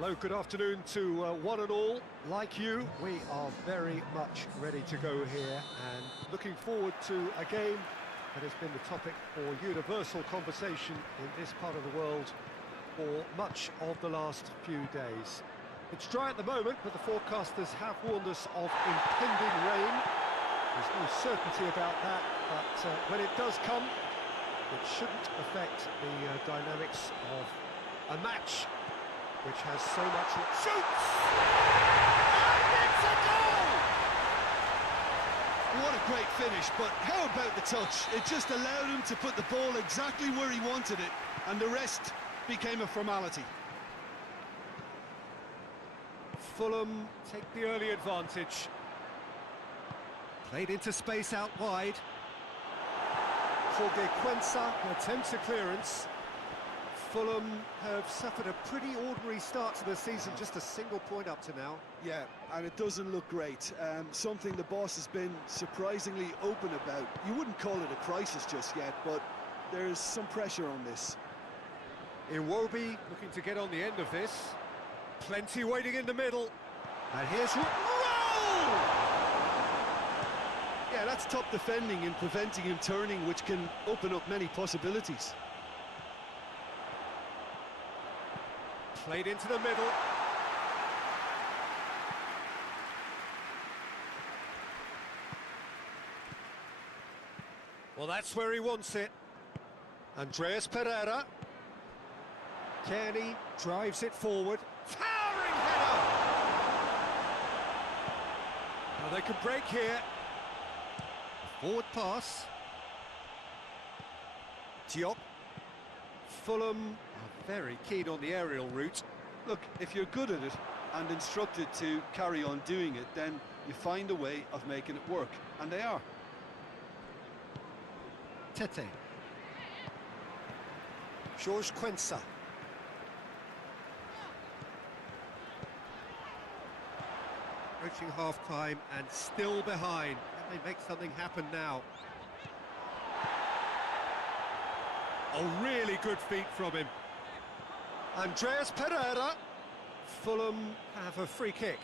Hello, good afternoon to one and all. Like you, we are very much ready to go here and looking forward to a game that has been the topic for universal conversation in this part of the world for much of the last few days. It's dry at the moment, but the forecasters have warned us of impending rain. There's no certainty about that, but when it does come, it shouldn't affect the dynamics of a match which has so much... Shoots! And it's a goal! What a great finish, but how about the touch? It just allowed him to put the ball exactly where he wanted it, and the rest became a formality. Fulham take the early advantage. Played into space out wide. Jorge Quensa attempts a clearance. Fulham have suffered a pretty ordinary start to the season, just a single point up to now. Yeah, and it doesn't look great. Something the boss has been surprisingly open about. You wouldn't call it a crisis just yet, but there's some pressure on this. Iwobi looking to get on the end of this. Plenty waiting in the middle. And here's... Roll! Yeah, that's top defending and preventing him turning, which can open up many possibilities. Played into the middle. Well, that's where he wants it. Andreas Pereira. Kearney drives it forward. Towering header! Now they could break here. Forward pass. Diop. Fulham are very keen on the aerial route. Look, if you're good at it and instructed to carry on doing it, then you find a way of making it work, and they are. Tete. Jorge Quensa. Approaching half-time and still behind. Can they make something happen now? Oh, really good feet from him. Andreas Pereira. Fulham have a free kick.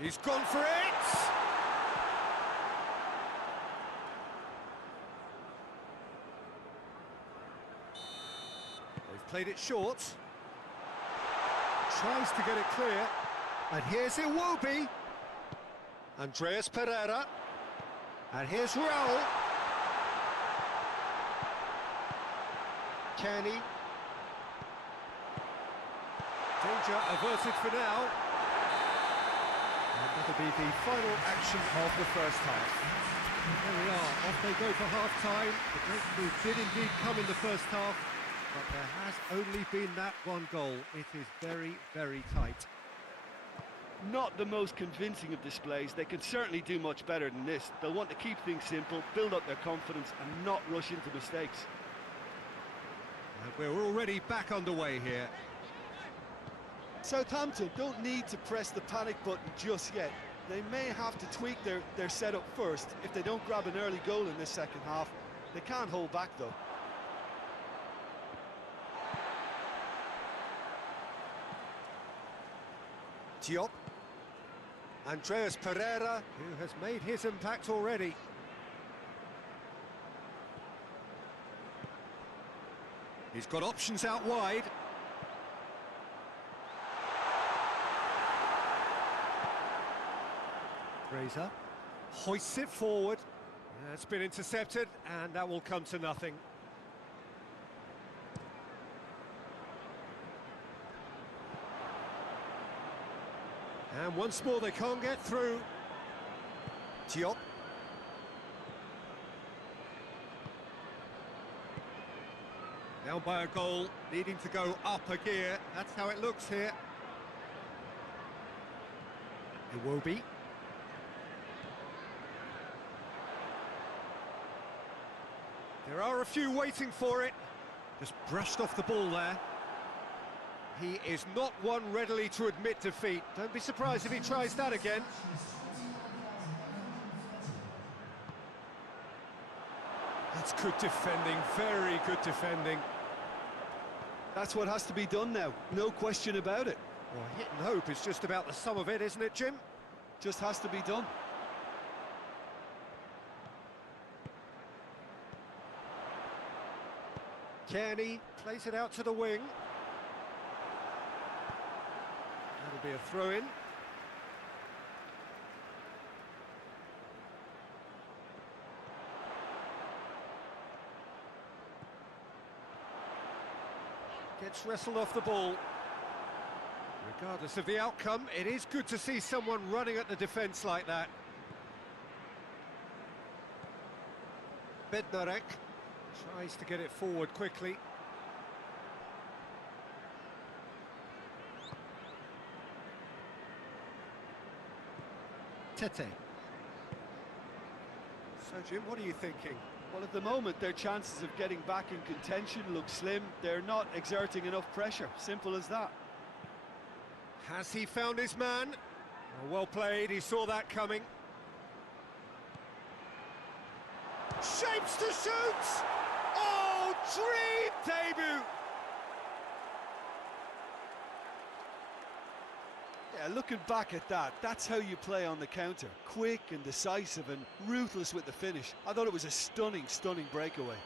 He's gone for it! They've played it short. Tries to get it clear. And here's Iwobi. Andreas Pereira. And here's Raul. Kearney. Danger averted for now. And that'll be the final action of the first half. There we are, off they go for half-time. The breakthrough did indeed come in the first half, but there has only been that one goal. It is very, very tight. Not the most convincing of displays. They can certainly do much better than this. They'll want to keep things simple, build up their confidence and not rush into mistakes. And we're already back underway here. Southampton don't need to press the panic button just yet. They may have to tweak their setup first. If they don't grab an early goal in this second half, they can't hold back though. Diop. Andreas Pereira, who has made his impact already. He's got options out wide. Fraser hoists it forward. It's been intercepted, and that will come to nothing. And once more they can't get through. Diop. Down by a goal, needing to go up a gear. That's how it looks here. Iwobi. There are a few waiting for it. Just brushed off the ball there. He is not one readily to admit defeat. Don't be surprised if he tries that again. That's good defending, very good defending. That's what has to be done now, no question about it. Well, hit and hope is just about the sum of it, isn't it, Jim? Just has to be done. Kearney plays it out to the wing. That'll be a throw-in. Gets wrestled off the ball. Regardless of the outcome, it is good to see someone running at the defence like that. Bednarek tries to get it forward quickly. Tete. So, Jim, what are you thinking? Well, at the moment, their chances of getting back in contention look slim. They're not exerting enough pressure, simple as that. Has he found his man? Well played, he saw that coming. Shapes to shoot! Oh, dream debut! Yeah, looking back at that, that's how you play on the counter. Quick and decisive and ruthless with the finish. I thought it was a stunning, stunning breakaway.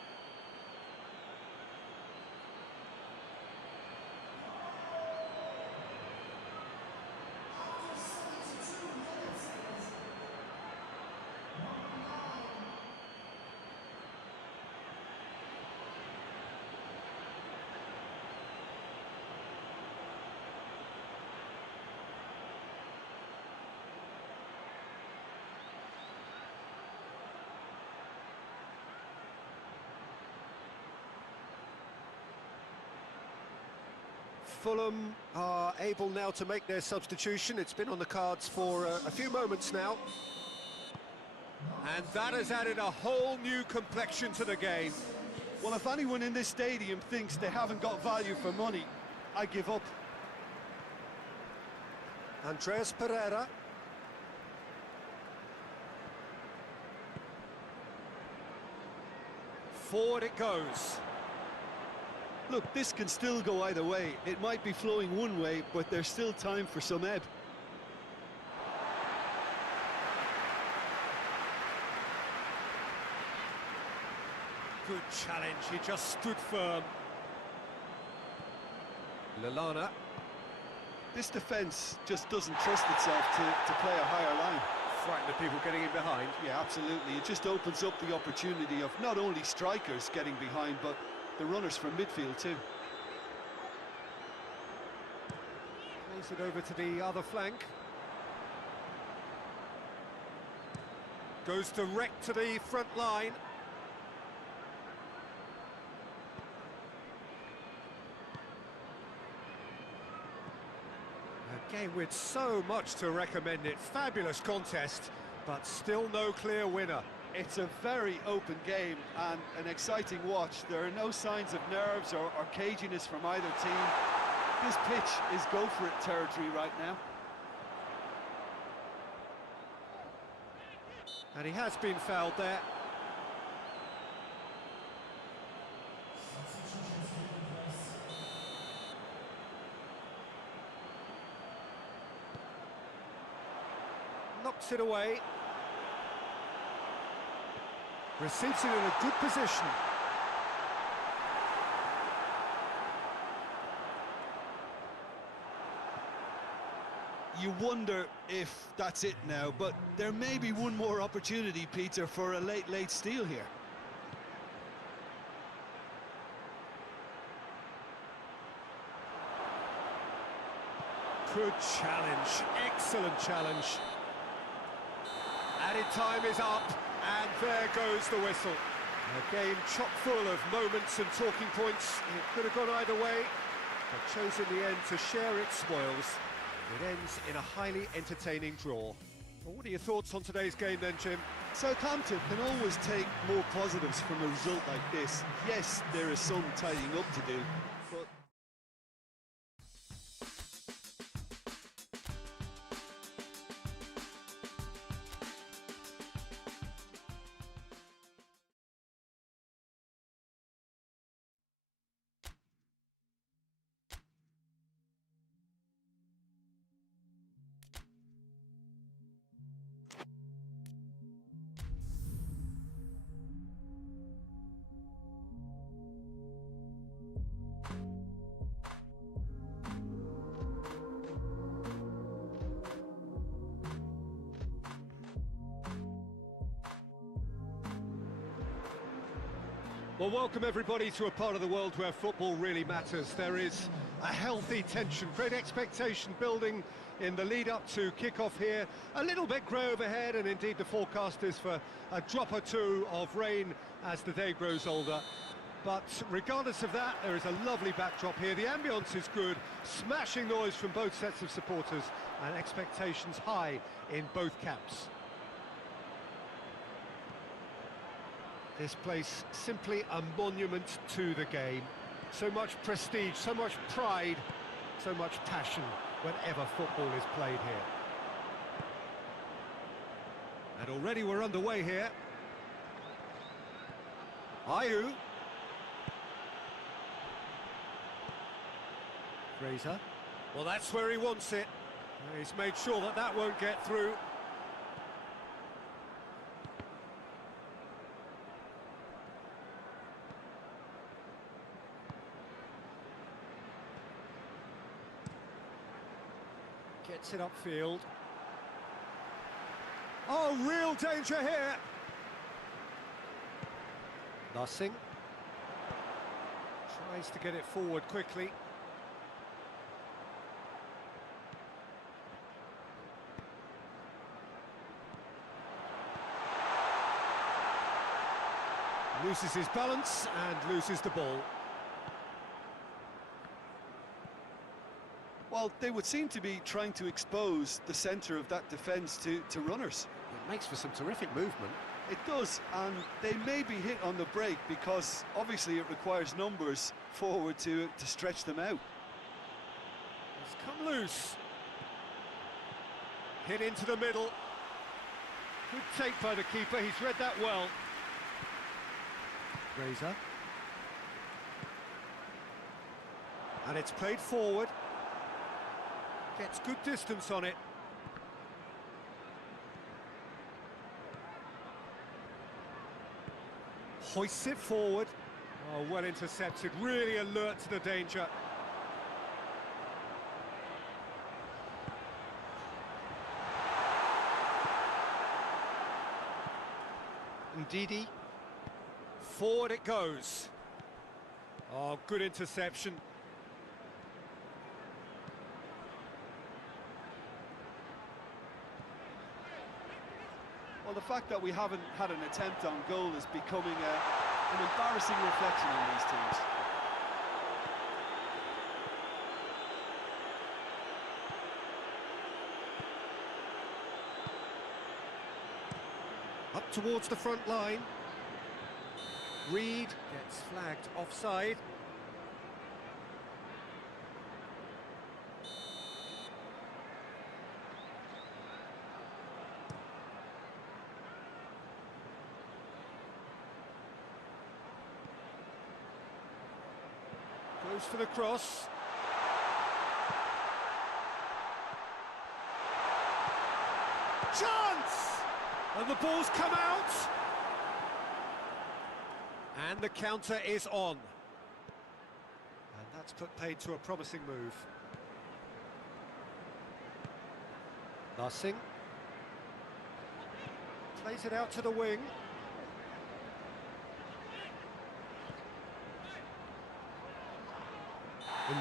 Fulham are able now to make their substitution. It's been on the cards for a few moments now. And that has added a whole new complexion to the game. Well, if anyone in this stadium thinks they haven't got value for money, I give up. Andreas Pereira. Forward it goes. Look, this can still go either way. It might be flowing one way, but there's still time for some ebb. Good challenge, he just stood firm. Lallana. This defence just doesn't trust itself to play a higher line. Frightened of people getting in behind. Yeah, absolutely. It just opens up the opportunity of not only strikers getting behind, but the runners from midfield too. Plays it over to the other flank. Goes direct to the front line. A game with so much to recommend it. Fabulous contest, but still no clear winner. It's a very open game and an exciting watch. There are no signs of nerves or caginess from either team. This pitch is go-for-it territory right now. And he has been fouled there. Knocks it away. Receives it in a good position. You wonder if that's it now, but there may be one more opportunity, Peter, for a late steal here. Good challenge, excellent challenge. Added time is up, and there goes the whistle. A game chock full of moments and talking points. It could have gone either way, but chose in the end to share its spoils. It ends in a highly entertaining draw. Well, what are your thoughts on today's game then, Jim? Southampton can always take more positives from a result like this. Yes, there is some tidying up to do, but Well, welcome everybody to a part of the world where football really matters. There is a healthy tension, great expectation building in the lead-up to kick-off here. A little bit grey overhead, and indeed the forecast is for a drop or two of rain as the day grows older. But regardless of that, there is a lovely backdrop here. The ambience is good, smashing noise from both sets of supporters, and expectations high in both camps. This place simply a monument to the game. So much prestige, so much pride, so much passion whenever football is played here. And already we're underway here. Ayew. Fraser. Well, that's where he wants it. He's made sure that that won't get through. Gets it upfield. Oh, real danger here. Nothing. Tries to get it forward quickly. Loses his balance and loses the ball. Well, they would seem to be trying to expose the centre of that defence to runners. It makes for some terrific movement. It does, and they may be hit on the break because obviously it requires numbers forward to stretch them out. It's come loose. Hit into the middle. Good take by the keeper, he's read that well. Fraser. And it's played forward. Gets good distance on it. Hoists it forward. Oh, well intercepted, really alert to the danger. Ndidi. Forward it goes. Oh, good interception. Well, the fact that we haven't had an attempt on goal is becoming an embarrassing reflection on these teams. Up towards the front line. Reed gets flagged offside. Goes for the cross. Chance! And the ball's come out. And the counter is on. And that's put paid to a promising move. Nothing. Plays it out to the wing.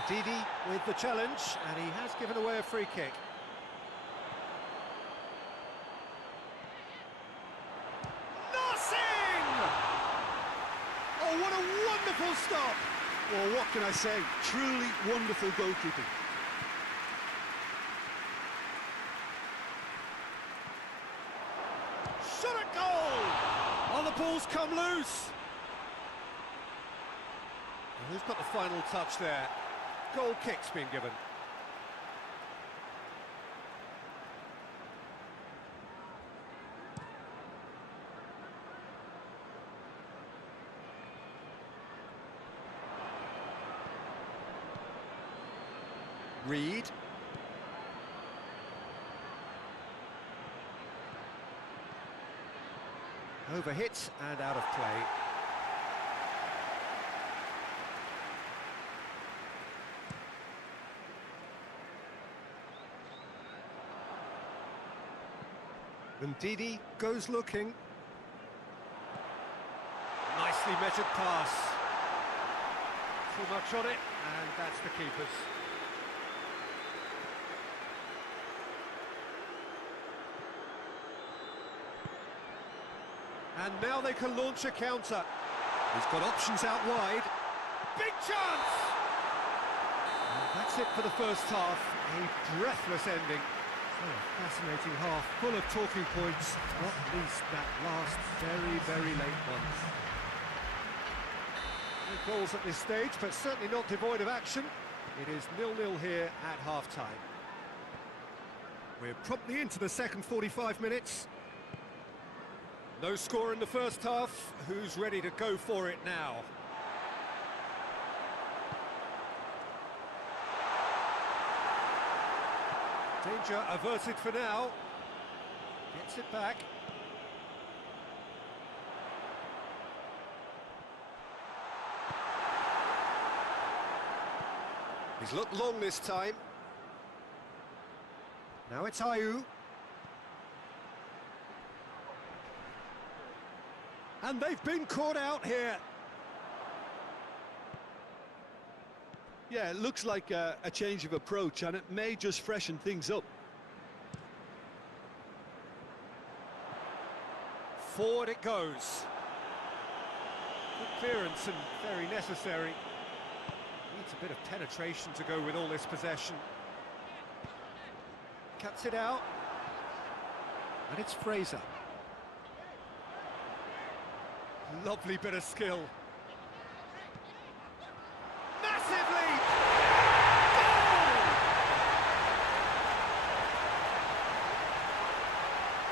Ndidi with the challenge, and he has given away a free kick. Oh, what a wonderful stop! Well, what can I say? Truly wonderful goalkeeping. Shot at goal! Oh, the ball's come loose. And who's got the final touch there? Goal kick's been given. Reed. Overhit and out of play. Ndidi goes looking. Nice nicely measured pass. Too much on it, and that's the keeper's. And now they can launch a counter. He's got options out wide. Big chance! And that's it for the first half. A breathless ending. So a fascinating half, full of talking points, not least that last very late one. No goals at this stage, but certainly not devoid of action. It is 0-0 here at half-time. We're promptly into the second 45 minutes. No score in the first half. Who's ready to go for it now? Danger averted for now. Gets it back. He's looked long this time. Now it's Ayew. And they've been caught out here. Yeah, it looks like a change of approach, and it may just freshen things up. Forward it goes. Good clearance and very necessary. Needs a bit of penetration to go with all this possession. Cuts it out. And it's Fraser. Lovely bit of skill. Massive lead!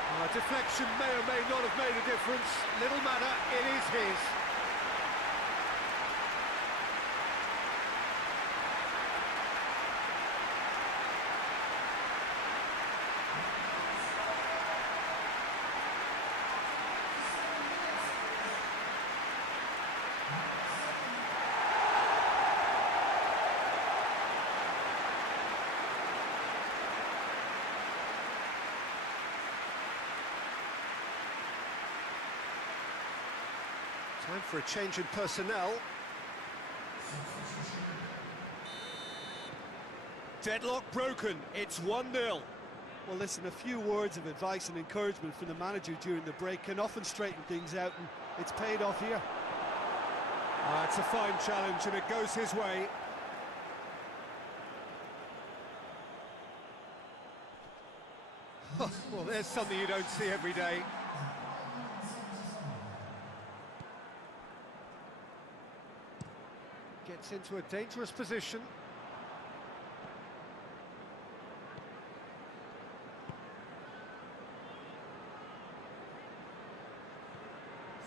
Goal! Deflection may or may not have made a difference. Little matter, it is his. Time for a change in personnel. Deadlock broken, it's 1-0. Well, listen, a few words of advice and encouragement from the manager during the break can often straighten things out, and it's paid off here. It's a fine challenge, and it goes his way. Well, there's something you don't see every day. Gets into a dangerous position.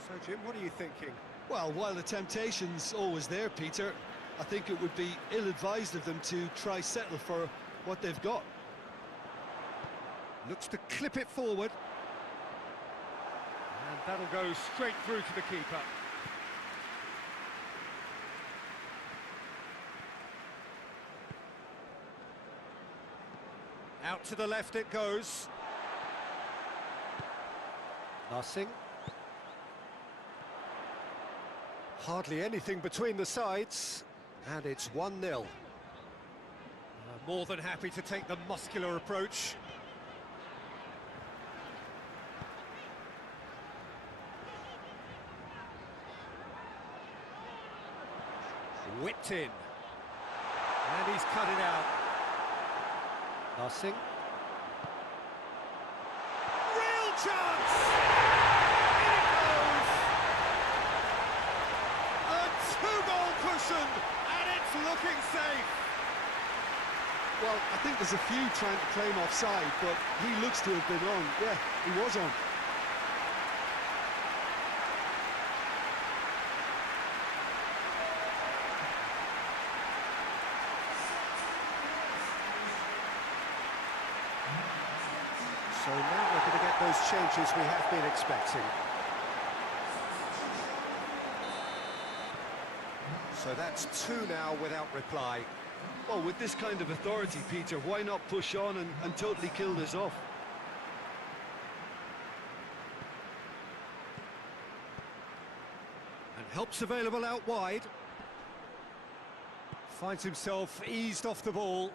So, Jim, what are you thinking? Well, while the temptation's always there, Peter, I think it would be ill-advised of them to try settle for what they've got. Looks to clip it forward. And that'll go straight through to the keeper. Out to the left it goes. Nothing. Hardly anything between the sides, and it's 1-0. More than happy to take the muscular approach. Whipped in. And he's cut it out. Nothing. Real chance! In it goes! A two-goal cushion, and it's looking safe. Well, I think there's a few trying to claim offside, but he looks to have been on. Yeah, he was on. So now we're going to get those changes we have been expecting. So that's two now without reply. Well, with this kind of authority, Peter, why not push on and totally kill this off? And Help's available out wide. Finds himself eased off the ball.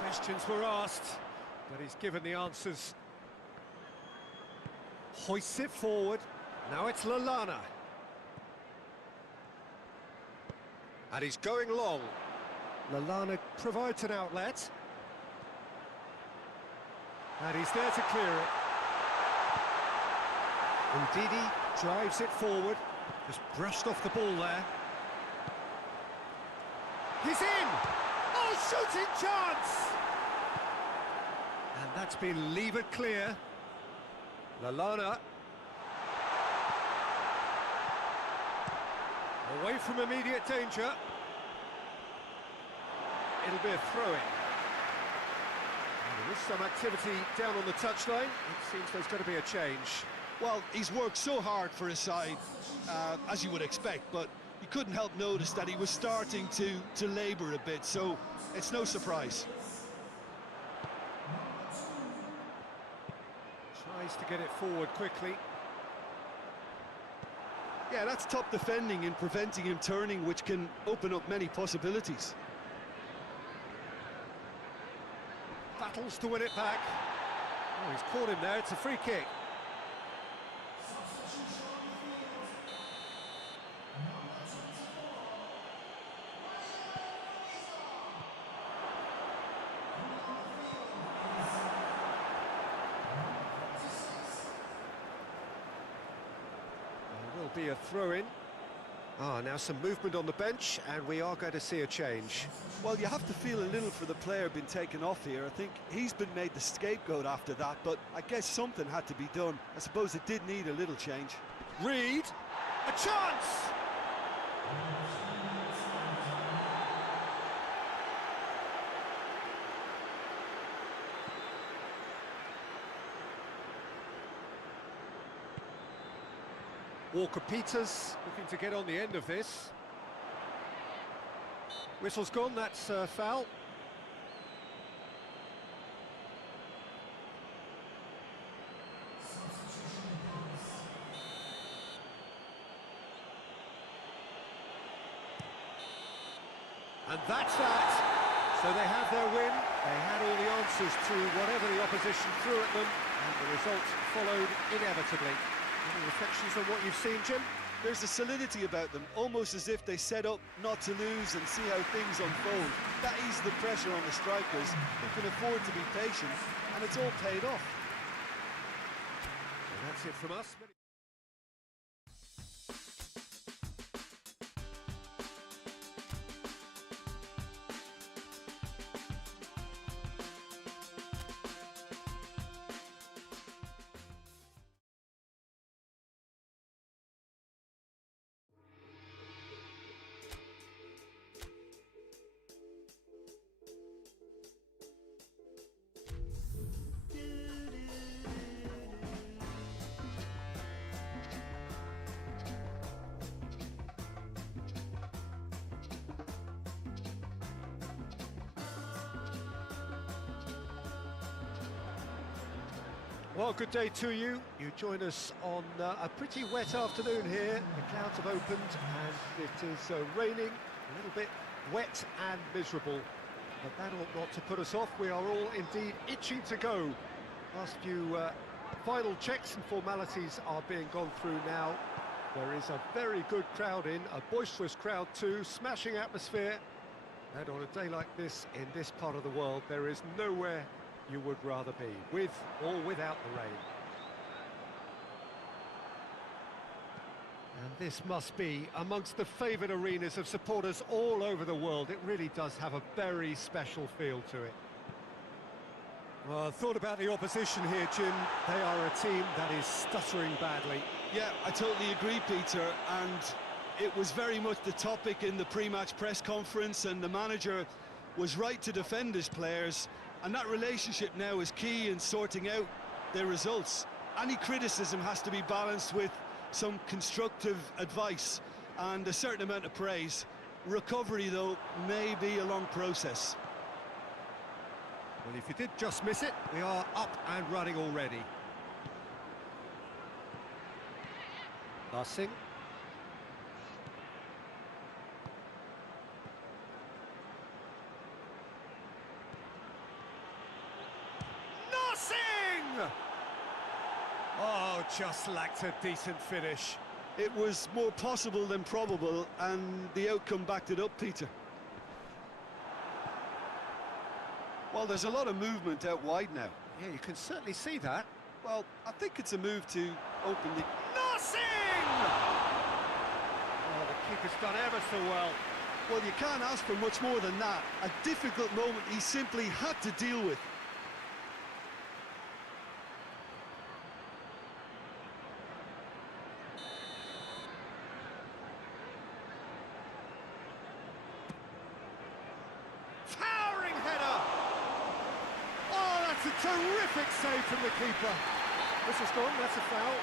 Questions were asked, but he's given the answers. Hoists it forward. Now it's Lallana. And he's going long. Lallana provides an outlet. And he's there to clear it. Ndidi drives it forward. Just brushed off the ball there. He's in! Oh, shooting chance! And that's been levered clear. Lallana. Away from immediate danger. It'll be a throw-in. There is some activity down on the touchline. It seems there's going to be a change. Well, he's worked so hard for his side, as you would expect, but you couldn't help notice that he was starting to labour a bit, so it's no surprise. Tries to get it forward quickly. Yeah, that's top defending and preventing him turning, which can open up many possibilities. Battles to win it back. Oh, he's caught him there, it's a free kick. There will be a throw-in. Now some movement on the bench, and we are going to see a change. Well, you have to feel a little for the player being taken off here. I think he's been made the scapegoat after that, but I guess something had to be done. I suppose it did need a little change. Reed, a chance! Walker-Peters looking to get on the end of this. Whistle's gone, that's foul. And that's that. So they have their win. They had all the answers to whatever the opposition threw at them, and the result followed inevitably. Any reflections on what you've seen, Jim? There's a solidity about them, almost as if they set up not to lose and see how things unfold. That eases the pressure on the strikers, who can afford to be patient, and it's all paid off. And that's it from us. Well, good day to you. You join us on a pretty wet afternoon here. The clouds have opened and it is raining, a little bit wet and miserable. But that ought not to put us off. We are all indeed itching to go. Last few final checks and formalities are being gone through now. There is a very good crowd in, a boisterous crowd too, smashing atmosphere. And on a day like this, in this part of the world, there is nowhere you would rather be, with or without the rain. And this must be amongst the favoured arenas of supporters all over the world. It really does have a very special feel to it. Well, I thought about the opposition here, Jim. They are a team that is stuttering badly. Yeah, I totally agree, Peter, and it was very much the topic in the pre-match press conference, and the manager was right to defend his players. And that relationship now is key in sorting out their results. Any criticism has to be balanced with some constructive advice and a certain amount of praise. Recovery, though, may be a long process. Well, if you did just miss it, we are up and running already. Passing. Nothing! Oh, just lacked a decent finish. It was more possible than probable, and the outcome backed it up, Peter. Well, there's a lot of movement out wide now. Yeah, you can certainly see that. Well, I think it's a move to open the... Nothing! Oh, the keeper's done ever so well. Well, you can't ask for much more than that. A difficult moment he simply had to deal with. Towering header! Oh, that's a terrific save from the keeper. This is gone, that's a foul.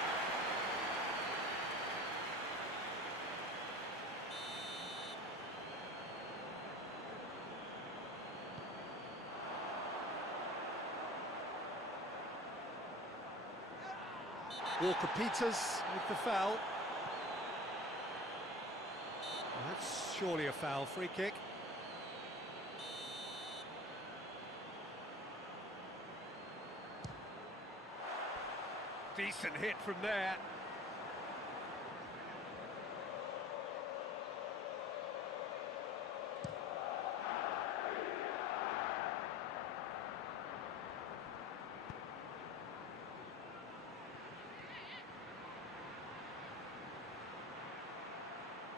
Walker-Peters with the foul. Well, that's surely a foul, free kick. Decent hit from there.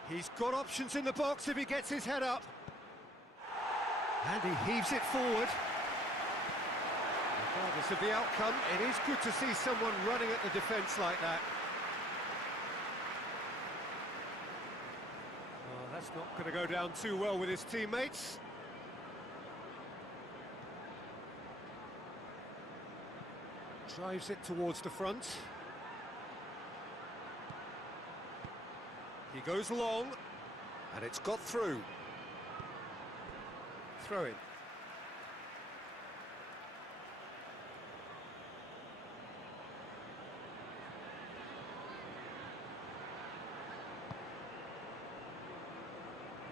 He's got options in the box if he gets his head up. And he heaves it forward. Regardless of the outcome, it is good to see someone running at the defence like that. Oh, that's not going to go down too well with his teammates. Drives it towards the front. He goes long, and it's got through. Throw in.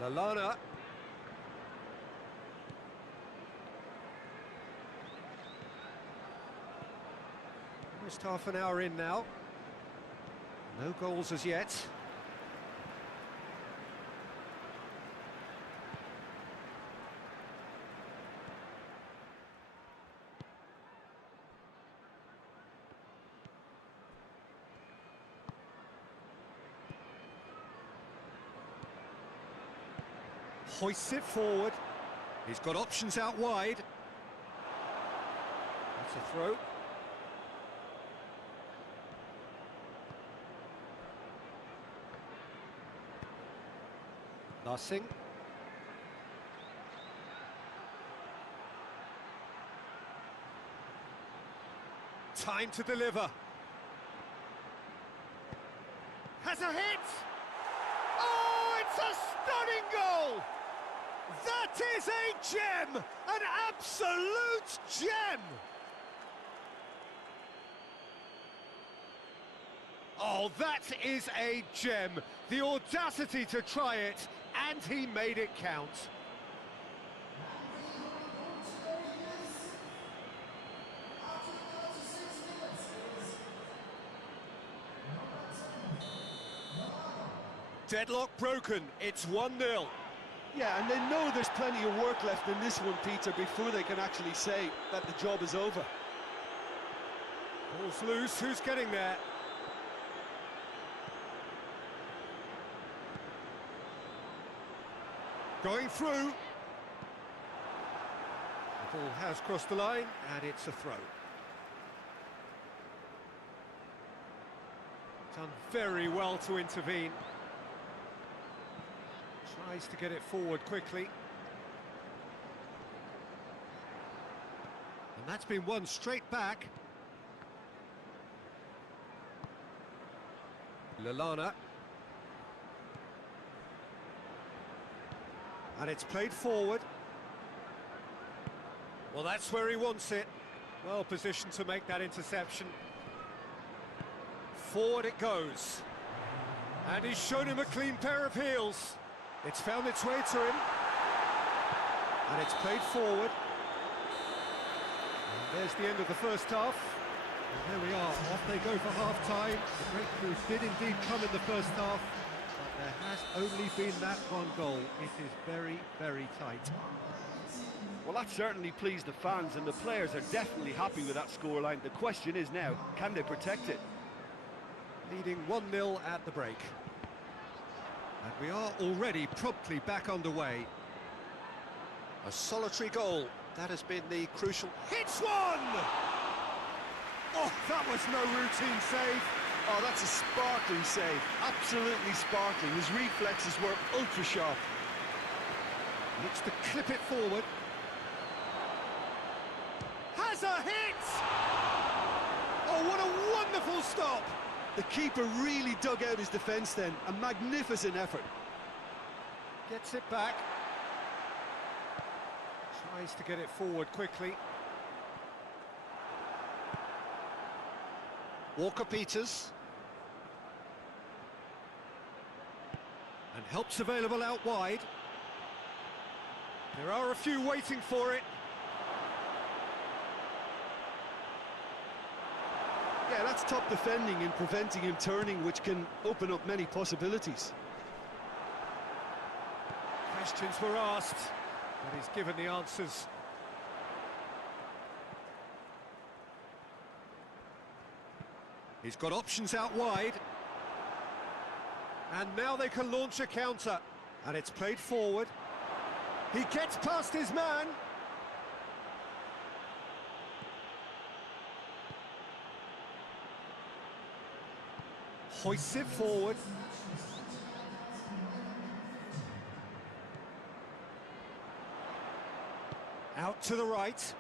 Lallana. Almost half an hour in now. No goals as yet. Hoists it forward. He's got options out wide. That's a throw. Nothing. Time to deliver. Has a hit! Oh, it's a stunning goal! That is a gem! An absolute gem! Oh, that is a gem! The audacity to try it, and he made it count. Deadlock broken, it's 1-0. Yeah, and they know there's plenty of work left in this one, Peter, before they can actually say that the job is over. Ball's loose, who's getting there? Going through. The ball has crossed the line, and it's a throw. Done very well to intervene. Tries to get it forward quickly. And that's been won straight back. Lallana. And it's played forward. Well, that's where he wants it. Well positioned to make that interception. Forward it goes. And he's shown him a clean pair of heels. It's found its way to him. And it's played forward. And there's the end of the first half. And there we are, off they go for half-time. The breakthrough did indeed come in the first half, but there has only been that one goal. It is very, very tight. Well, that certainly pleased the fans, and the players are definitely happy with that scoreline. The question is now, can they protect it? Leading 1-0 at the break. And we are already promptly back underway. A solitary goal. That has been the crucial... Hits one! Oh, that was no routine save. Oh, that's a sparkling save. Absolutely sparkling. His reflexes were ultra-sharp. Looks to clip it forward. Has a hit! Oh, what a wonderful stop! The keeper really dug out his defence then. A magnificent effort. Gets it back. Tries to get it forward quickly. Walker-Peters. And help's available out wide. There are a few waiting for it. Yeah, that's top defending and preventing him turning, which can open up many possibilities. Questions were asked, but he's given the answers. He's got options out wide. And now they can launch a counter. And it's played forward. He gets past his man. Hoists it forward. Out to the right.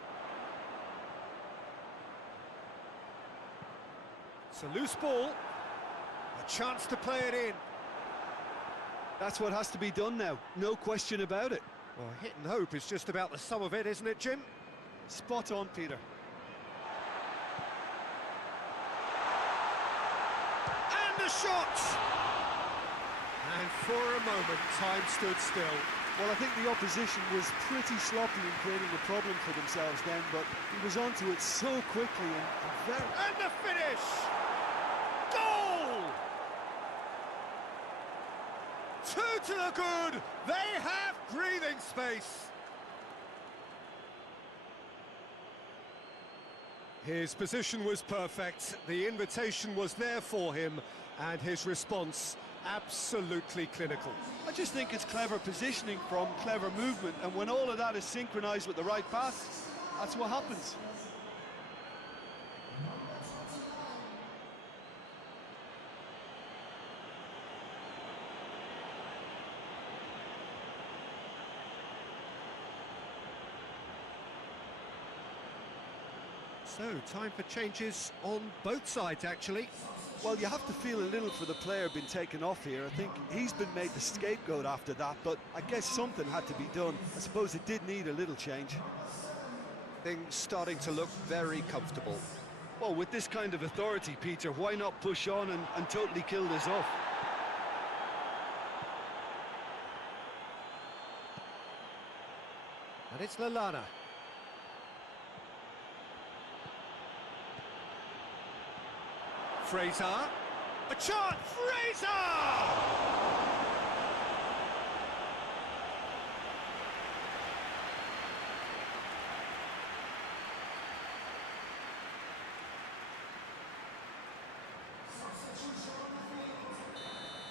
It's a loose ball. A chance to play it in. That's what has to be done now, no question about it. Well, hit and hope is just about the sum of it, isn't it, Jim? Spot on, Peter. And the shot! And for a moment, time stood still. Well, I think the opposition was pretty sloppy in creating a problem for themselves then, but he was onto it so quickly and very... And the finish! Goal! 2 to the good! They have breathing space! His position was perfect, the invitation was there for him, and his response absolutely clinical. I just think it's clever positioning from clever movement, and when all of that is synchronised with the right pass, that's what happens. So, time for changes on both sides, actually. Well, you have to feel a little for the player being taken off here. I think he's been made the scapegoat after that, but I guess something had to be done. I suppose it did need a little change. Things starting to look very comfortable. Well, with this kind of authority, Peter, why not push on and totally kill this off? And it's Lallana. Fraser, a chance, Fraser!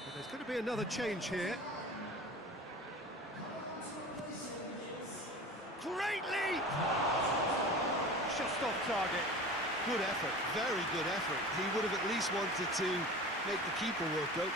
But there's going to be another change here. Great leap! Just off target. Good effort, very good effort. He would have at least wanted to make the keeper work out.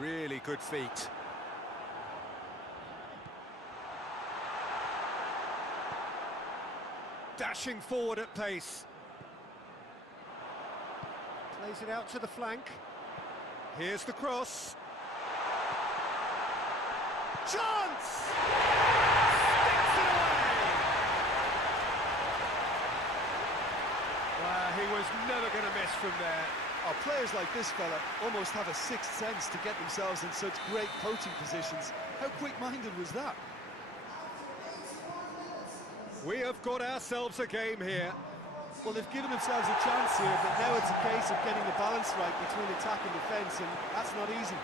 Really good feet. Dashing forward at pace. Plays it out to the flank. Here's the cross. Chance! Sticks it away! Well, he was never going to miss from there. Oh, players like this fella almost have a sixth sense to get themselves in such great coaching positions. How quick-minded was that? We have got ourselves a game here. Well, they've given themselves a chance here, but now it's a case of getting the balance right between attack and defence, and that's not easy.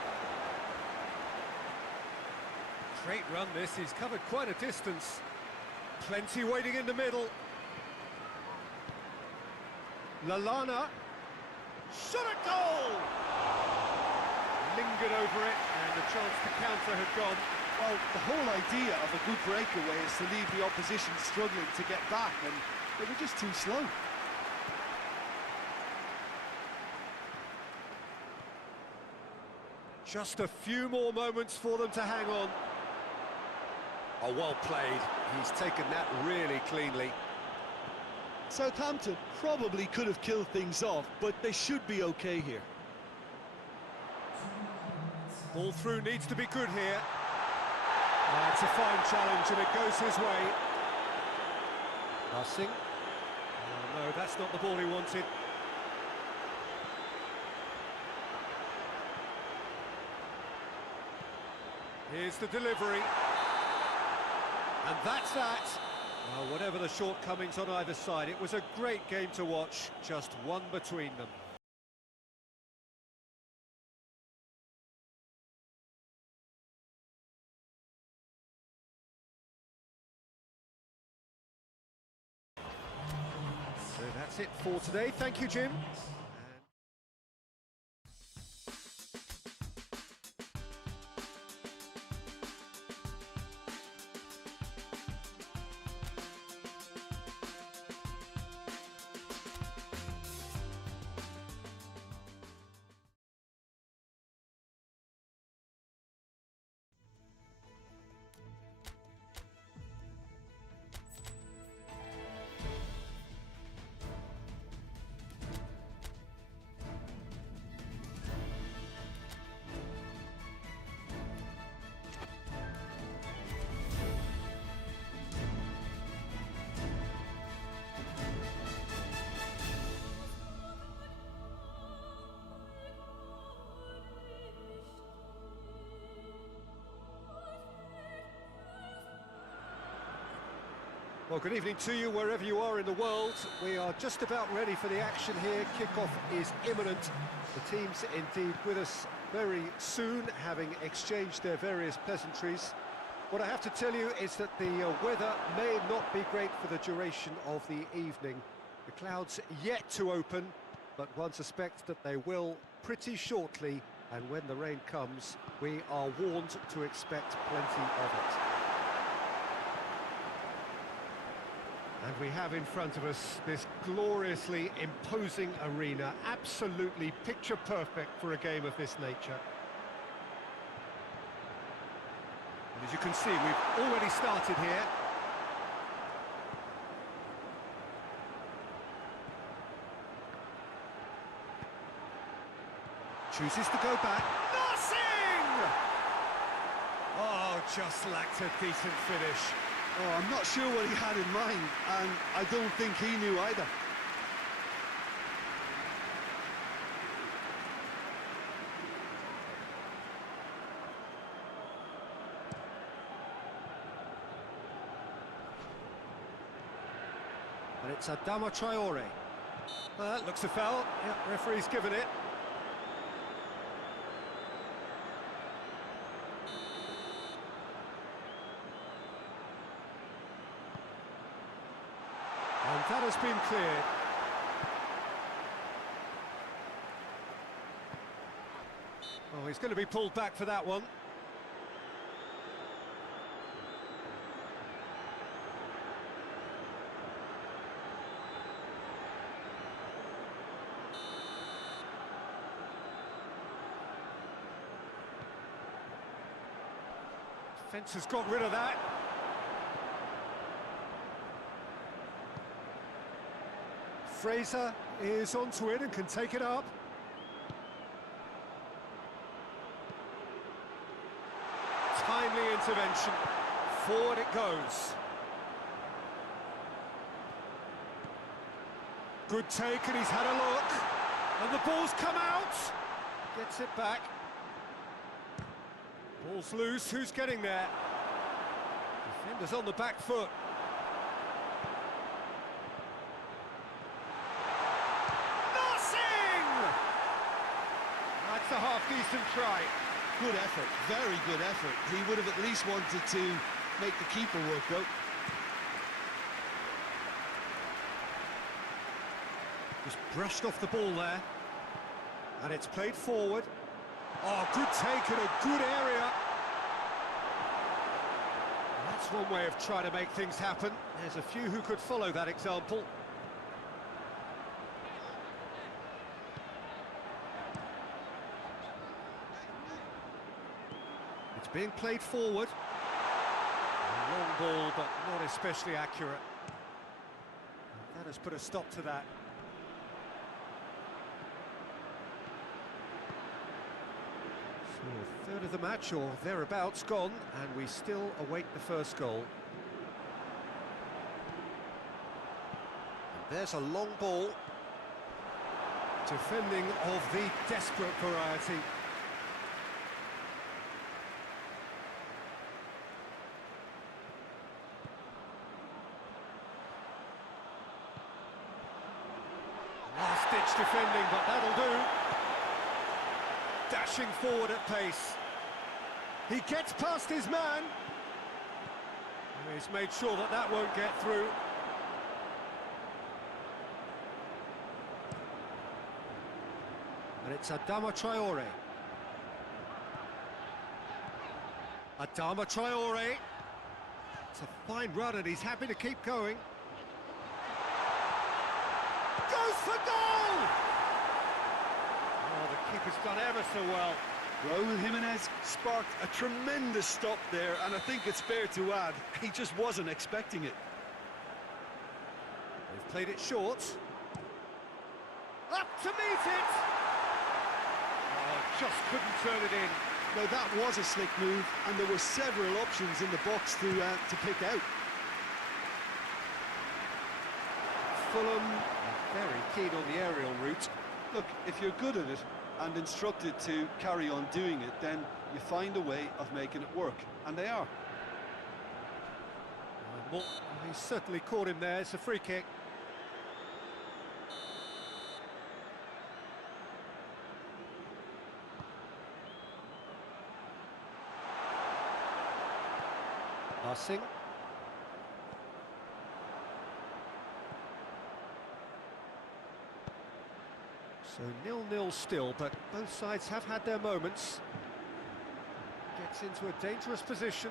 Great run this, he's covered quite a distance. Plenty waiting in the middle. Lallana. Shot at goal! Lingered over it, and the chance to counter had gone. Well, the whole idea of a good breakaway is to leave the opposition struggling to get back, and they were just too slow. Just a few more moments for them to hang on. Oh, well played. He's taken that really cleanly. Southampton probably could have killed things off, but they should be okay here. Ball through needs to be good here. It's a fine challenge and it goes his way. Passing. Oh, no, that's not the ball he wanted. Here's the delivery. And that's that. Well, whatever the shortcomings on either side, it was a great game to watch, just one between them. So that's it for today. Thank you, Jim. Well, good evening to you wherever you are in the world. We are just about ready for the action here. Kickoff is imminent. The teams indeed with us very soon, having exchanged their various pleasantries. What I have to tell you is that the weather may not be great for the duration of the evening. The clouds yet to open, but one suspects that they will pretty shortly, and when the rain comes, we are warned to expect plenty of it. And we have in front of us this gloriously imposing arena, absolutely picture perfect for a game of this nature. And as you can see, we've already started here. Chooses to go back. Nothing! Oh, just lacked a decent finish. Oh, I'm not sure what he had in mind, and I don't think he knew either. And it's Adama Traore. That looks a foul. Yeah, referee's given it. And that has been cleared. Oh, he's going to be pulled back for that one. Defence has got rid of that. Fraser is onto it and can take it up. Timely intervention. Forward it goes. Good take, and he's had a look. And the ball's come out. Gets it back. Ball's loose. Who's getting there? Defender's on the back foot. That's a half-decent try. Good effort, very good effort. He would have at least wanted to make the keeper work out. Just brushed off the ball there. And it's played forward. Oh, good take in a good area. That's one way of trying to make things happen. There's a few who could follow that example. It's being played forward. A long ball, but not especially accurate. That has put a stop to that. So a third of the match, or thereabouts, gone, and we still await the first goal. And there's a long ball. Defending of the desperate variety. Last-ditch defending, but that'll do. Dashing forward at pace. He gets past his man. He's made sure that that won't get through. And it's Adama Traore. Adama Traore. It's a fine run and he's happy to keep going. Goes for goal! Oh, the keeper's done ever so well. Raúl Jiménez sparked a tremendous stop there, and I think it's fair to add, he just wasn't expecting it. They've played it short. Up to meet it! Oh, just couldn't turn it in. Now that was a slick move, and there were several options in the box to pick out. Fulham very keen on the aerial route. Look, if you're good at it and instructed to carry on doing it, then you find a way of making it work, and they are. He certainly caught him there. It's a free kick. Passing. So 0-0 still, but both sides have had their moments. Gets into a dangerous position.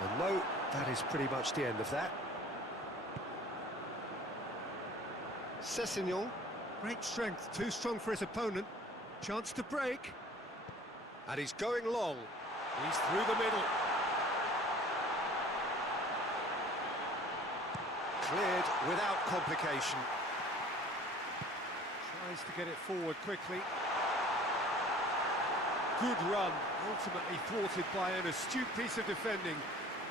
And no, that is pretty much the end of that. Sessegnon, great strength, too strong for his opponent. Chance to break. And he's going long. He's through the middle. Cleared without complication. Tries to get it forward quickly. Good run, ultimately thwarted by an astute piece of defending.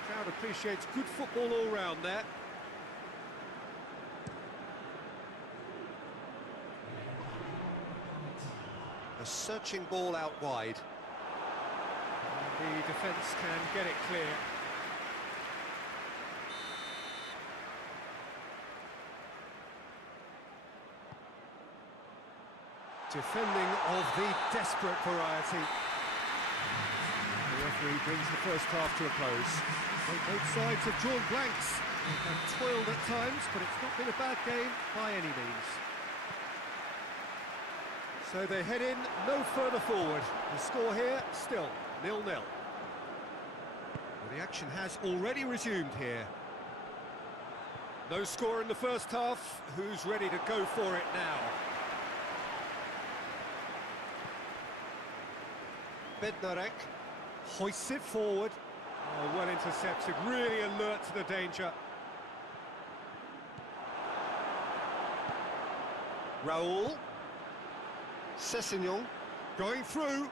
Crowd appreciates good football all round there. A searching ball out wide. And the defence can get it clear. Defending of the desperate variety. The referee brings the first half to a close. Both sides have drawn blanks and toiled at times, but it's not been a bad game by any means. So they head in no further forward. The score here still 0-0. Well, the action has already resumed here. No score in the first half. Who's ready to go for it now? Bednarek hoists it forward. Oh, well intercepted, really alert to the danger. Raul. Sessegnon going through.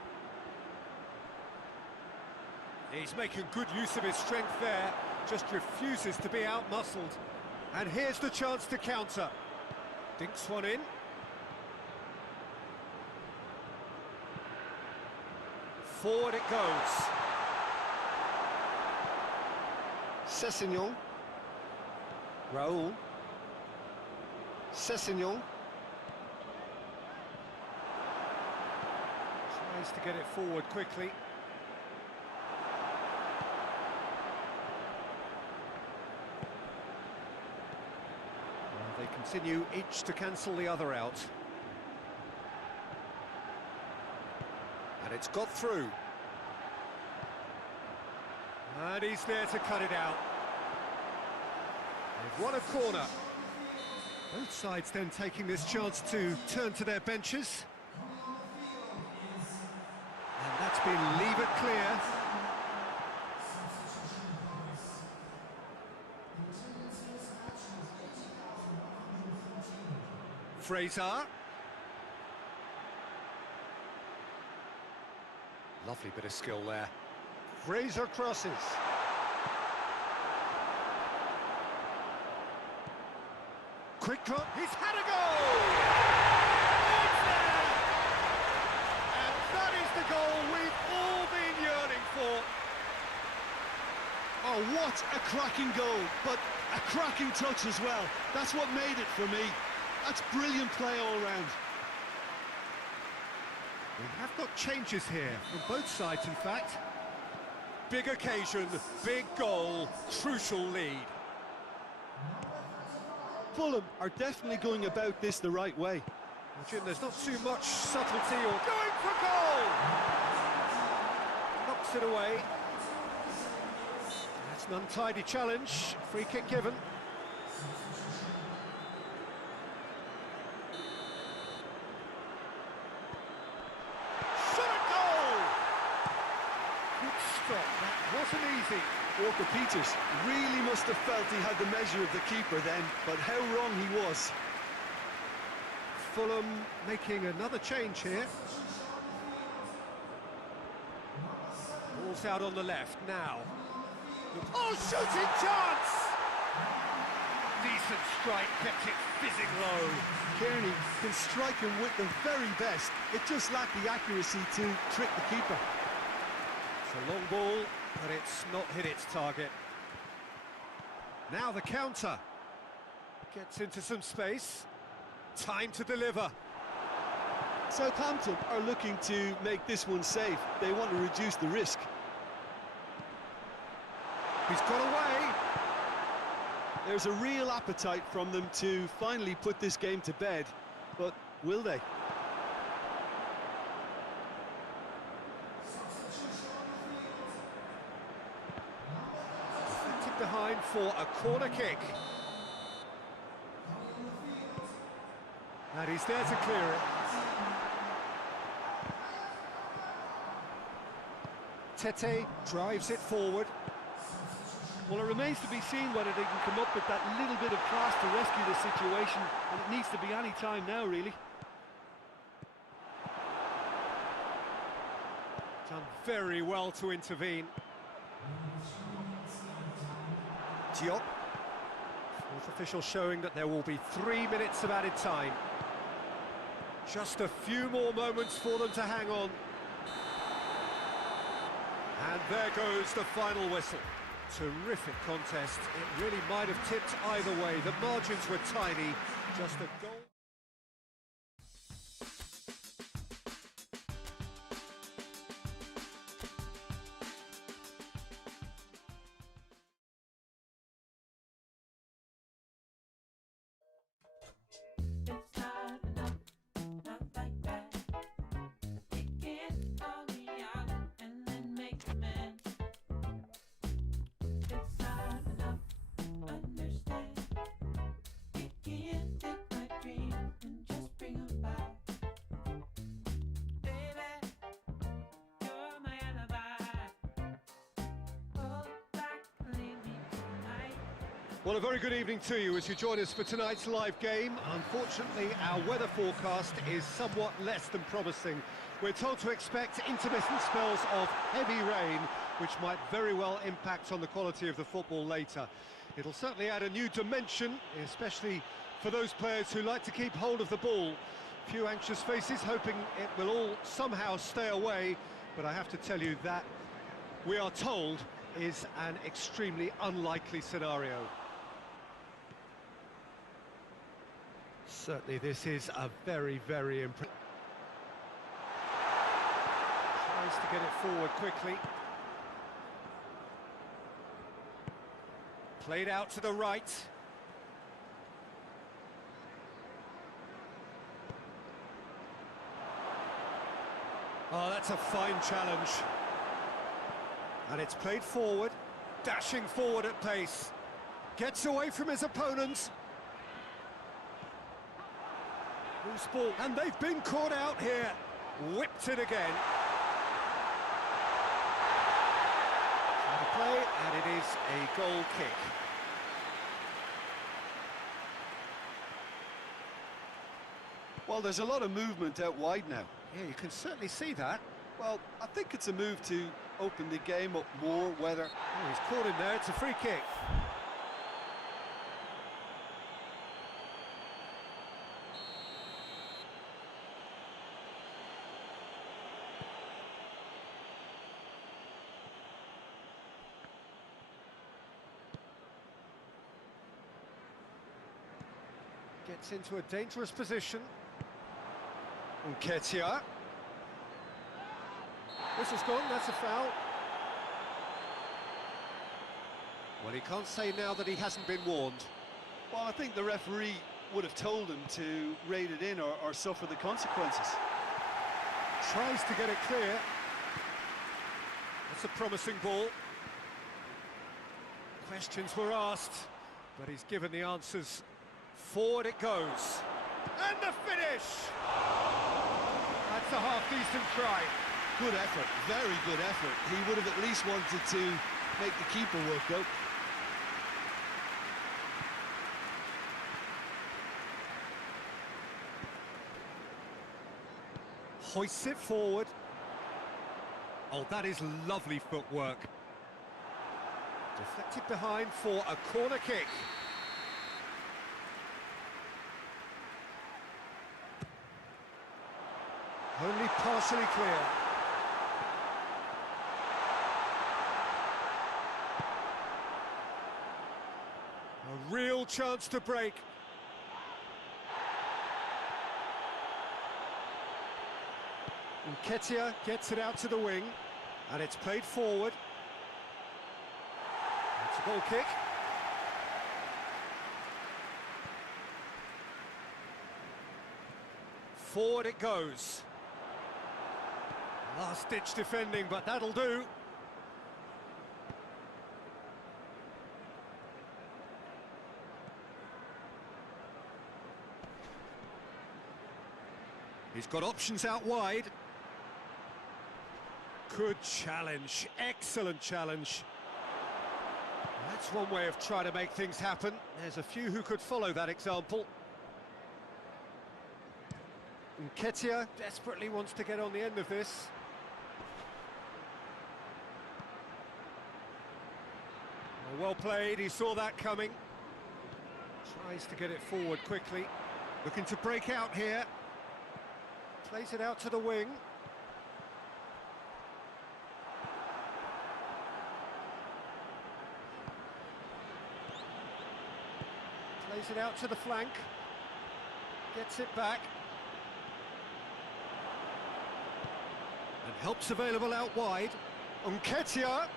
He's making good use of his strength there, just refuses to be out-muscled. And here's the chance to counter. Dinks one in. Forward it goes. Sessegnon. Raul. Sessegnon. Tries to get it forward quickly. They continue each to cancel the other out. And it's got through. And he's there to cut it out. They've won a corner. Both sides then taking this chance to turn to their benches. And that's been leave it clear. Fraser. Lovely bit of skill there. Fraser crosses. Quick drop. He's had a goal! It's there! And that is the goal we've all been yearning for. Oh, what a cracking goal, but a cracking touch as well. That's what made it for me. That's brilliant play all round. We have got changes here from both sides, in fact. Big occasion, big goal, crucial lead. Fulham are definitely going about this the right way. Well, Jim, there's not too much subtlety or going for goal! Knocks it away. That's an untidy challenge. Free kick given. That wasn't easy. Walker Peters really must have felt he had the measure of the keeper then, but how wrong he was. Fulham making another change here. Ball's out on the left now. Oh, shooting chance! Decent strike, kept it fizzing low. Kearney can strike him with the very best. It just lacked the accuracy to trick the keeper. It's a long ball, but it's not hit its target. Now the counter. Gets into some space. Time to deliver. Southampton are looking to make this one safe. They want to reduce the risk. He's got away. There's a real appetite from them to finally put this game to bed, but will they? Behind for a corner kick. And he's there to clear it. Tete drives it forward. Well, it remains to be seen whether they can come up with that little bit of class to rescue the situation, and it needs to be any time now, really. Done very well to intervene. Diop. Fourth official showing that there will be 3 minutes of added time. Just a few more moments for them to hang on. And there goes the final whistle. Terrific contest. It really might have tipped either way. The margins were tiny. Just a goal. Well, a very good evening to you as you join us for tonight's live game. Unfortunately, our weather forecast is somewhat less than promising. We're told to expect intermittent spells of heavy rain, which might very well impact on the quality of the football later. It'll certainly add a new dimension, especially for those players who like to keep hold of the ball. Few anxious faces hoping it will all somehow stay away, but I have to tell you that we are told is an extremely unlikely scenario. Certainly this is a very, very impressive. Tries to get it forward quickly. Played out to the right. Oh, that's a fine challenge. And it's played forward, dashing forward at pace. Gets away from his opponents. Loose ball, and they've been caught out here. Whipped it again. The play, and it is a goal kick. Well, there's a lot of movement out wide now. Yeah, you can certainly see that. Well, I think it's a move to open the game up more, whether... Oh, he's caught him there, it's a free kick. Gets into a dangerous position. Nketiah. Whistle's gone, that's a foul. Well, he can't say now that he hasn't been warned. Well, I think the referee would have told him to rate it in or suffer the consequences. Tries to get it clear. That's a promising ball. Questions were asked, but he's given the answers. Forward it goes. And the finish! That's a half-decent try. Good effort, very good effort. He would have at least wanted to make the keeper work out. Hoists it forward. Oh, that is lovely footwork. Deflected behind for a corner kick. Only partially clear. A real chance to break. Nketiah gets it out to the wing, and it's played forward. It's a goal kick. Forward it goes. Last-ditch defending, but that'll do. He's got options out wide. Good challenge, excellent challenge. That's one way of trying to make things happen. There's a few who could follow that example. Nketiah desperately wants to get on the end of this. Well played, he saw that coming. Tries to get it forward quickly. Looking to break out here. Plays it out to the wing. Plays it out to the flank. Gets it back. And help's available out wide. Nketiah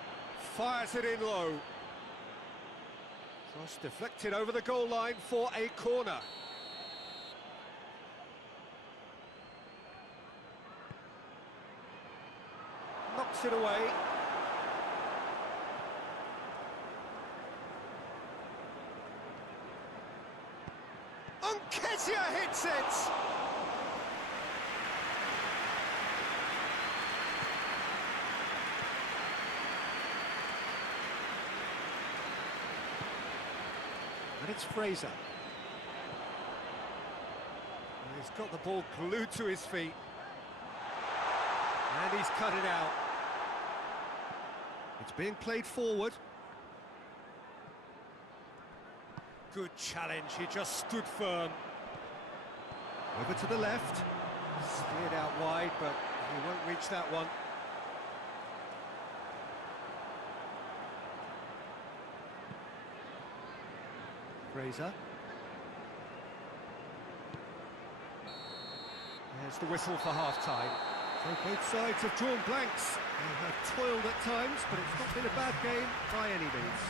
fires it in low. Cross deflected over the goal line for a corner. Knocks it away. Nketiah hits it! And it's Fraser. And he's got the ball glued to his feet. And he's cut it out. It's being played forward. Good challenge, he just stood firm. Over to the left. Steered out wide, but he won't reach that one. Fraser. There's the whistle for half-time. So both sides have drawn blanks. They have toiled at times, but it's not been a bad game by any means.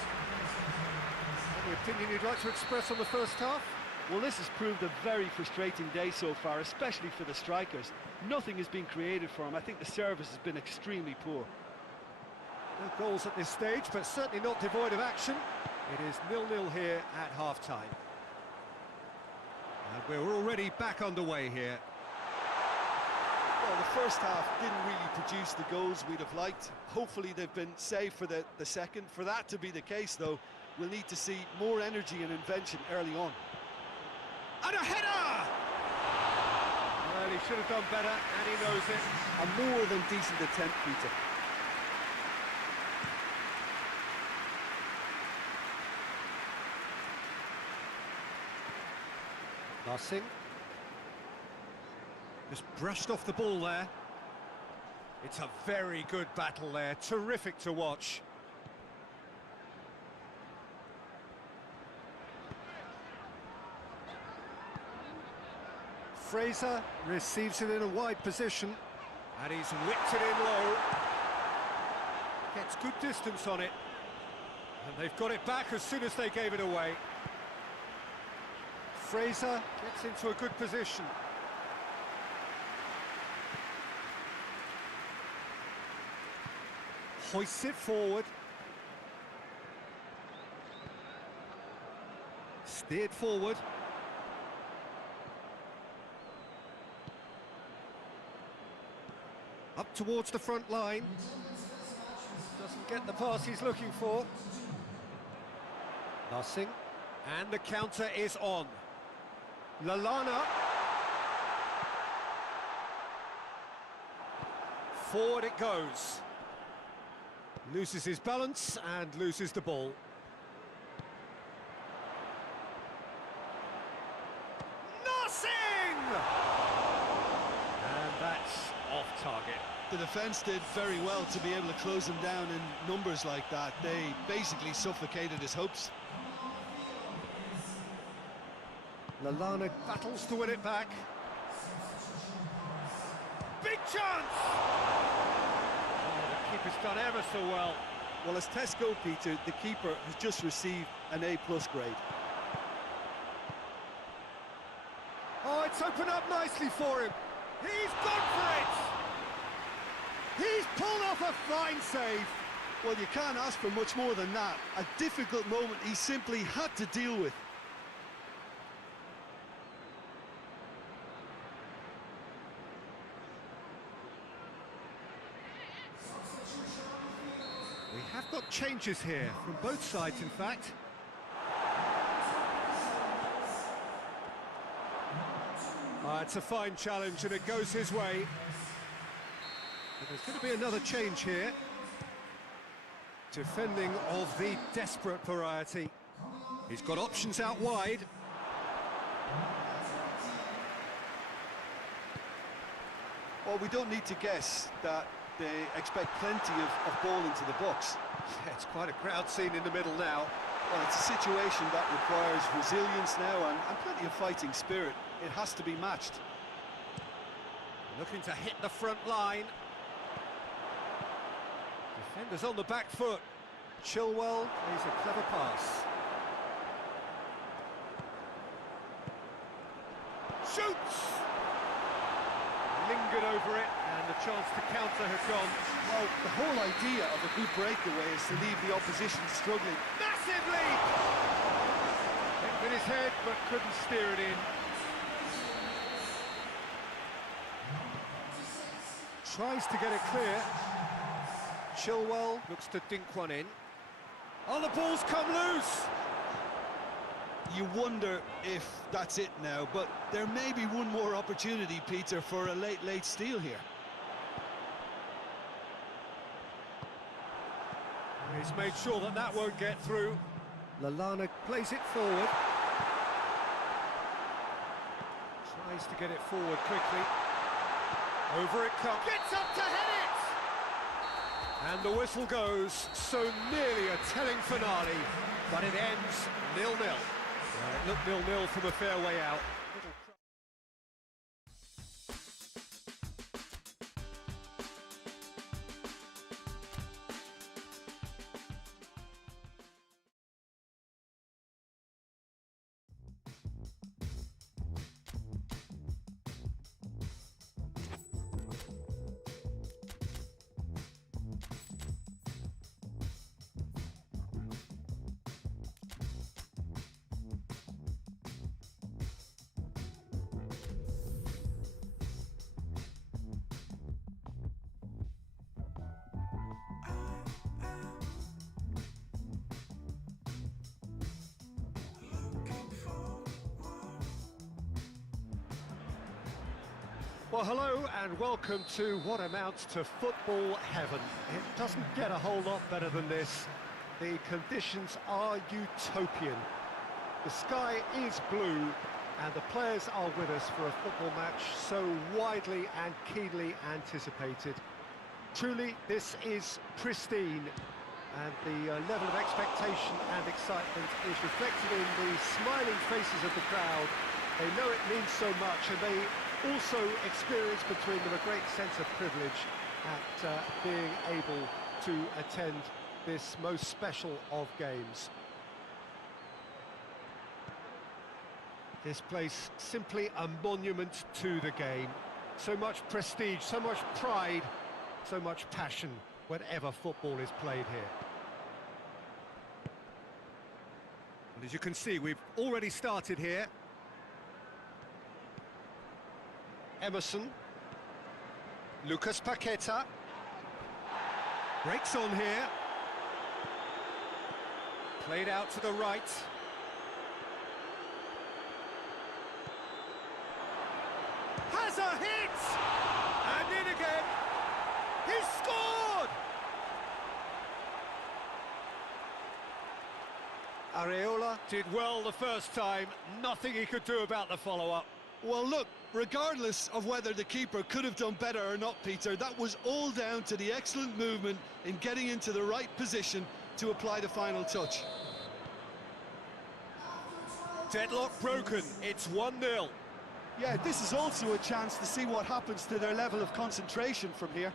Any opinion you'd like to express on the first half? Well, this has proved a very frustrating day so far, especially for the strikers. Nothing has been created for them. I think the service has been extremely poor. No goals at this stage, but certainly not devoid of action. It is 0-0 here at half-time. And we're already back underway here. Well, the first half didn't really produce the goals we'd have liked. Hopefully they've been saved for the second. For that to be the case, though, we'll need to see more energy and invention early on. And a header! Well, he should have done better, and he knows it. A more than decent attempt, Peter. Nothing. Just brushed off the ball there. It's a very good battle there, terrific to watch. Fraser receives it in a wide position, and he's whipped it in low. Gets good distance on it, and they've got it back as soon as they gave it away. Fraser gets into a good position. Hoists it forward. Steered forward. Up towards the front line. Doesn't get the pass he's looking for. Nothing. And the counter is on. Lallana. Forward it goes. Loses his balance and loses the ball. Nothing! And that's off target. The defence did very well to be able to close him down in numbers like that. They basically suffocated his hopes. Lallana battles to win it back. Big chance! Oh, the keeper's done ever so well. Well, as tests go, Peter, the keeper has just received an A+ grade. Oh, it's opened up nicely for him. He's gone for it! He's pulled off a fine save. Well, you can't ask for much more than that. A difficult moment he simply had to deal with. We have got changes here, from both sides in fact. It's a fine challenge and it goes his way. But there's going to be another change here. Defending of the desperate variety. He's got options out wide. Well, we don't need to guess that they expect plenty of ball into the box. Yeah, it's quite a crowd scene in the middle now. Well, it's a situation that requires resilience now and plenty of fighting spirit. It has to be matched. Looking to hit the front line. Defenders on the back foot. Chilwell plays a clever pass. Shoots! Lingered over it, and the chance to counter had gone. Well, the whole idea of a good breakaway is to leave the opposition struggling. Massive lead! Hit with his head, but couldn't steer it in. Tries to get it clear. Chilwell looks to dink one in. Oh, the ball's come loose! You wonder if that's it now, but there may be one more opportunity, Peter, for a late steal here. He's made sure that that won't get through. Lallana plays it forward. Tries to get it forward quickly. Over it comes. Gets up to head it! And the whistle goes. So nearly a telling finale, but it ends 0-0. It looked 0-0 from a fair way out. Well, hello and welcome to what amounts to football heaven. It doesn't get a whole lot better than this. The conditions are utopian. The sky is blue and the players are with us for a football match so widely and keenly anticipated. Truly, this is pristine, and the level of expectation and excitement is reflected in the smiling faces of the crowd. They know it means so much, and they also experience between them a great sense of privilege at being able to attend this most special of games. This place simply a monument to the game. So much prestige, so much pride, so much passion whenever football is played here. And as you can see, we've already started here. Emerson, Lucas Paqueta, breaks on here, played out to the right, has a hit, and in again, he's scored! Areola did well the first time, nothing he could do about the follow-up. Well, look, regardless of whether the keeper could have done better or not, Peter, that was all down to the excellent movement in getting into the right position to apply the final touch. Deadlock broken, it's 1-0. Yeah, this is also a chance to see what happens to their level of concentration from here.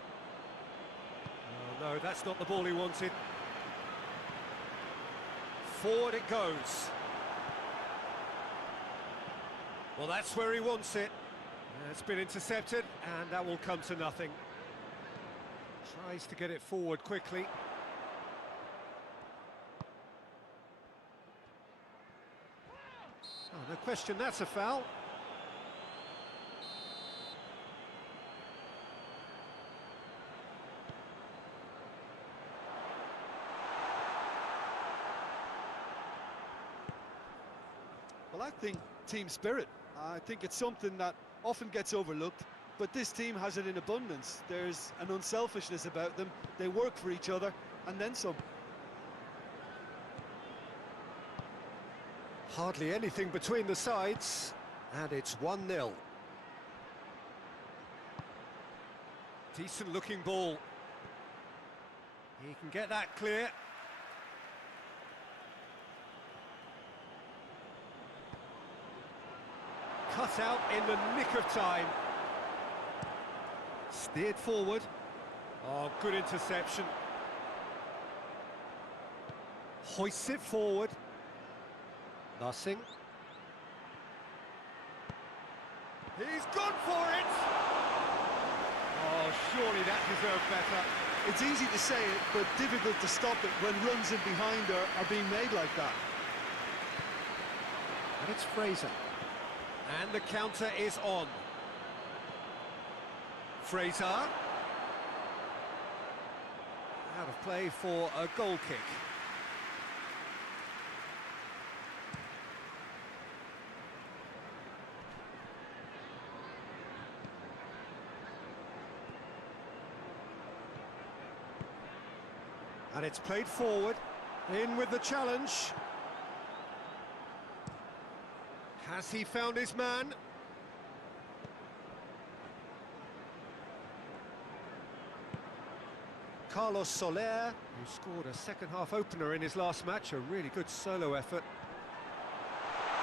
Oh, no, that's not the ball he wanted. Forward it goes. Well, that's where he wants it. It's been intercepted, and that will come to nothing. Tries to get it forward quickly. Oh, no question, that's a foul. Well, I think team spirit. I think it's something that often gets overlooked, but this team has it in abundance. There's an unselfishness about them. They work for each other, and then some. Hardly anything between the sides, and it's 1-0. Decent looking ball. He can get that clear. Cut out in the nick of time. Steered forward. Oh, good interception. Hoists it forward. Nothing. He's gone for it! Oh, surely that deserved better. It's easy to say it, but difficult to stop it when runs in behind are being made like that. And it's Fraser. And the counter is on. Fraser. Out of play for a goal kick. And it's played forward, in with the challenge. Has he found his man? Carlos Soler, who scored a second-half opener in his last match, a really good solo effort.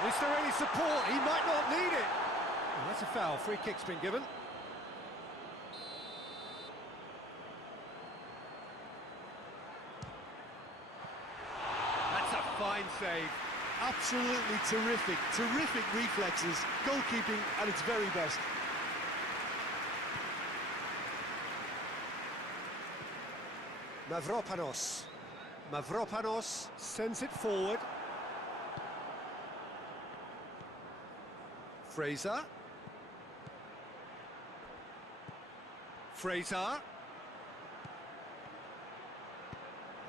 Is there any support? He might not need it. Well, that's a foul. Free kick's been given. That's a fine save. Absolutely terrific reflexes, goalkeeping at its very best. Mavropanos sends it forward. Fraser.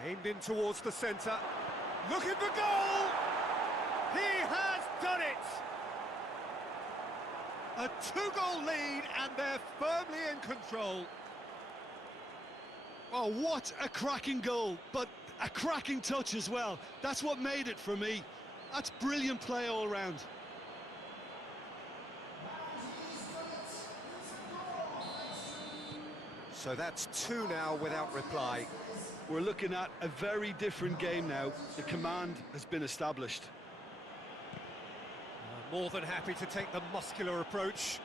Aimed in towards the centre. Looking for goal! He has done it! A two-goal lead, and they're firmly in control. Oh, what a cracking goal, but a cracking touch as well. That's what made it for me. That's brilliant play all round. So that's two now without reply. We're looking at a very different game now. The command has been established. More than happy to take the muscular approach.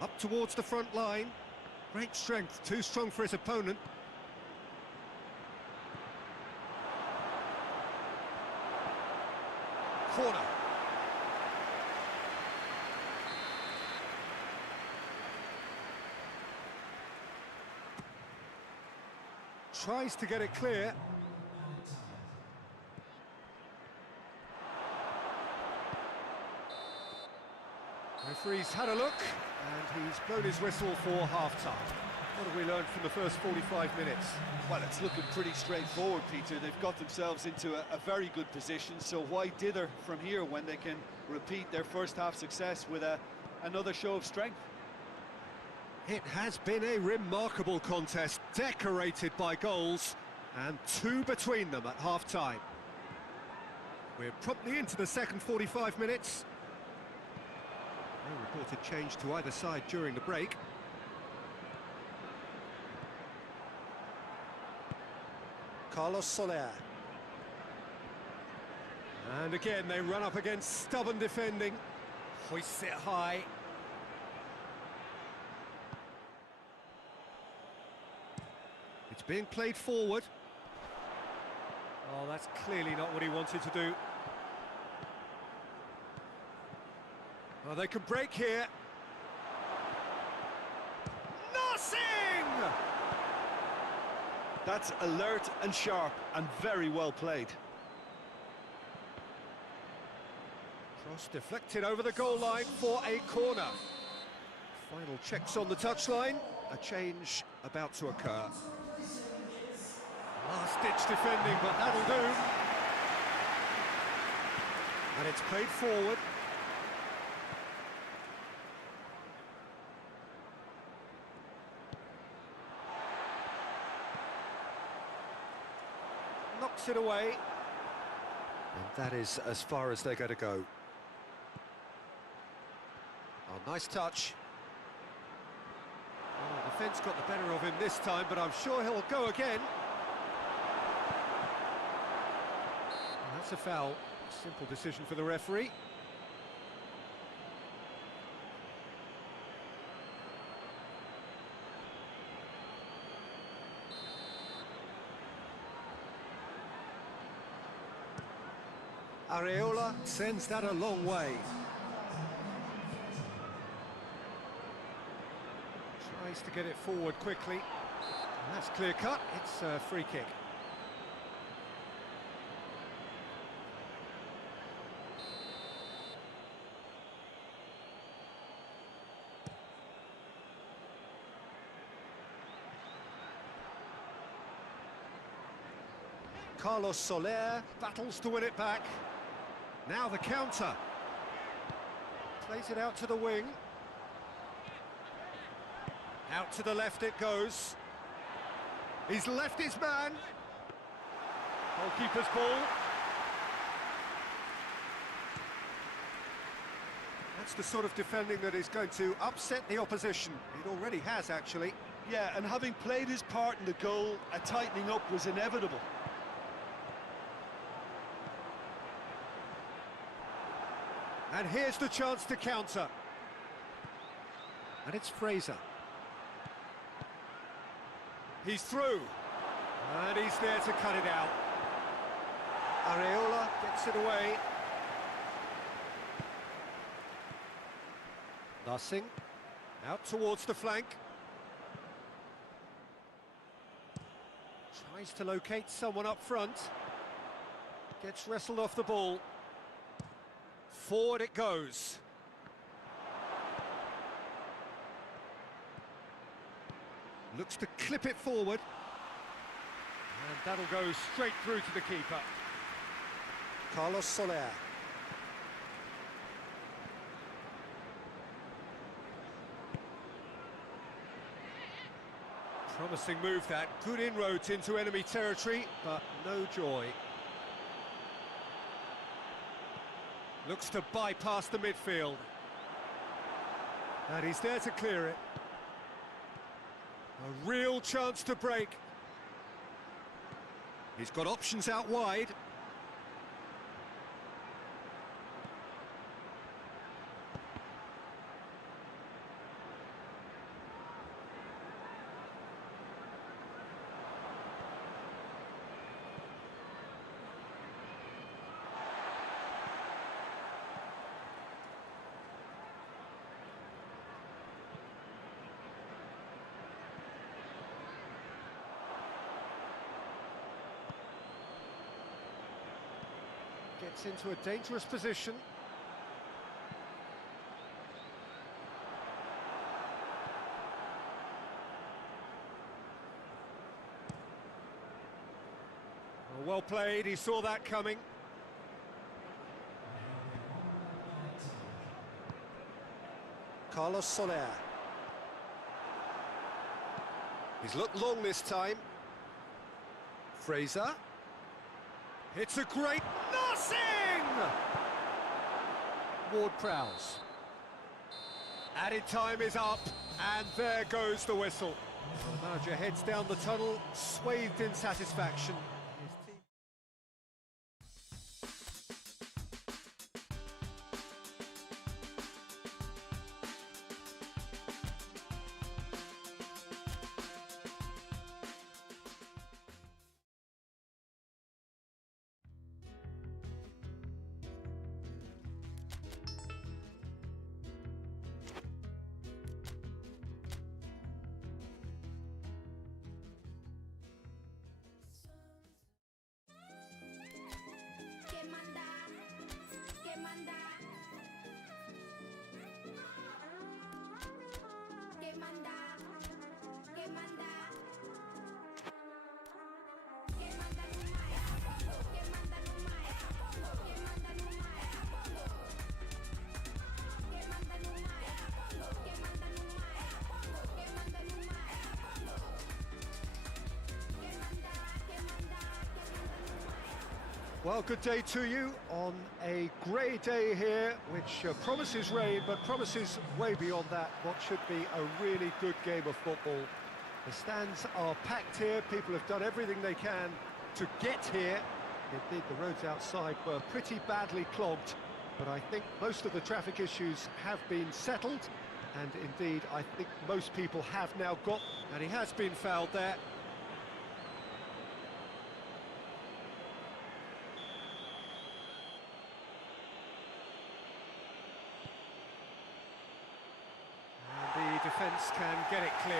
Up towards the front line. Great strength, too strong for his opponent. Corner. Tries to get it clear. Referee's had a look, and he's blown his whistle for half-time. What have we learned from the first 45 minutes? Well, it's looking pretty straightforward, Peter. They've got themselves into a very good position, so why dither from here when they can repeat their first-half success with another show of strength? It has been a remarkable contest, decorated by goals, and two between them at half-time. We're promptly into the second 45 minutes. No reported change to either side during the break. Carlos Soler. And again, they run up against stubborn defending. Hoists it high. It's being played forward. Oh, that's clearly not what he wanted to do. Well, they can break here. Nothing! That's alert and sharp and very well played. Cross deflected over the goal line for a corner. Final checks on the touchline. A change about to occur. Last-ditch defending, but that'll do. And it's played forward. Knocks it away. And that is as far as they're going to go. Oh, nice touch. Oh, the defence got the better of him this time, but I'm sure he'll go again. And that's a foul. Simple decision for the referee. Areola sends that a long way. Tries to get it forward quickly. And that's clear cut. It's a free kick. Carlos Soler battles to win it back. Now the counter. Plays it out to the wing. Out to the left it goes. He's left his man. Goalkeeper's ball. That's the sort of defending that is going to upset the opposition. It already has, actually. Yeah, and having played his part in the goal, a tightening up was inevitable. And here's the chance to counter. And it's Fraser. He's through. And he's there to cut it out. Areola gets it away. Nothing. Out towards the flank. Tries to locate someone up front. Gets wrestled off the ball. Forward it goes. Looks to clip it forward. And that'll go straight through to the keeper. Carlos Soler. Promising move that. Good inroads into enemy territory, but no joy. Looks to bypass the midfield. And he's there to clear it. A real chance to break. He's got options out wide. Gets into a dangerous position. Well played, he saw that coming. Carlos Soler. He's looked long this time. Fraser. It's a great... Nothing! Ward-Prowse. Added time is up, and there goes the whistle. The manager heads down the tunnel, swathed in satisfaction. Well, good day to you on a grey day here, which promises rain, but promises way beyond that what should be a really good game of football. The stands are packed here, people have done everything they can to get here. Indeed, the roads outside were pretty badly clogged, but I think most of the traffic issues have been settled, and indeed, I think most people have now got, and he has been fouled there. Defence can get it clear.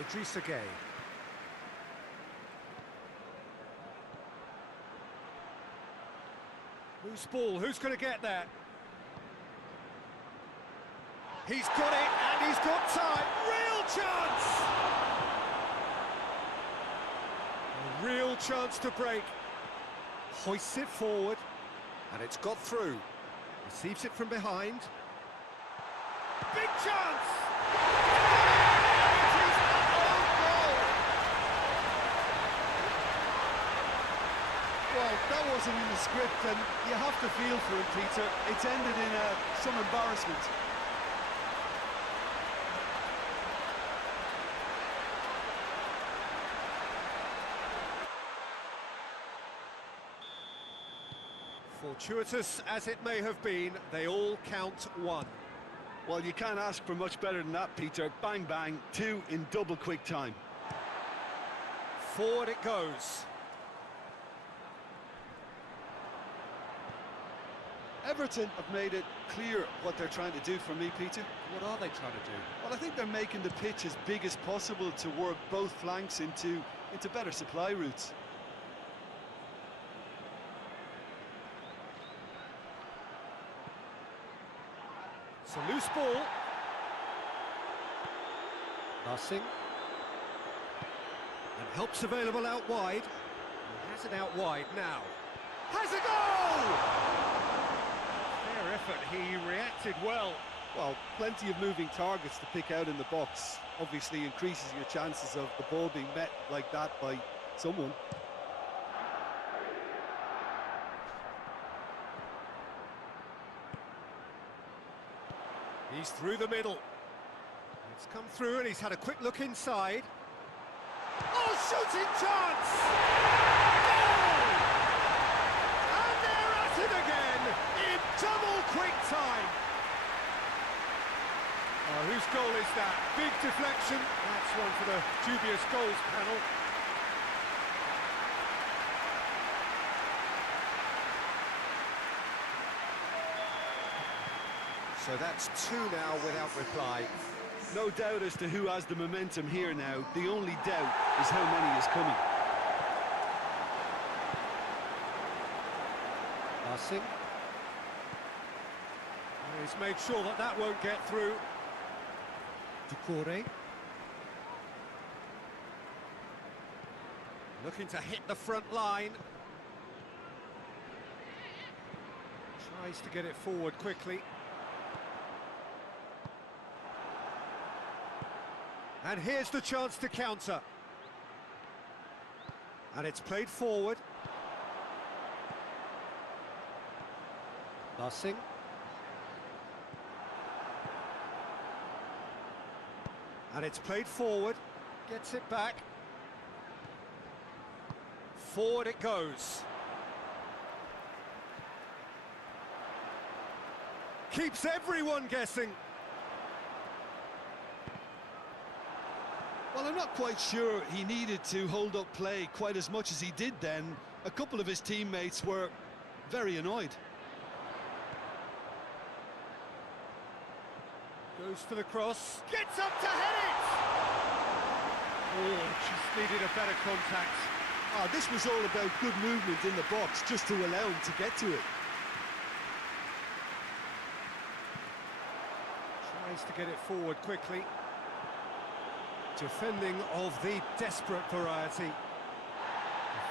Idrissa Gueye. Loose ball, who's going to get that? He's got it, and he's got time. Real chance! A real chance to break. Hoists it forward, and it's got through. Receives it from behind. Big chance! Well, that wasn't in the script, and you have to feel for him, Peter. It's ended in some embarrassment. Fortuitous as it may have been, they all count one. Well, you can't ask for much better than that, Peter. Bang, bang, two in double quick time. Forward it goes. Everton have made it clear what they're trying to do for me, Peter. What are they trying to do? Well, I think they're making the pitch as big as possible to work both flanks into better supply routes. It's a loose ball. Nothing. And help's available out wide. He has it out wide now. Has a goal! Fair effort, he reacted well. Well, plenty of moving targets to pick out in the box. Obviously increases your chances of the ball being met like that by someone. He's through the middle. It's come through and he's had a quick look inside. Oh, shooting chance! Goal! And they're at it again in double quick time. Oh, whose goal is that? Big deflection. That's one for the dubious goals panel. So that's two now without reply. No doubt as to who has the momentum here now. The only doubt is how many is coming. Passing. He's made sure that that won't get through. Ducouré. Looking to hit the front line. Tries to get it forward quickly. And here's the chance to counter. And it's played forward. Passing. And it's played forward. Gets it back. Forward it goes. Keeps everyone guessing. Well, I'm not quite sure he needed to hold up play quite as much as he did then. A couple of his teammates were very annoyed. Goes for the cross. Gets up to head it! Oh, just needed a better contact. Ah, this was all about good movement in the box, just to allow him to get to it. Tries to get it forward quickly. Defending of the desperate variety.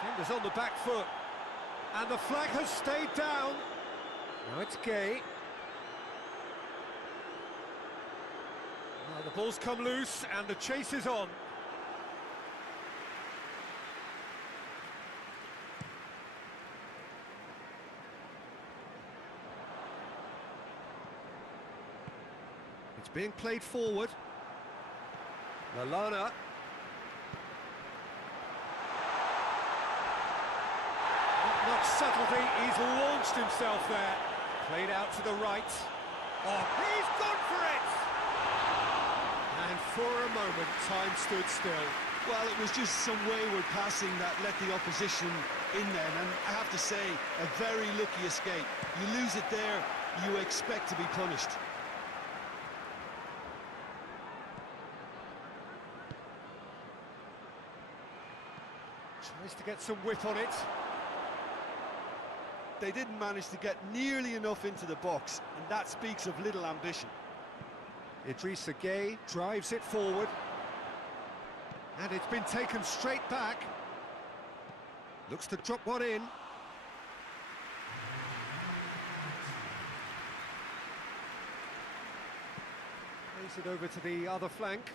Defenders on the back foot. And the flag has stayed down. Now it's Gay. Well, the ball's come loose and the chase is on. It's being played forward. Lallana. Not much subtlety, he's launched himself there. Played out to the right. Oh, he's gone for it! And for a moment, time stood still. Well, it was just some wayward passing that let the opposition in then, and I have to say, a very lucky escape. You lose it there, you expect to be punished. Tries to get some whip on it. They didn't manage to get nearly enough into the box, and that speaks of little ambition. Idrissa Gueye drives it forward. And it's been taken straight back. Looks to drop one in. Plays it over to the other flank.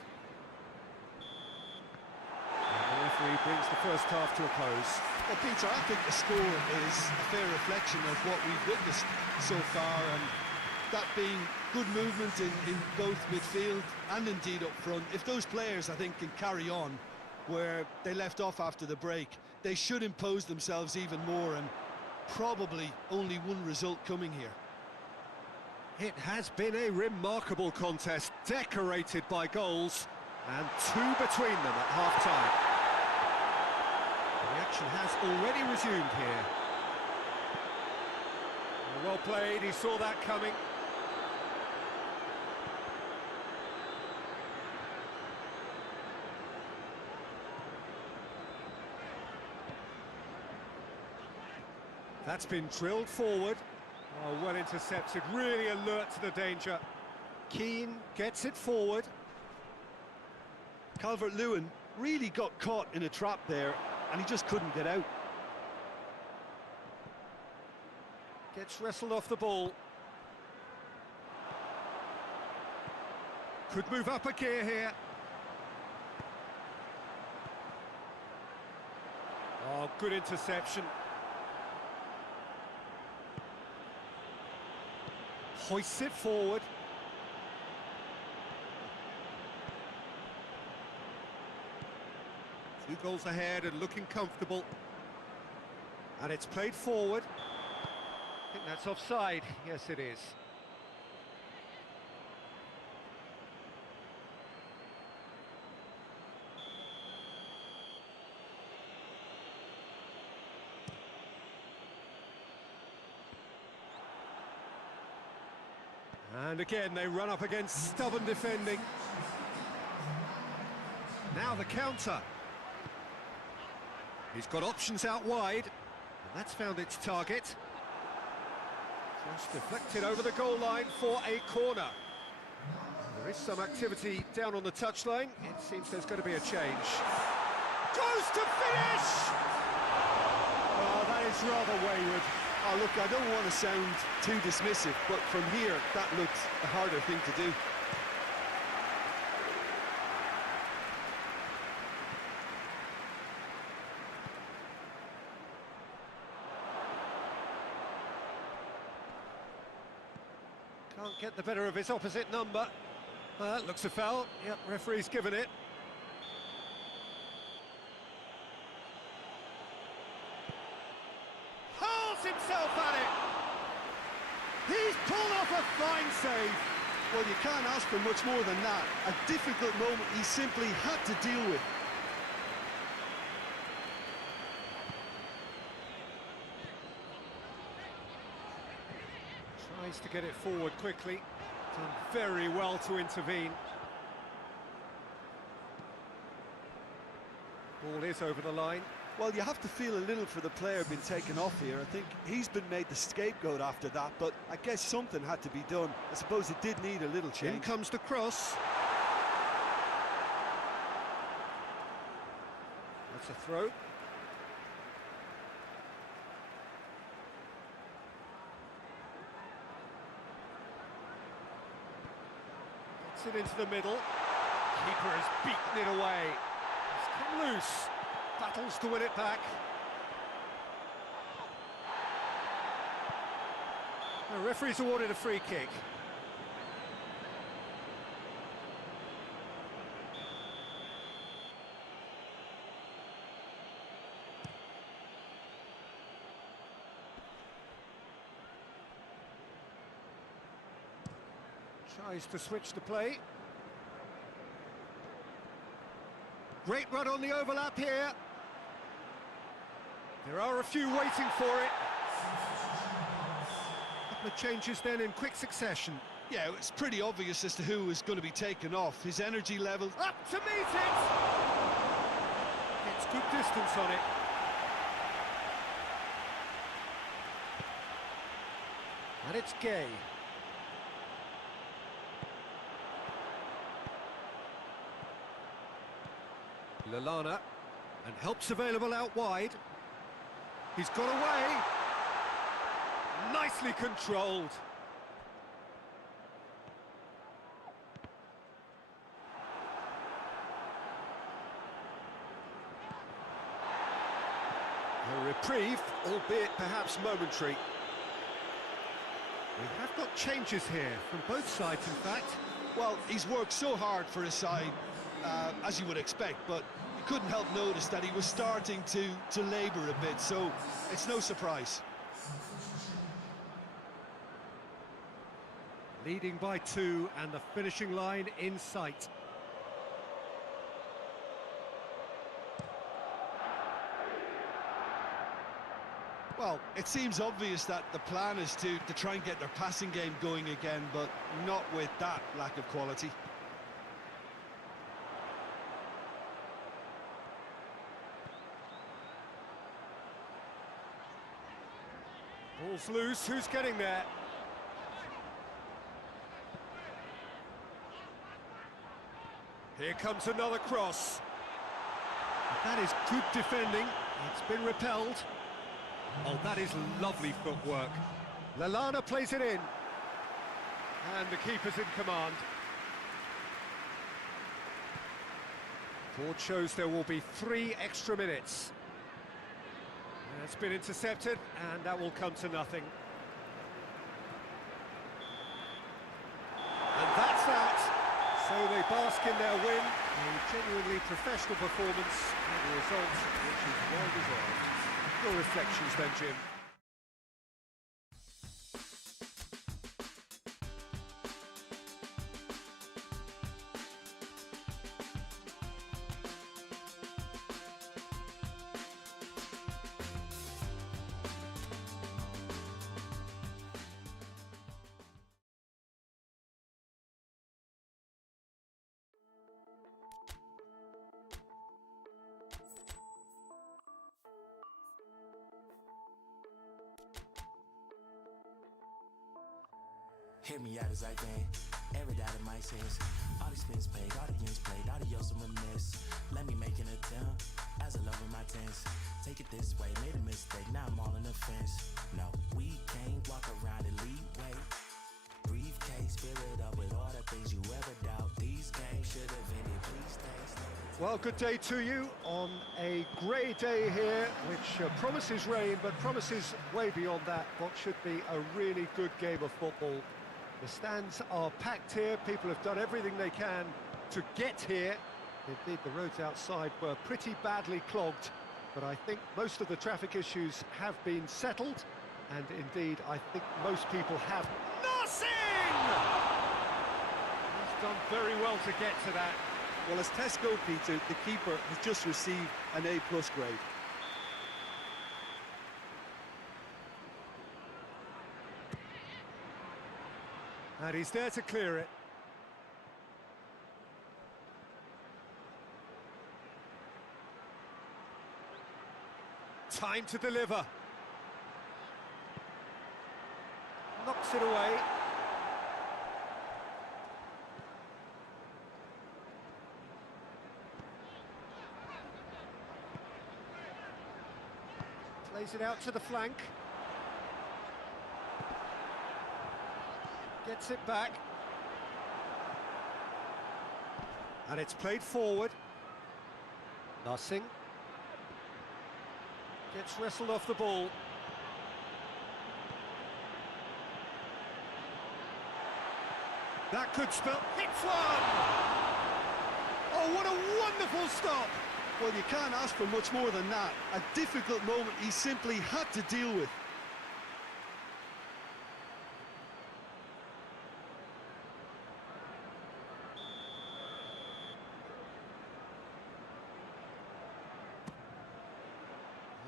And the referee brings the first half to a close. Well, Peter, I think the score is a fair reflection of what we've witnessed so far, and that being good movement in both midfield and indeed up front. If those players, I think, can carry on where they left off after the break, they should impose themselves even more, and probably only one result coming here. It has been a remarkable contest, decorated by goals, and two between them at half-time. The action has already resumed here. Well played, he saw that coming. That's been drilled forward. Oh, well intercepted, really alert to the danger. Keane gets it forward. Calvert-Lewin really got caught in a trap there, and he just couldn't get out. Gets wrestled off the ball. Could move up a gear here. Oh, good interception. Hoists it forward. Two goals ahead and looking comfortable. And it's played forward. I think that's offside. Yes, it is. And again, they run up against stubborn defending. Now the counter. He's got options out wide, and that's found its target. Just deflected over the goal line for a corner. There is some activity down on the touchline. It seems there's going to be a change. Goes to finish! Oh, that is rather wayward. Oh, look, I don't want to sound too dismissive, but from here, that looks a harder thing to do. Can't get the better of his opposite number. Looks a foul. Yep, referee's given it. Hurls himself at it! He's pulled off a fine save. Well, you can't ask for much more than that. A difficult moment he simply had to deal with. Tries to get it forward quickly. Done very well to intervene. Ball is over the line. Well, you have to feel a little for the player being taken off here. I think he's been made the scapegoat after that, but I guess something had to be done. I suppose it did need a little change. In comes the cross. That's a throw. Gets it into the middle. Keeper has beaten it away. It's come loose. Battles to win it back. The referee's awarded a free kick. Tries to switch the play. Great run on the overlap here. There are a few waiting for it. Couple of changes then in quick succession. Yeah, it's pretty obvious as to who was going to be taken off. His energy level... Up to meet it! Gets good distance on it. And it's Gay. Lallana, and help's available out wide. He's got away. Nicely controlled. A reprieve, albeit perhaps momentary. We have got changes here from both sides, in fact. Well, he's worked so hard for his side, as you would expect, but you couldn't help notice that he was starting to labour a bit, so it's no surprise. Leading by 2 and the finishing line in sight. Well, it seems obvious that the plan is to try and get their passing game going again, but not with that lack of quality. Ball's loose, who's getting there? Here comes another cross. That is good defending. It's been repelled. Oh, that is lovely footwork. Lallana plays it in. And the keeper's in command. Board shows there will be 3 extra minutes. It's been intercepted, and that will come to nothing. And that's that. So they bask in their win. A genuinely professional performance, and the result which is well deserved. Your reflections then, Jim? Hear me out as I can, every doubt in my sense. All these spins paid, audience played, adios and remiss. Let me make an attempt, as a love in my tense. Take it this way, made a mistake, now I'm all in the fence. No, we can't walk around elite way. Briefcase, fill it up with all the things you ever doubt. These games should have ended, please stay. Well, good day to you on a grey day here, which promises rain, but promises way beyond that what should be a really good game of football. The stands are packed here, people have done everything they can to get here. Indeed, the roads outside were pretty badly clogged, but I think most of the traffic issues have been settled, and indeed, I think most people have. Nothing! He's done very well to get to that. Well, as tests go, Peter, the keeper has just received an A+ grade. And he's there to clear it. Time to deliver. Knocks it away. Plays it out to the flank. Gets it back. And it's played forward. Nothing. Gets wrestled off the ball. That could spell... Hits one! Oh, what a wonderful stop! Well, you can't ask for much more than that. A difficult moment he simply had to deal with.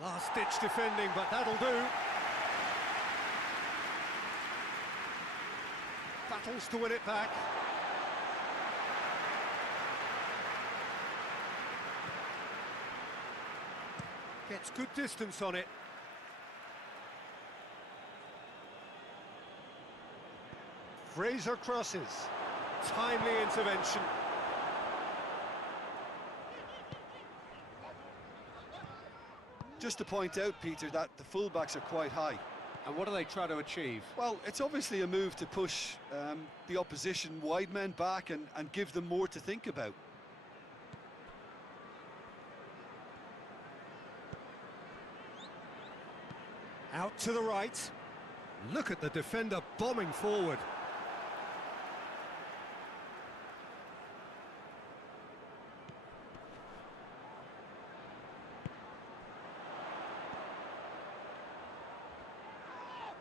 Last-ditch defending, but that'll do. Battles to win it back. Gets good distance on it. Fraser crosses. Timely intervention. Just to point out, Peter, that the fullbacks are quite high. And what do they try to achieve? Well, it's obviously a move to push the opposition wide men back and give them more to think about. Out to the right. Look at the defender bombing forward.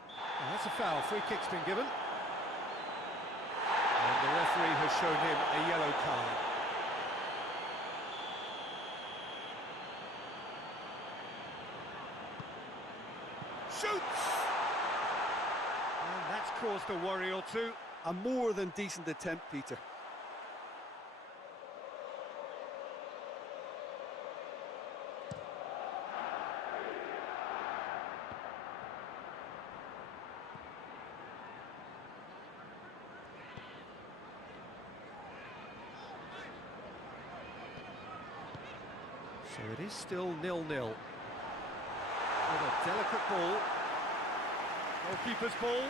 Oh, that's a foul. Free kick's been given. And the referee has shown him a yellow card. Shoots! And that's caused a worry or two. A more than decent attempt, Peter. So it is still 0-0. With a delicate ball. Goalkeeper's ball.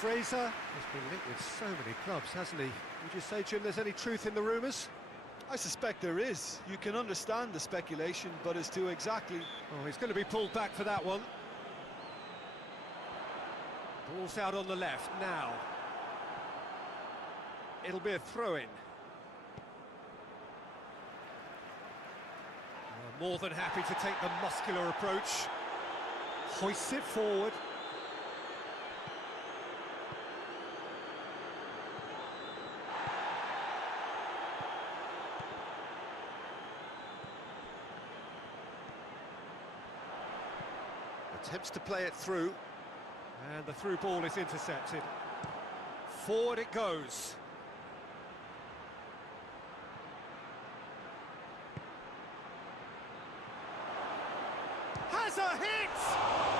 Fraser has been linked with so many clubs, hasn't he? Would you say, Jim, there's any truth in the rumours? I suspect there is. You can understand the speculation, but as to exactly... Oh, he's going to be pulled back for that one. Ball's out on the left now. It'll be a throw-in. More than happy to take the muscular approach. Hoists it forward. Attempts to play it through. And the through ball is intercepted. Forward it goes. Has a hit!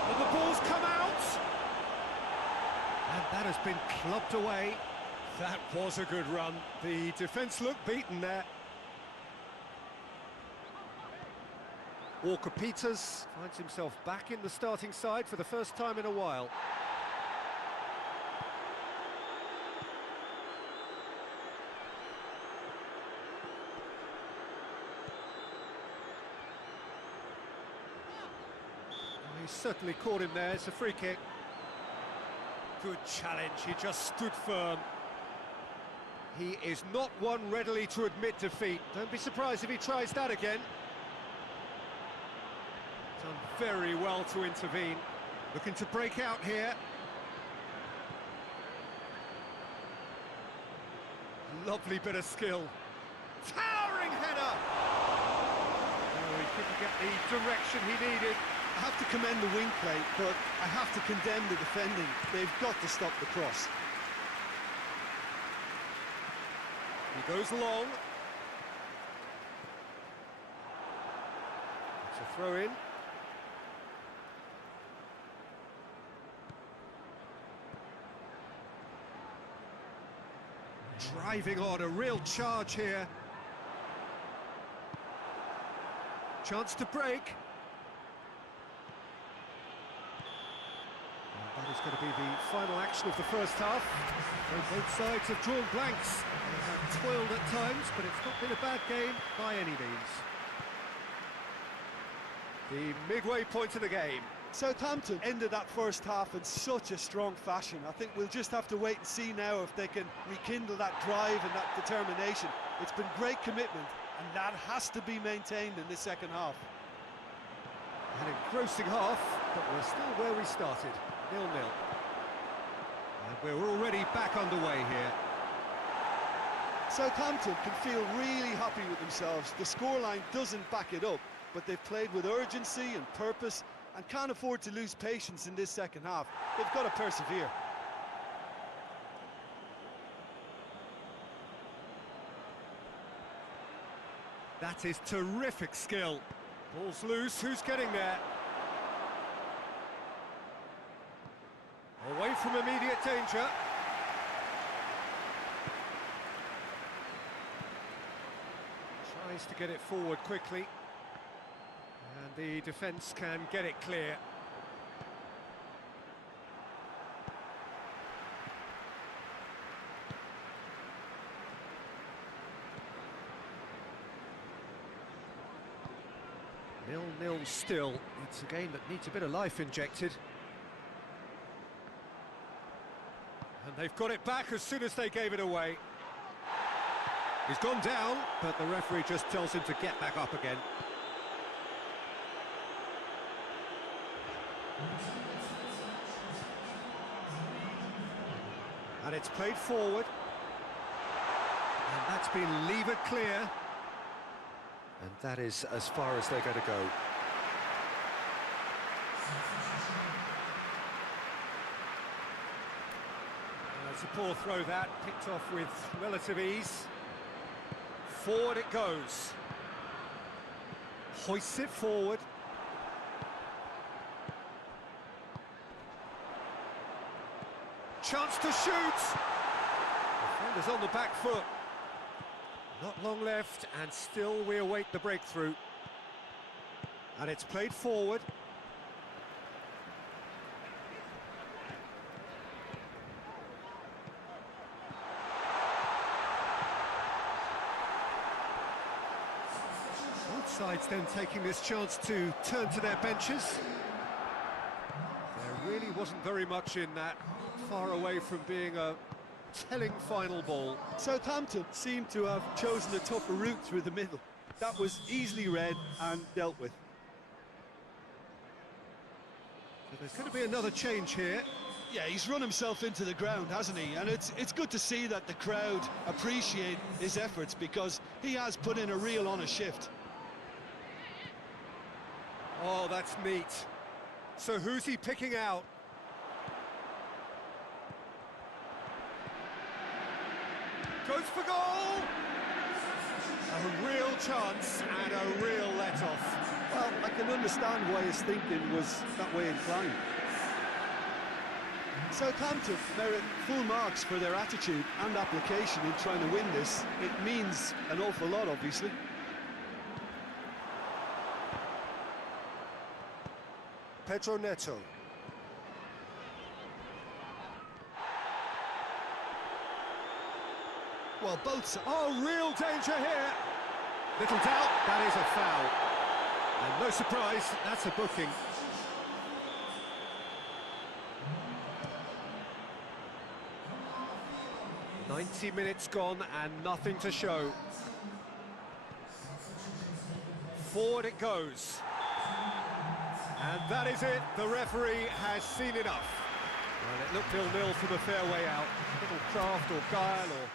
And the ball's come out! And that has been clubbed away. That was a good run. The defence looked beaten there. Walker-Peters finds himself back in the starting side for the first time in a while. He's certainly caught him there. It's a free kick. Good challenge. He just stood firm. He is not one readily to admit defeat. Don't be surprised if he tries that again. Done very well to intervene. Looking to break out here. Lovely bit of skill. Towering header! Oh, he couldn't get the direction he needed. I have to commend the wing play, but I have to condemn the defending. They've got to stop the cross. He goes long. It's a throw-in. Driving on, a real charge here. Chance to break. That is going to be the final action of the first half. Both sides have drawn blanks. They have toiled at times, but it's not been a bad game by any means. The midway point of the game. Southampton ended that first half in such a strong fashion. I think we'll just have to wait and see now if they can rekindle that drive and that determination. It's been great commitment, and that has to be maintained in the second half. An engrossing half, but we're still where we started. 0-0. And we're already back underway here. Southampton can feel really happy with themselves. The scoreline doesn't back it up, but they've played with urgency and purpose and can't afford to lose patience in this second half. They've got to persevere. That is terrific skill. Ball's loose, who's getting there? Away from immediate danger. Tries to get it forward quickly. And the defence can get it clear. Nil-nil still It's a game that needs a bit of life injected. And they've got it back as soon as they gave it away. He's gone down, but the referee just tells him to get back up again. And it's played forward. And that's been levered clear. And that is as far as they're going to go. It's a poor throw that, picked off with relative ease. Forward it goes. Hoists it forward. Chance to shoot! Defender's on the back foot. Not long left, and still we await the breakthrough. And it's played forward. Both sides then taking this chance to turn to their benches. There really wasn't very much in that, far away from being a telling final ball. Southampton seemed to have chosen a tougher route through the middle. That was easily read and dealt with. So there's going to be another change here. Yeah, he's run himself into the ground, hasn't he? And it's good to see that the crowd appreciate his efforts, because he has put in a real honest shift. Oh, that's neat. So who's he picking out? Goes for goal! A real chance and a real let-off. Well, I can understand why his thinking was that way inclined. Southampton merit full marks for their attitude and application in trying to win this. It means an awful lot, obviously. Pedro Neto. Well, both sides. Oh, real danger here. Little doubt, that is a foul. And no surprise, that's a booking. "90 minutes gone and nothing to show." Forward it goes. And that is it, the referee has seen enough. And it looked 0-0 from a fair way out. Little craft or guile or...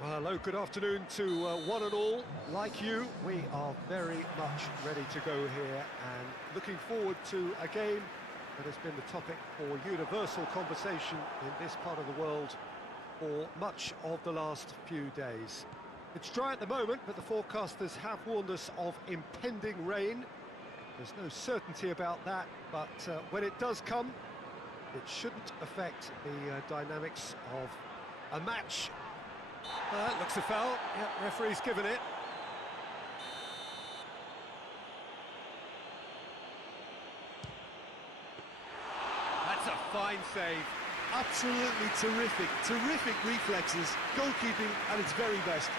Well, hello, good afternoon to one and all. Like you, we are very much ready to go here and looking forward to a game that has been the topic for universal conversation in this part of the world for much of the last few days. It's dry at the moment, but the forecasters have warned us of impending rain. There's no certainty about that, but when it does come, it shouldn't affect the dynamics of a match. That looks a foul. Yep, referee's given it. That's a fine save. Absolutely terrific reflexes, goalkeeping at its very best.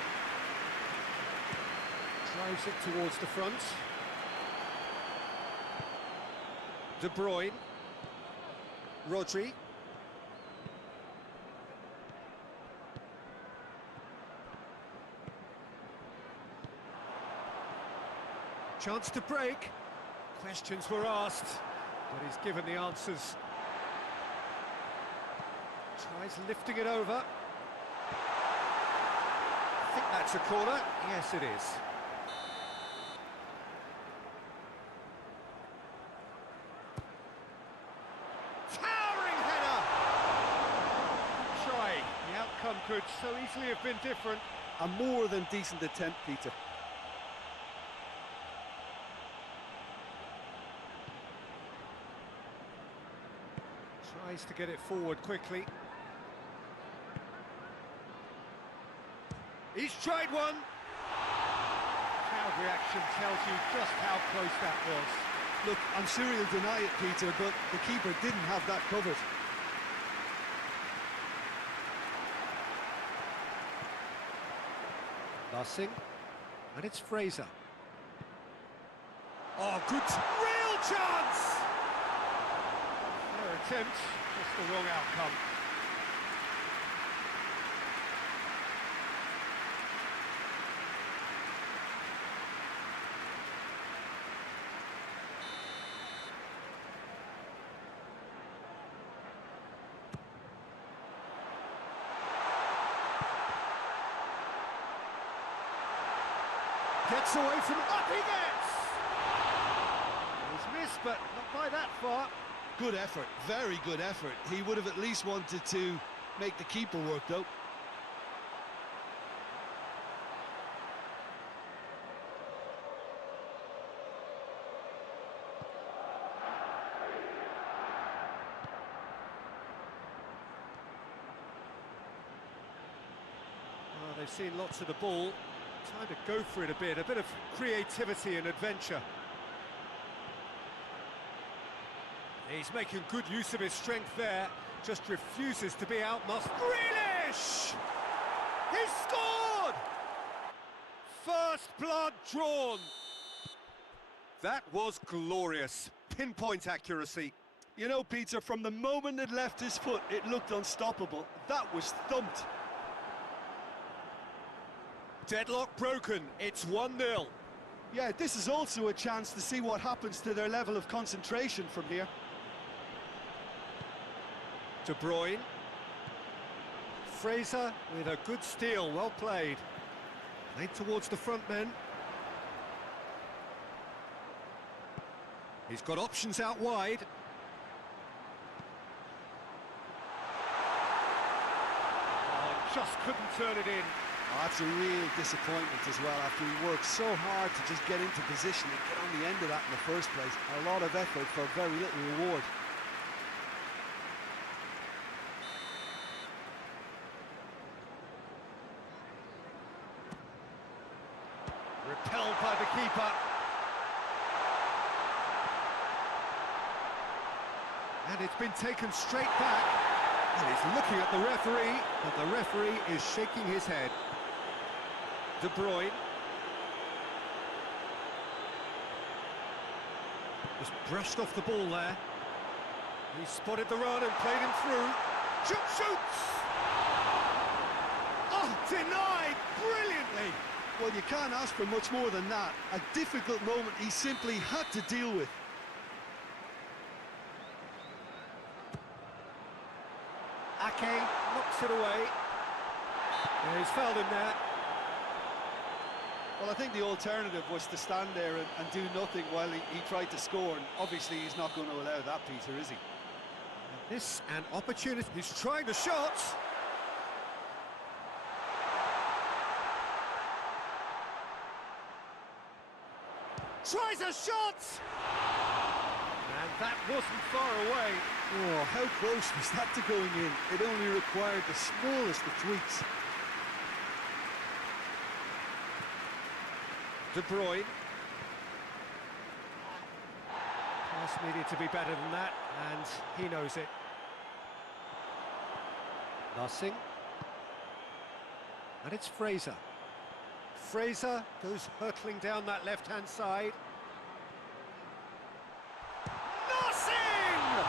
Drives it towards the front. De Bruyne. Rodri. Chance to break. Questions were asked, but he's given the answers. He's lifting it over. I think that's a corner. Yes, it is. Towering header! Try. The outcome could so easily have been different. A more than decent attempt, Peter. Tries to get it forward quickly. He's tried one! Crowd reaction tells you just how close that was. Look, I'm sure he'll deny it, Peter, but the keeper didn't have that covered. Lassing, and it's Fraser. Oh, good, real chance! Fair attempt, just the wrong outcome. Gets away from it, up he gets! He's missed, but not by that far. Good effort, very good effort. He would have at least wanted to make the keeper work, though. Well, they've seen lots of the ball. Time to go for it a bit of creativity and adventure. He's making good use of his strength there, just refuses to be outmuscled. Grealish! He scored! First blood drawn. That was glorious. Pinpoint accuracy. You know, Peter, from the moment it left his foot, it looked unstoppable. That was thumped. Deadlock broken, it's 1-0. Yeah, this is also a chance to see what happens to their level of concentration from here. De Bruyne. Fraser with a good steal, well played. Played towards the front men. He's got options out wide. Oh, just couldn't turn it in. Oh, that's a real disappointment as well, after he worked so hard to just get into position and get on the end of that in the first place. A lot of effort for very little reward. Repelled by the keeper. And it's been taken straight back. And he's looking at the referee, but the referee is shaking his head. De Bruyne. Just brushed off the ball there. He spotted the run and played him through. Shoots! Oh, denied brilliantly! Well, you can't ask for much more than that. A difficult moment he simply had to deal with. Ake knocks it away. Yeah, he's fouled him there. Well, I think the alternative was to stand there and do nothing while he tried to score, and obviously he's not going to allow that, Peter, is he? This an opportunity. He's trying the shot. Tries a shot! And that wasn't far away. Oh, how close was that to going in? It only required the smallest of tweaks. De Bruyne. Pass needed to be better than that, and he knows it. Lassing. And it's Fraser. Fraser goes hurtling down that left-hand side. Nothing!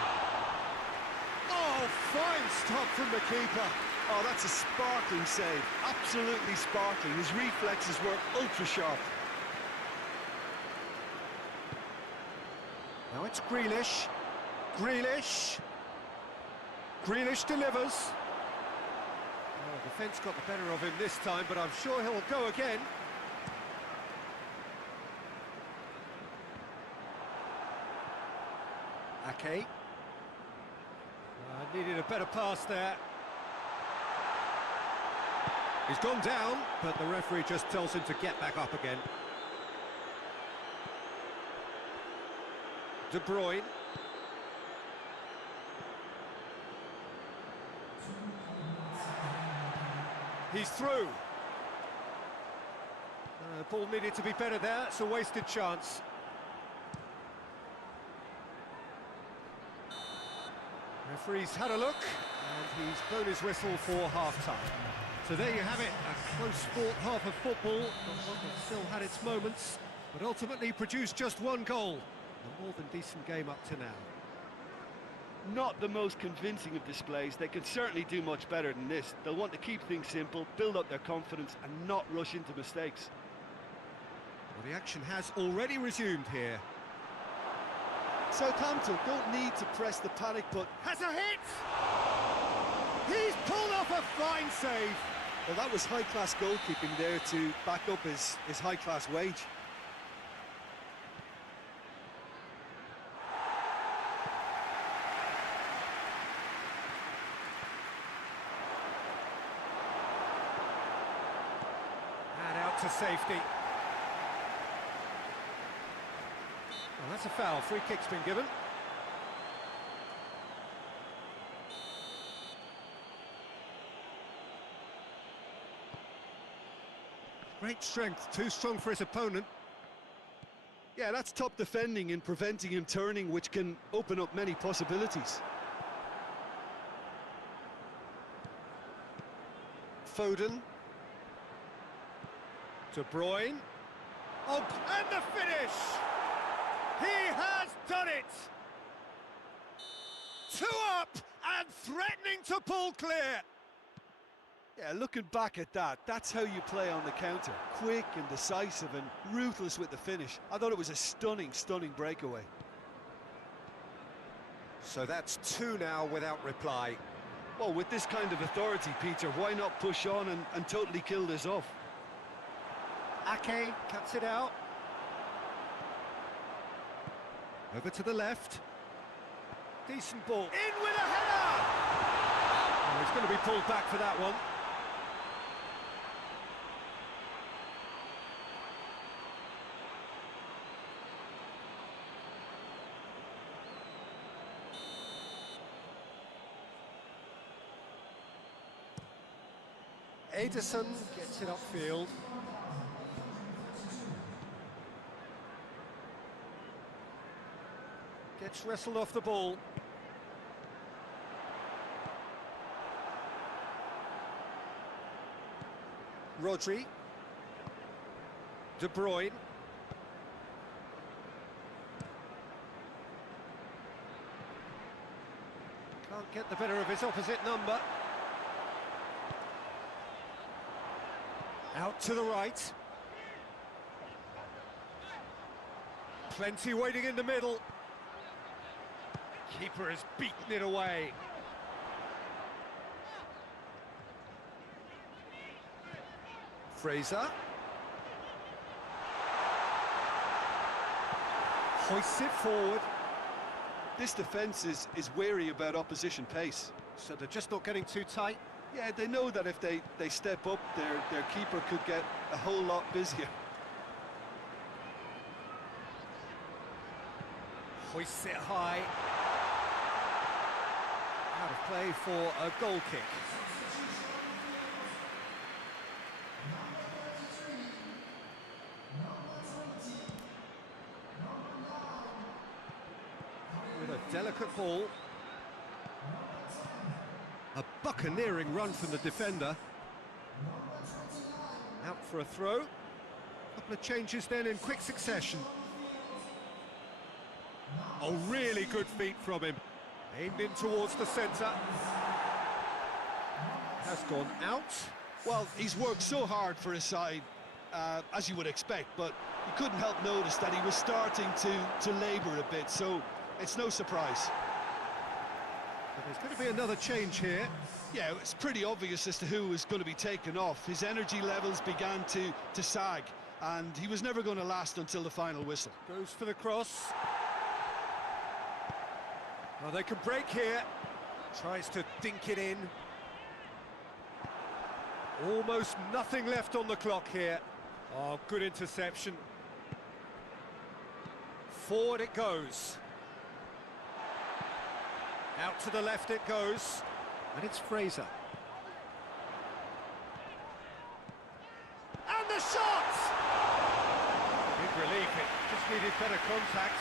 Oh, fine stop from the keeper. Oh, that's a sparkling save. Absolutely sparkling. His reflexes were ultra-sharp. Now it's Grealish. Grealish delivers. Defence got the better of him this time, but I'm sure he'll go again. Ake. Needed a better pass there. He's gone down, but the referee just tells him to get back up again. De Bruyne. He's through. Ball needed to be better there, it's a wasted chance. Referee's had a look, and he's blown his whistle for half-time. So there you have it, a close-fought half of football, but one that still had its moments, but ultimately produced just one goal. A more than decent game up to now. Not the most convincing of displays. They can certainly do much better than this. They'll want to keep things simple, build up their confidence, and not rush into mistakes. Well, the action has already resumed here. Southampton don't need to press the panic button. Has a hit! He's pulled off a fine save! Well, that was high-class goalkeeping there to back up his high-class wage. And out to safety. Well, that's a foul. Free kick's been given. Great strength, too strong for his opponent. Yeah, that's top defending and preventing him turning, which can open up many possibilities. Foden. De Bruyne. Oh, and the finish! He has done it! 2 up and threatening to pull clear. Yeah, looking back at that, that's how you play on the counter. Quick and decisive and ruthless with the finish. I thought it was a stunning, stunning breakaway. So that's 2 now without reply. Well, with this kind of authority, Peter, why not push on and totally kill this off? Ake cuts it out. Over to the left. Decent ball. In with a header! Oh, he's going to be pulled back for that one. Ederson gets it upfield. Gets wrestled off the ball. Rodri. De Bruyne. Can't get the better of his opposite number. Out to the right. Plenty waiting in the middle. Keeper has beaten it away. Fraser. Hoists it forward. This defence is wary about opposition pace. So they're just not getting too tight. Yeah, they know that if they step up, their keeper could get a whole lot busier. Hoists it high. Out of play for a goal kick. With a delicate ball. A buccaneering run from the defender. Out for a throw. Couple of changes then in quick succession. Oh, really good feet from him. Aimed in towards the centre. Has gone out. Well, he's worked so hard for his side, as you would expect, but you couldn't help notice that he was starting to labour a bit, so it's no surprise. But there's going to be another change here. Yeah, it's pretty obvious as to who was going to be taken off. His energy levels began to sag, and he was never going to last until the final whistle. Goes for the cross. Well, they can break here. Tries to dink it in. Almost nothing left on the clock here. Oh, good interception. Forward it goes. Out to the left it goes. And it's Fraser. And the shot! Big relief, it just needed better contact.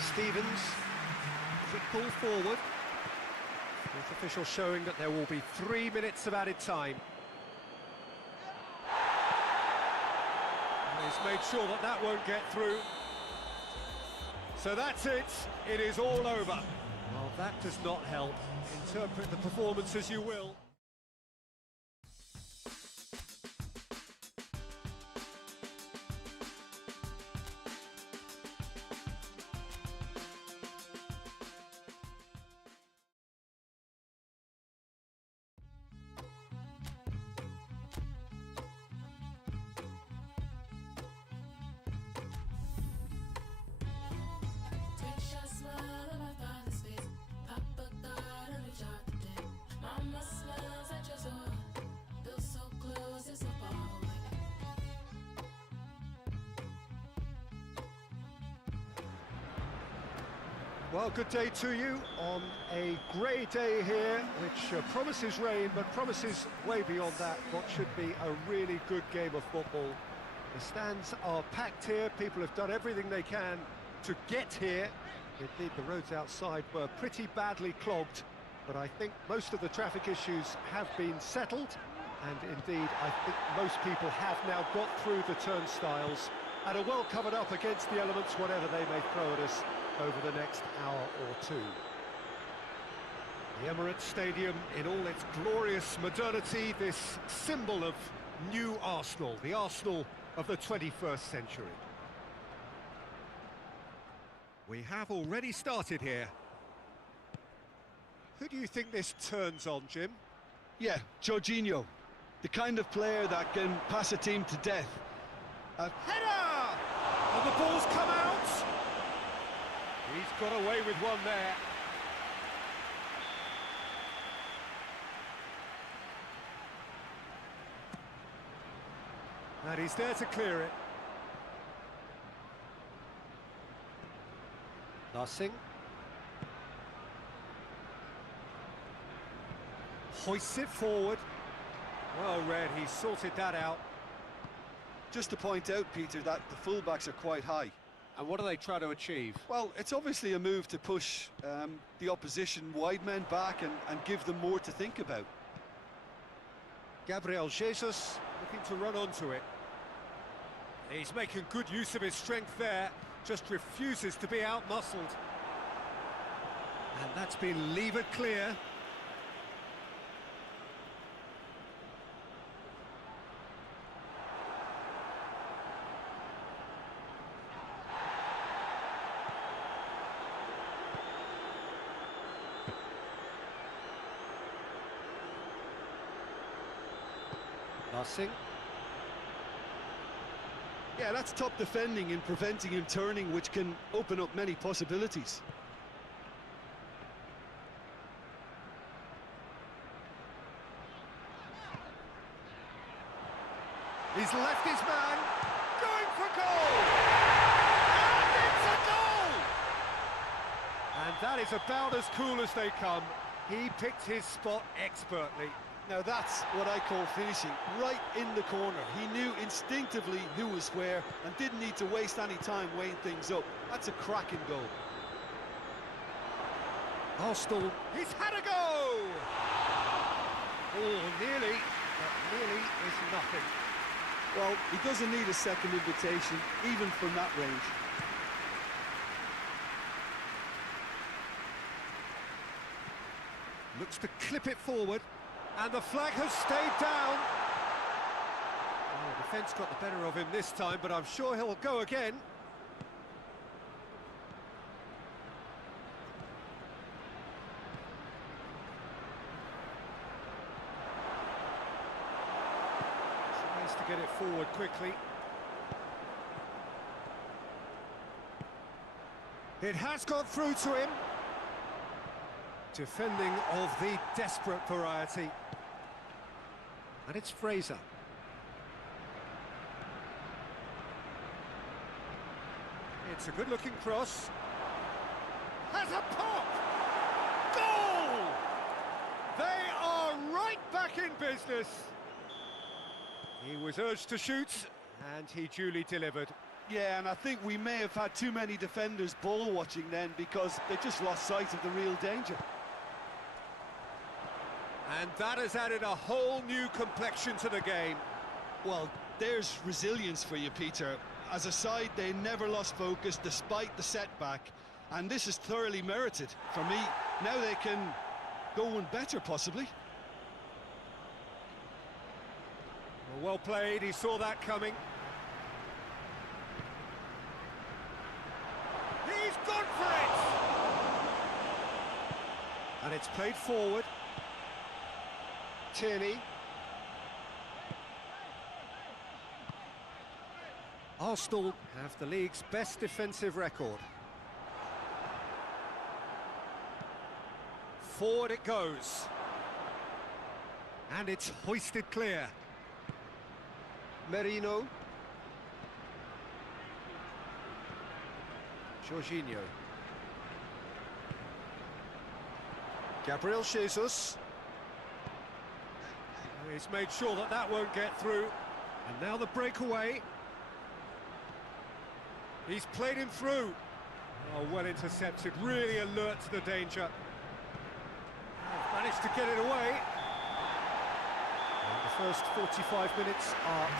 Stevens, quick ball forward. Fourth official showing that there will be 3 minutes of added time. And he's made sure that that won't get through. So that's it, it is all over. Well, that does not help. Interpret the performance as you will. Well, good day to you on a grey day here, which promises rain, but promises way beyond that what should be a really good game of football. The stands are packed here, people have done everything they can to get here. Indeed, the roads outside were pretty badly clogged, but I think most of the traffic issues have been settled, and indeed, I think most people have now got through the turnstiles and are well covered up against the elements, whatever they may throw at us over the next hour or two. The Emirates Stadium in all its glorious modernity, this symbol of new Arsenal, the Arsenal of the 21st century. We have already started here. Who do you think this turns on, Jim? Yeah, Jorginho, the kind of player that can pass a team to death. Header! And the ball's come out! He's got away with one there. And he's there to clear it. Nothing. Hoists it forward. Well read, he sorted that out. Just to point out, Peter, that the fullbacks are quite high. And what do they try to achieve? Well, it's obviously a move to push the opposition wide men back and give them more to think about. Gabriel Jesus looking to run onto it. He's making good use of his strength there, just refuses to be out-muscled. And that's been levered clear. Nothing. Yeah, that's top defending and preventing him turning, which can open up many possibilities. He's left his man, going for goal! And it's a goal! And that is about as cool as they come. He picked his spot expertly. Now that's what I call finishing, right in the corner. He knew instinctively who was where and didn't need to waste any time weighing things up. That's a cracking goal. Arsenal, he's had a go! Oh, nearly, but nearly is nothing. Well, he doesn't need a second invitation, even from that range. Looks to clip it forward. And the flag has stayed down. Oh, the defence got the better of him this time, but I'm sure he'll go again. to get it forward quickly. It has got through to him. Defending of the desperate variety. And it's Fraser. It's a good-looking cross. Has a pop! Goal! They are right back in business. He was urged to shoot, and he duly delivered. Yeah, and I think we may have had too many defenders ball watching then, because they just lost sight of the real danger. And that has added a whole new complexion to the game. Well, there's resilience for you, Peter. As a side, they never lost focus despite the setback, and this is thoroughly merited. For me, now they can go one better, possibly. Well played, he saw that coming. He's gone for it! And it's played forward. Tierney. Arsenal have the league's best defensive record. Forward it goes. And it's hoisted clear. Merino. Jorginho. Gabriel Jesus. He's made sure that that won't get through. And now the breakaway. He's played him through. Oh, well intercepted, really alert to the danger. Managed to get it away. And the first 45 minutes are up.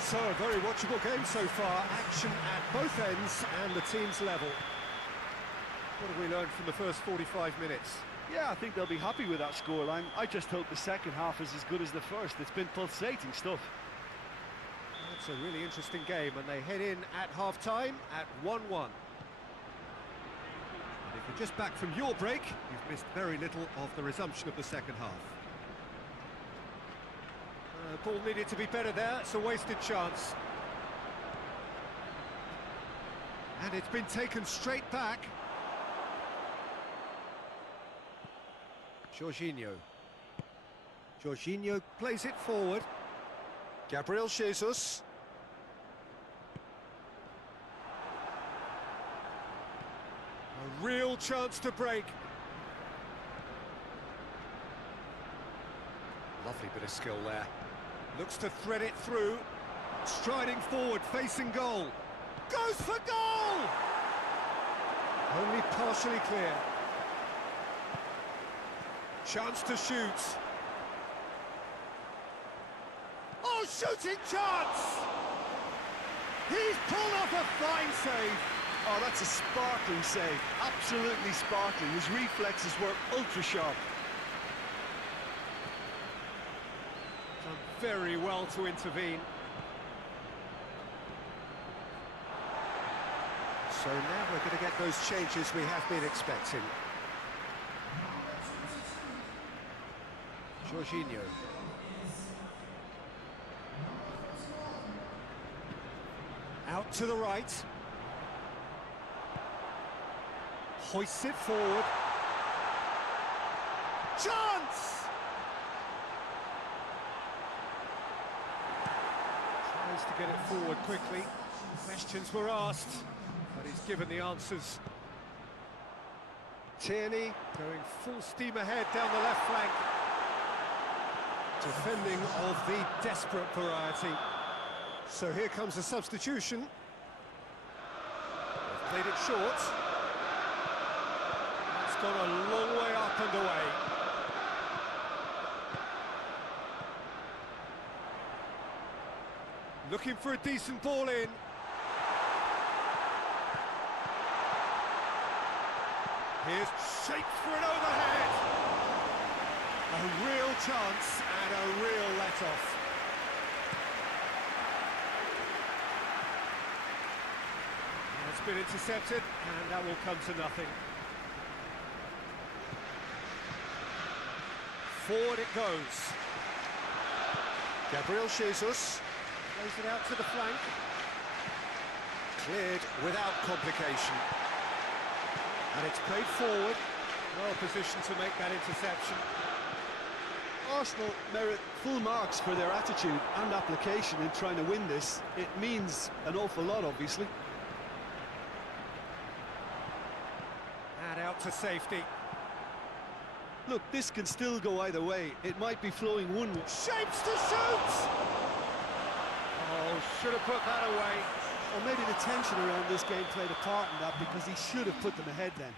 So, a very watchable game so far. Action at both ends and the team's level. What have we learned from the first 45 minutes? Yeah, I think they'll be happy with that scoreline. I just hope the second half is as good as the first. It's been pulsating stuff. It's a really interesting game, and they head in at half-time at 1-1. And if you're just back from your break, you've missed very little of the resumption of the second half. Ball needed to be better there, it's a wasted chance. And it's been taken straight back. Jorginho. Jorginho plays it forward. Gabriel Jesus. A real chance to break. Lovely bit of skill there. Looks to thread it through. Striding forward, facing goal. Goes for goal! Only partially clear. Chance to shoot. Oh, shooting chance! He's pulled off a fine save. Oh, that's a sparkling save. Absolutely sparkling. His reflexes were ultra-sharp. Done very well to intervene. So now we're going to get those changes we have been expecting. Jorginho. Out to the right. Hoists it forward. Chance! Tries to get it forward quickly. Questions were asked, but he's given the answers. Tierney going full steam ahead down the left flank. Defending of the desperate variety. So here comes a substitution. They've played it short. It's gone a long way up and away. Looking for a decent ball in. Here's shaped for an overhead. A real chance and a real let-off. It's been intercepted, and that will come to nothing. Forward it goes. Gabriel Jesus. Plays it out to the flank. Cleared without complication. And it's played forward. Well positioned to make that interception. Arsenal merit full marks for their attitude and application in trying to win this. It means an awful lot, obviously. And out to safety. Look, this can still go either way. It might be flowing one way. Shapes to shoot! Oh, should have put that away. Or maybe the tension around this game played a part in that, because he should have put them ahead then.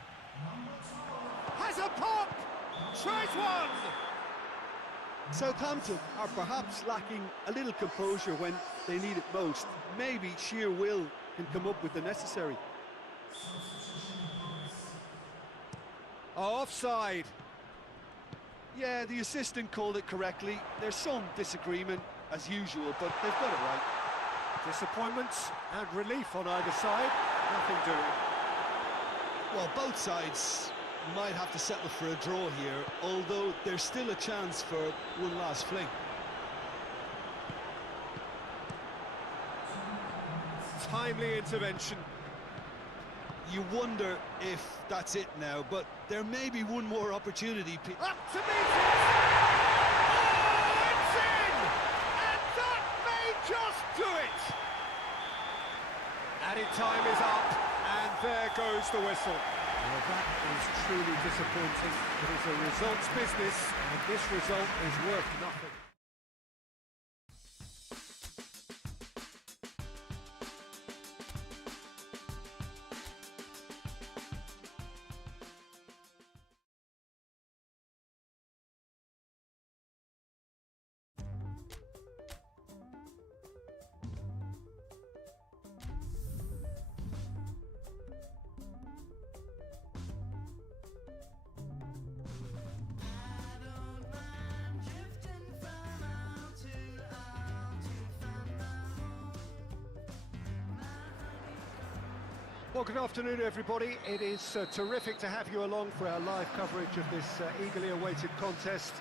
Has a pop! Tries one! Southampton are perhaps lacking a little composure when they need it most. Maybe sheer will can come up with the necessary. Offside. Yeah, the assistant called it correctly. There's some disagreement, as usual, but they've got it right. Disappointments and relief on either side. Nothing doing. Well, both sides might have to settle for a draw here, although there's still a chance for one last fling. Timely intervention. You wonder if that's it now, but there may be one more opportunity. Up to meet it! Oh, it's in! And that may just do it! Added time is up, and there goes the whistle. Well, that is truly disappointing. It is a results business, and this result is worth nothing. Well, good afternoon, everybody. It is terrific to have you along for our live coverage of this eagerly awaited contest.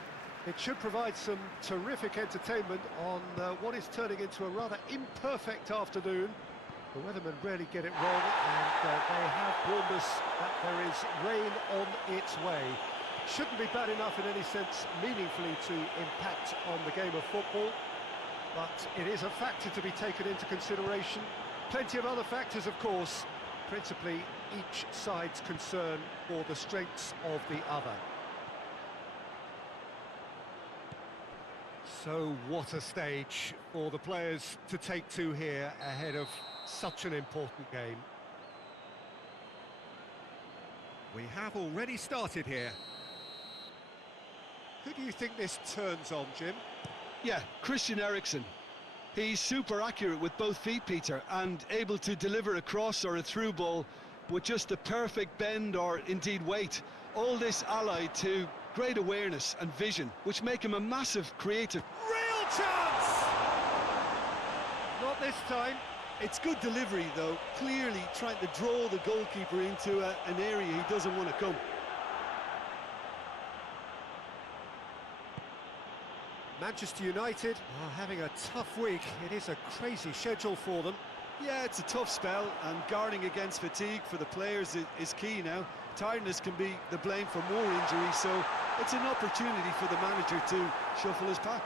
It should provide some terrific entertainment on what is turning into a rather imperfect afternoon. The weathermen rarely get it wrong, and they have warned us that there is rain on its way. Shouldn't be bad enough in any sense meaningfully to impact on the game of football, but it is a factor to be taken into consideration. Plenty of other factors, of course. Principally, each side's concern for the strengths of the other. So what a stage for the players to take to here ahead of such an important game. We have already started here. Who do you think this turns on, Jim? Yeah, Christian Eriksen. He's super accurate with both feet, Peter, and able to deliver a cross or a through ball with just the perfect bend or indeed weight. All this allied to great awareness and vision, which make him a massive creative. Real chance! Not this time. It's good delivery, though, clearly trying to draw the goalkeeper into an area he doesn't want to come. Manchester United are having a tough week. It is a crazy schedule for them. Yeah, it's a tough spell, and guarding against fatigue for the players is key now. Tiredness can be the blame for more injuries, so it's an opportunity for the manager to shuffle his pack.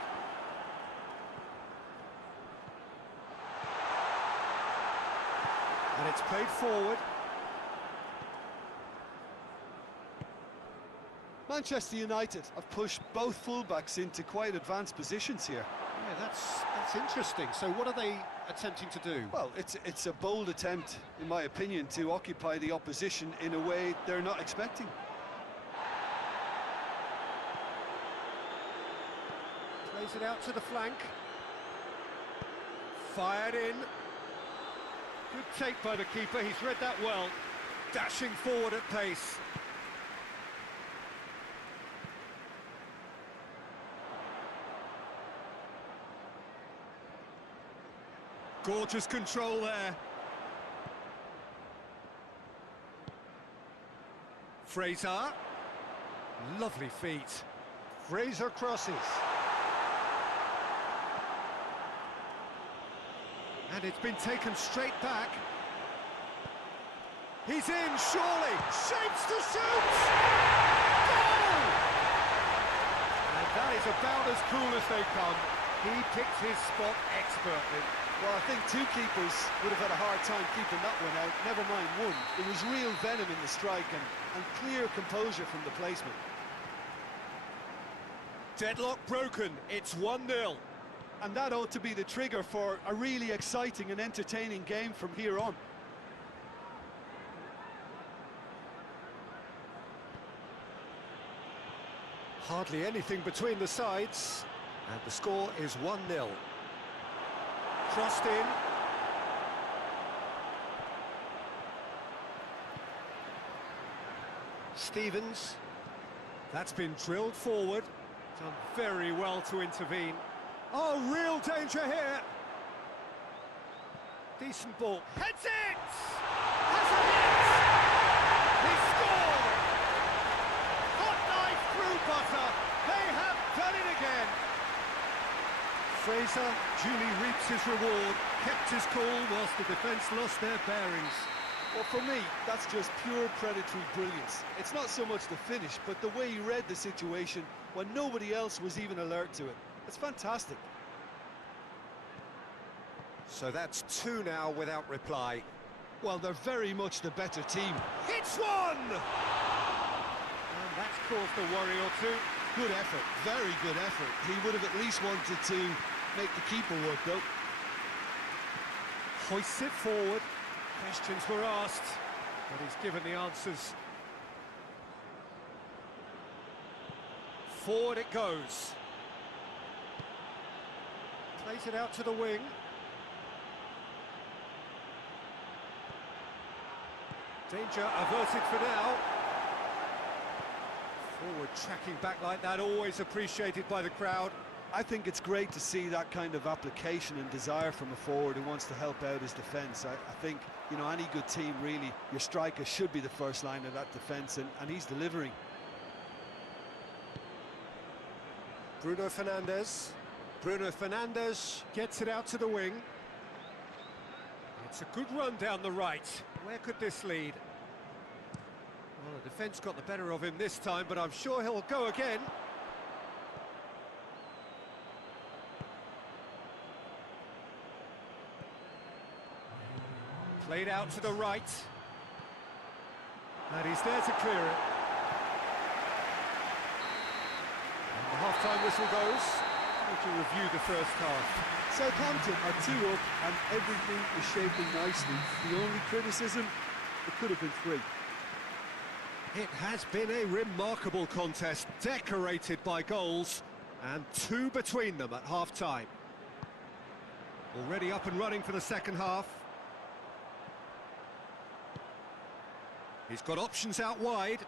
And it's played forward. Manchester United have pushed both fullbacks into quite advanced positions here. Yeah, that's interesting. So what are they attempting to do? Well, it's a bold attempt, in my opinion, to occupy the opposition in a way they're not expecting. Plays it out to the flank. Fired in. Good take by the keeper, he's read that well. Dashing forward at pace. Gorgeous control there. Fraser. Lovely feet. Fraser crosses. And it's been taken straight back. He's in, surely! Shapes to shoot! Goal! And that is about as cool as they come. He picked his spot expertly. Well, I think two keepers would have had a hard time keeping that one out, never mind one. There was real venom in the strike and clear composure from the placement. Deadlock broken, it's 1-0. And that ought to be the trigger for a really exciting and entertaining game from here on. Hardly anything between the sides, and the score is 1-0. Crossed in. Stevens. That's been drilled forward. Done very well to intervene. Oh, real danger here. Decent ball. Heads it! Has a hit! He scored! Hot knife through butter. They have done it again. Fraser duly reaps his reward. Kept his cool whilst the defence lost their bearings. Well, for me, that's just pure predatory brilliance. It's not so much the finish, but the way he read the situation when nobody else was even alert to it. It's fantastic. So that's 2 now without reply. Well, they're very much the better team. Hits one! And that's caused a worry or two. Good effort, very good effort. He would have at least wanted to make the keeper work, though. Hoists it forward. Questions were asked, but he's given the answers. Forward it goes. Plays it out to the wing. Danger averted for now. Forward tracking back like that, always appreciated by the crowd. I think it's great to see that kind of application and desire from a forward who wants to help out his defence. I think, you know, any good team, really, your striker should be the first line of that defence, and he's delivering. Bruno Fernandes. Bruno Fernandes gets it out to the wing. It's a good run down the right. Where could this lead? Well, the defence got the better of him this time, but I'm sure he'll go again. Played out to the right. And he's there to clear it. And the half-time whistle goes. To review the first half. Southampton are 2 up and everything is shaping nicely. The only criticism, it could have been 3. It has been a remarkable contest, decorated by goals, and 2 between them at half-time. Already up and running for the second half. He's got options out wide.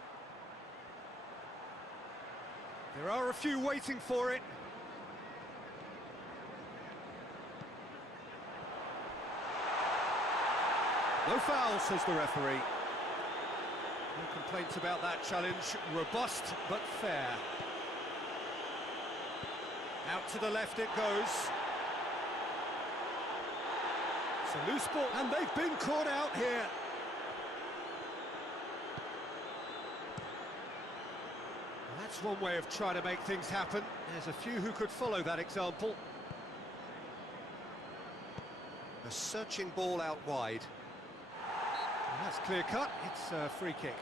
There are a few waiting for it. No foul, says the referee. No complaints about that challenge. Robust, but fair. Out to the left it goes. It's a loose ball, and they've been caught out here. Well, that's one way of trying to make things happen. There's a few who could follow that example. A searching ball out wide. That's clear cut, it's a free kick.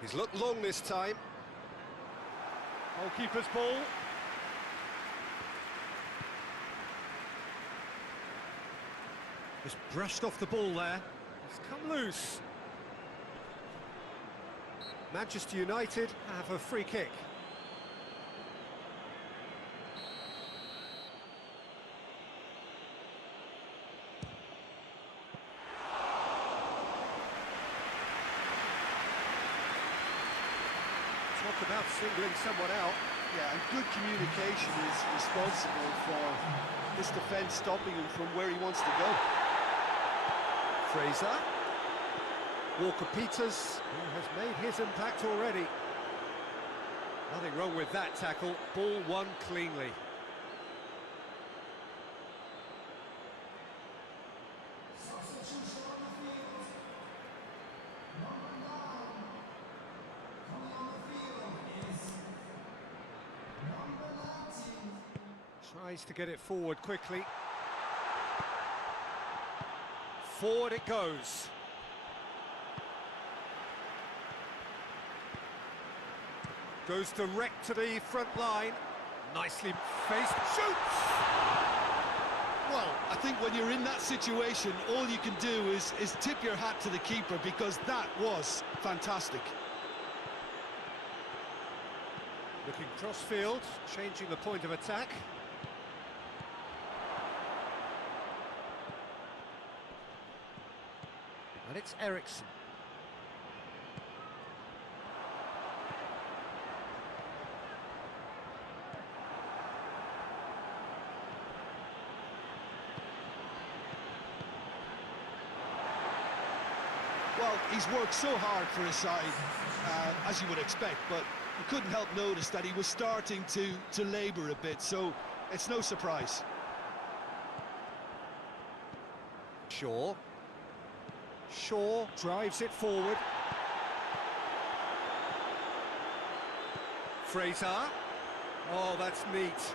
He's looked long this time. Goalkeeper's ball. Just brushed off the ball there. It's come loose. Manchester United have a free kick. Talk about singling someone out. Yeah, and good communication is responsible for this defence stopping him from where he wants to go. Fraser. Walker-Peters, who has made his impact already. Nothing wrong with that tackle, ball won cleanly. Tries to get it forward quickly. Forward it goes. Goes direct to the front line. Nicely faced. Shoots! Well, I think when you're in that situation, all you can do is tip your hat to the keeper, because that was fantastic. Looking cross-field, changing the point of attack. And it's Eriksson. Well, he's worked so hard for his side, as you would expect, but you couldn't help notice that he was starting to labour a bit, so it's no surprise. Shaw drives it forward. Fraser. Oh, that's neat.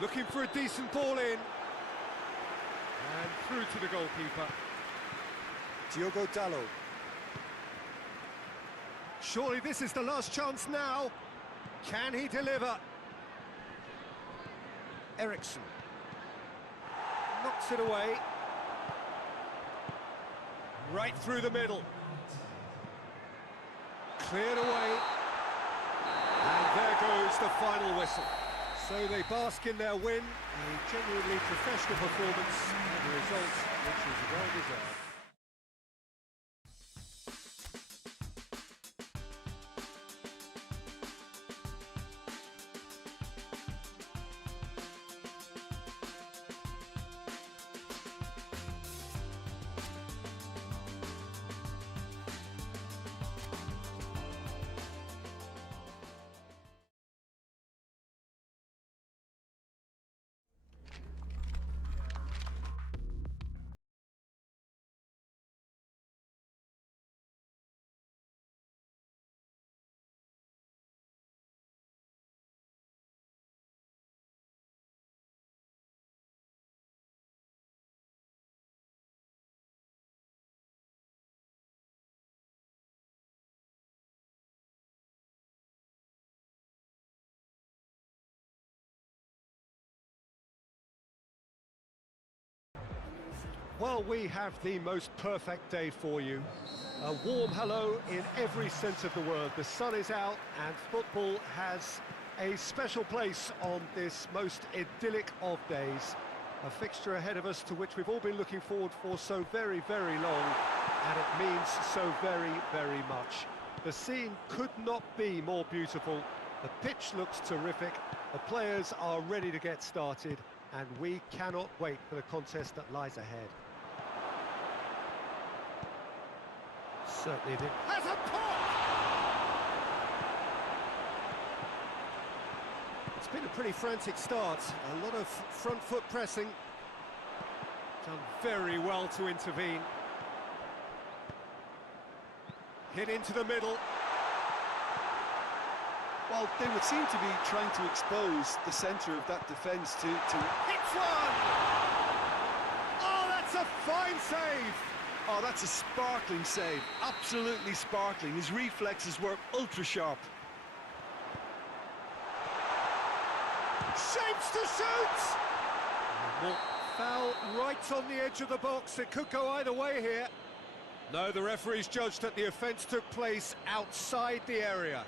Looking for a decent ball in. And through to the goalkeeper. Diogo Dalot. Surely this is the last chance now. Can he deliver? Eriksson. Knocks it away. Right through the middle. Cleared away. And there goes the final whistle. So they bask in their win, a genuinely professional performance, and a result which is well deserved. Well, we have the most perfect day for you. A warm hello in every sense of the word. The sun is out and football has a special place on this most idyllic of days. A fixture ahead of us to which we've all been looking forward for so very, very long, and it means so very, very much. The scene could not be more beautiful. The pitch looks terrific. The players are ready to get started, and we cannot wait for the contest that lies ahead. Certainly did. Has a pop! It's been a pretty frantic start. A lot of front foot pressing. Done very well to intervene. Hit into the middle. Well, they would seem to be trying to expose the centre of that defence to... Hits one! Oh, that's a fine save! Oh, that's a sparkling save. Absolutely sparkling. His reflexes were ultra-sharp. Shapes to shoot! Well, foul right on the edge of the box. It could go either way here. No, the referee's judged that the offence took place outside the area.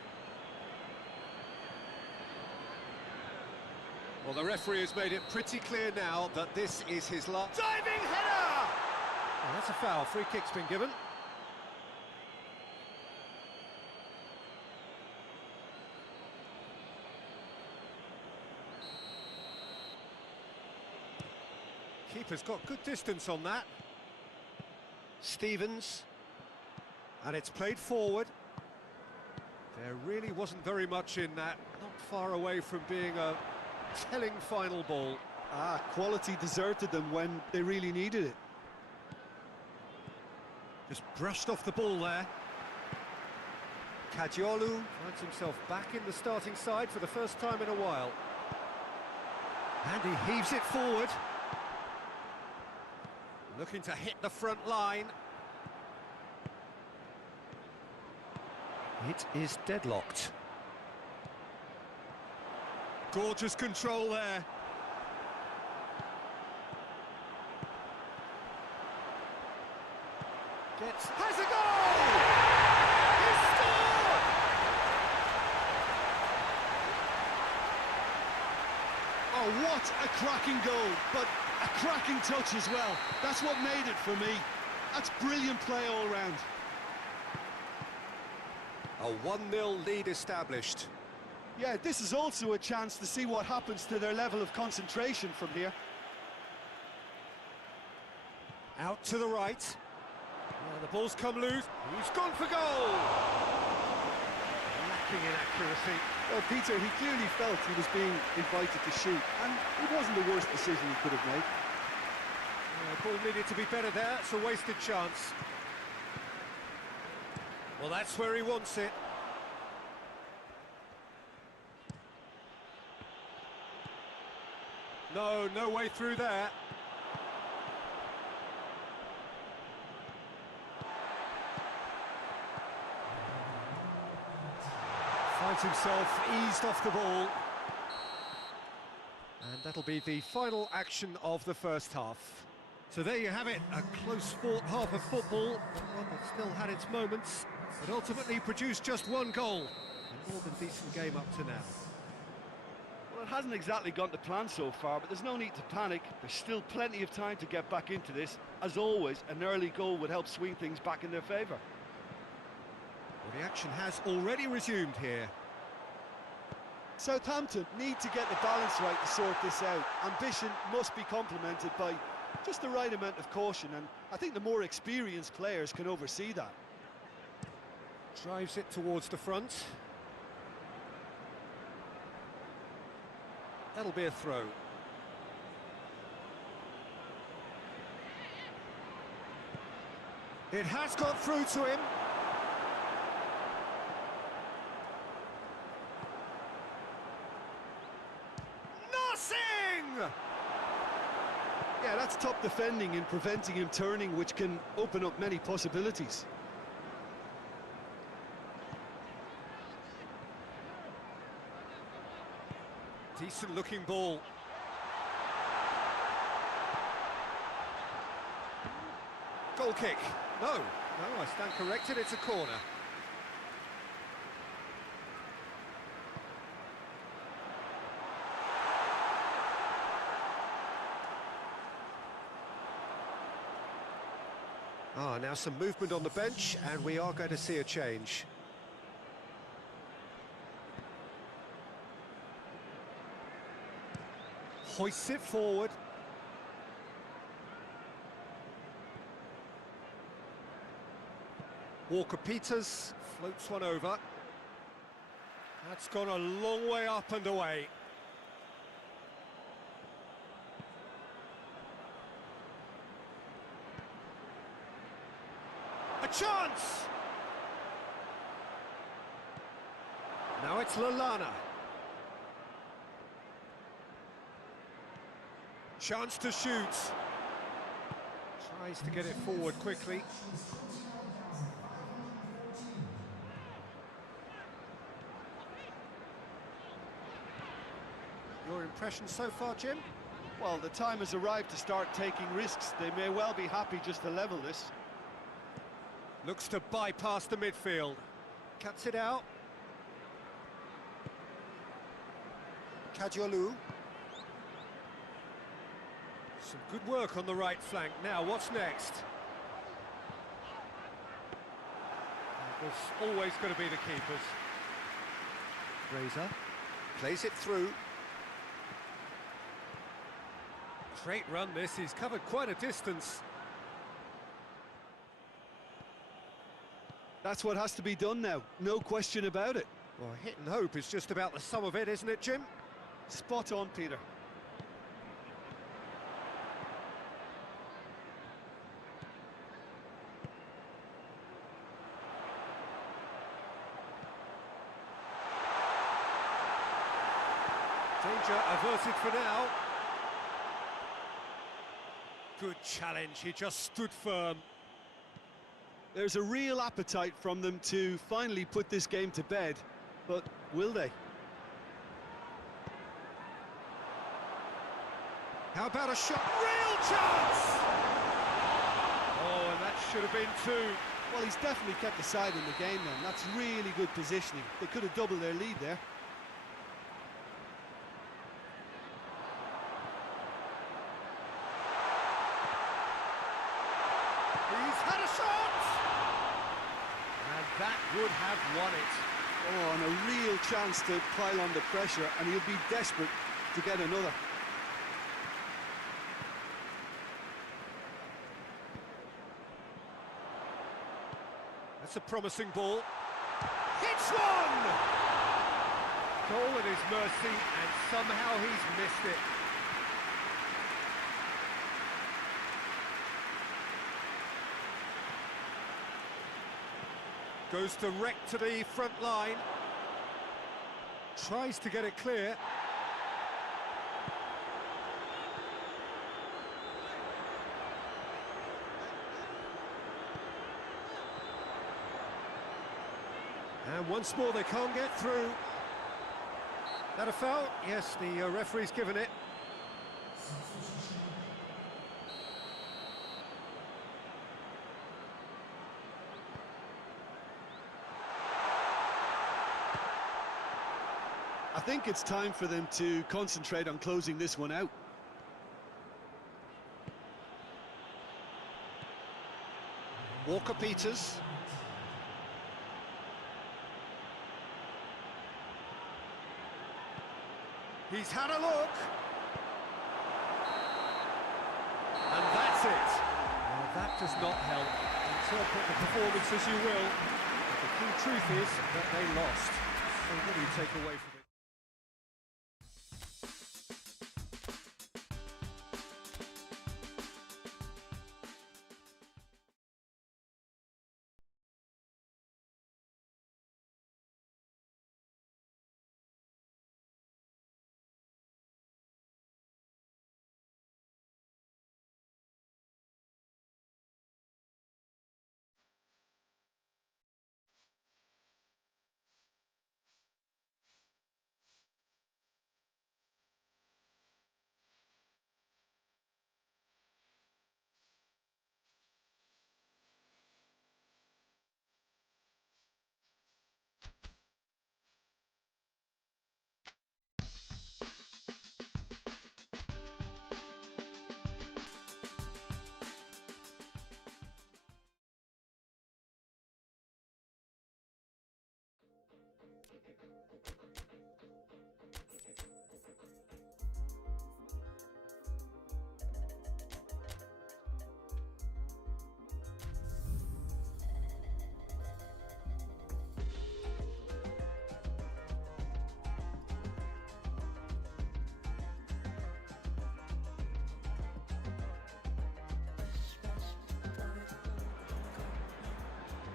Well, the referee has made it pretty clear now that this is his last... Diving header! Oh, that's a foul. Free kick's been given. Keeper's got good distance on that. Stevens. And it's played forward. There really wasn't very much in that, not far away from being a telling final ball. Quality deserted them when they really needed it. Just brushed off the ball there. Kadiolu finds himself back in the starting side for the first time in a while. And he heaves it forward. Looking to hit the front line. It is deadlocked. Gorgeous control there. Has a goal! He scored! Oh, what a cracking goal, but a cracking touch as well. That's what made it for me. That's brilliant play all round. A 1-0 lead established. Yeah, this is also a chance to see what happens to their level of concentration from here. Out to the right. The ball's come loose. He's gone for goal! Lacking in accuracy. Well, Peter, he clearly felt he was being invited to shoot, and it wasn't the worst decision he could have made. The ball needed to be better there. It's a wasted chance. Well, that's where he wants it. No way through there. Finds himself eased off the ball. And that'll be the final action of the first half. So there you have it, a close fought half of football, but one that still had its moments, but ultimately produced just one goal. A more than decent game up to now. Well, it hasn't exactly gone to plan so far, but there's no need to panic. There's still plenty of time to get back into this. As always, an early goal would help swing things back in their favour. Well, the action has already resumed here. Southampton need to get the balance right to sort this out. Ambition must be complemented by just the right amount of caution, and I think the more experienced players can oversee that. Drives it towards the front. That'll be a throw. It has got through to him. Nothing! Yeah, that's top defending and preventing him turning, which can open up many possibilities. Decent looking ball. Goal kick. No, I stand corrected, it's a corner. Now some movement on the bench, and we are going to see a change. Hoists it forward. Walker-Peters floats one over. That's gone a long way up and away. A chance! Now it's Lallana. Chance to shoot. Tries to get it forward quickly. Your impression so far, Jim? Well, the time has arrived to start taking risks. They may well be happy just to level this. Looks to bypass the midfield. Cuts it out. Kadiolu. Some good work on the right flank. Now, what's next? It was always going to be the keepers. Razor plays it through. Great run this, he's covered quite a distance. That's what has to be done now, no question about it. Well, hit and hope is just about the sum of it, isn't it, Jim? Spot on, Peter. Danger averted for now. Good challenge, he just stood firm. There's a real appetite from them to finally put this game to bed, but will they? How about a shot? Real chance! Oh, and that should have been two. Well, he's definitely kept the side in the game then. That's really good positioning. They could have doubled their lead there. He's had a shot! And that would have won it. Oh, and a real chance to pile on the pressure, and he'll be desperate to get another. That's a promising ball. Hits one! Goal at his mercy, and somehow he's missed it. Goes direct to the front line. Tries to get it clear. And once more they can't get through. That a foul? Yes, the referee's given it. I think it's time for them to concentrate on closing this one out. Walker-Peters. He's had a look. And that's it. Well, that does not help. Interpret the performance as you will. But the key truth is that they lost. So what do you take away from it?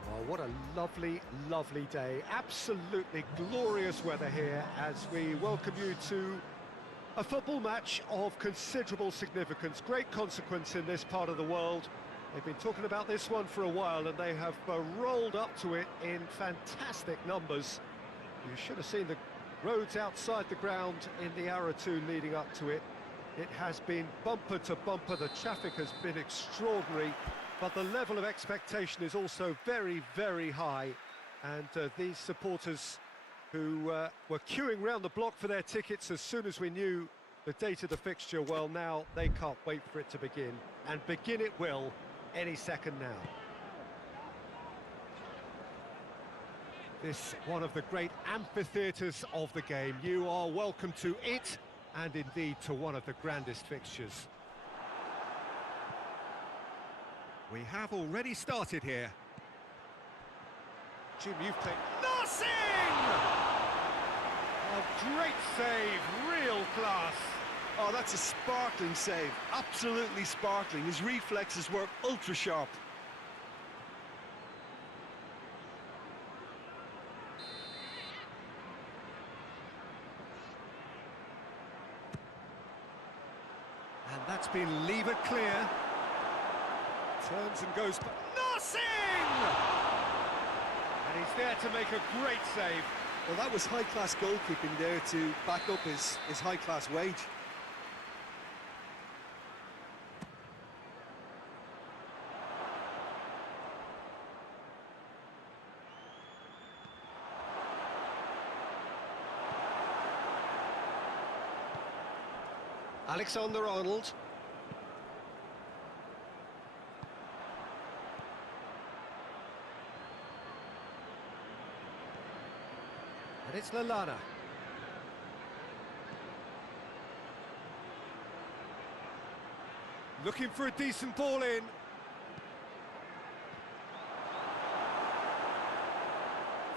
Oh, what a lovely, lovely day. Absolutely glorious weather here as we welcome you to a football match of considerable significance, great consequence in this part of the world. They've been talking about this one for a while and they have rolled up to it in fantastic numbers. You should have seen the roads outside the ground in the hour or two leading up to it. It has been bumper to bumper, the traffic has been extraordinary, but the level of expectation is also very, very high. And these supporters who were queuing round the block for their tickets as soon as we knew the date of the fixture, well, now they can't wait for it to begin. And begin it will any second now. This one of the great amphitheatres of the game. You are welcome to it, and indeed to one of the grandest fixtures. We have already started here. Jim, you've played... Nothing! A great save, real class. Oh, that's a sparkling save, absolutely sparkling. His reflexes were ultra sharp. And that's been levered clear. Turns and goes, but nothing! And he's there to make a great save. Well, that was high-class goalkeeping there to back up his high-class wage. Alexander-Arnold. And it's Lallana. Looking for a decent ball in.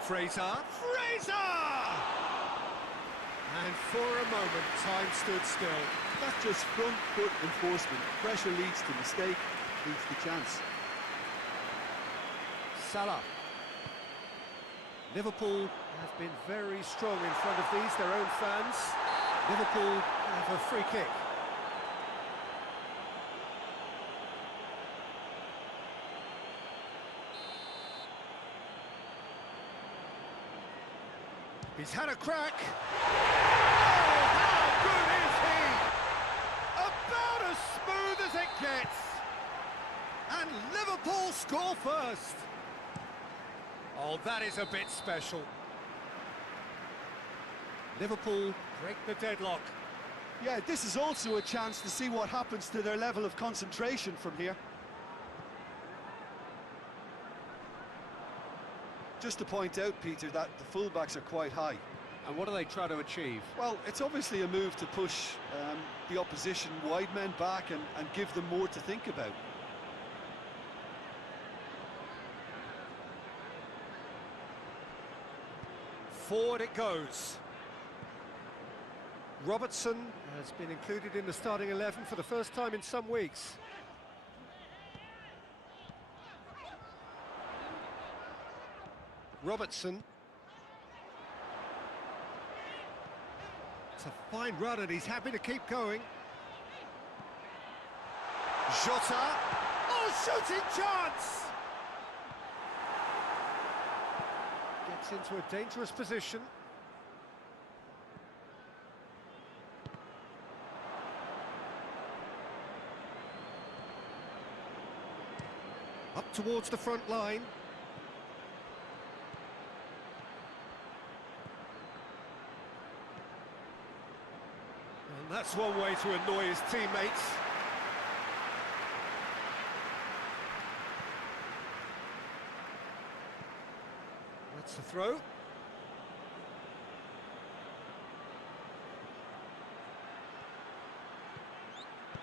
Fraser. And for a moment, time stood still. That's just front foot enforcement. Pressure leads to mistake, leads to chance. Salah. Liverpool have been very strong in front of these, their own fans. Liverpool have a free kick. He's had a crack. Oh, how good is he? About as smooth as it gets. And Liverpool score first. Oh, that is a bit special. Liverpool break the deadlock. Yeah, this is also a chance to see what happens to their level of concentration from here. Just to point out, Peter, that the fullbacks are quite high. And what do they try to achieve? Well, it's obviously a move to push the opposition wide men back and give them more to think about. Forward it goes. Robertson has been included in the starting 11 for the first time in some weeks. Robertson. It's a fine run and he's happy to keep going. Jota. Oh, shooting chance! Gets into a dangerous position. Up towards the front line. And that's one way to annoy his teammates. That's the throw.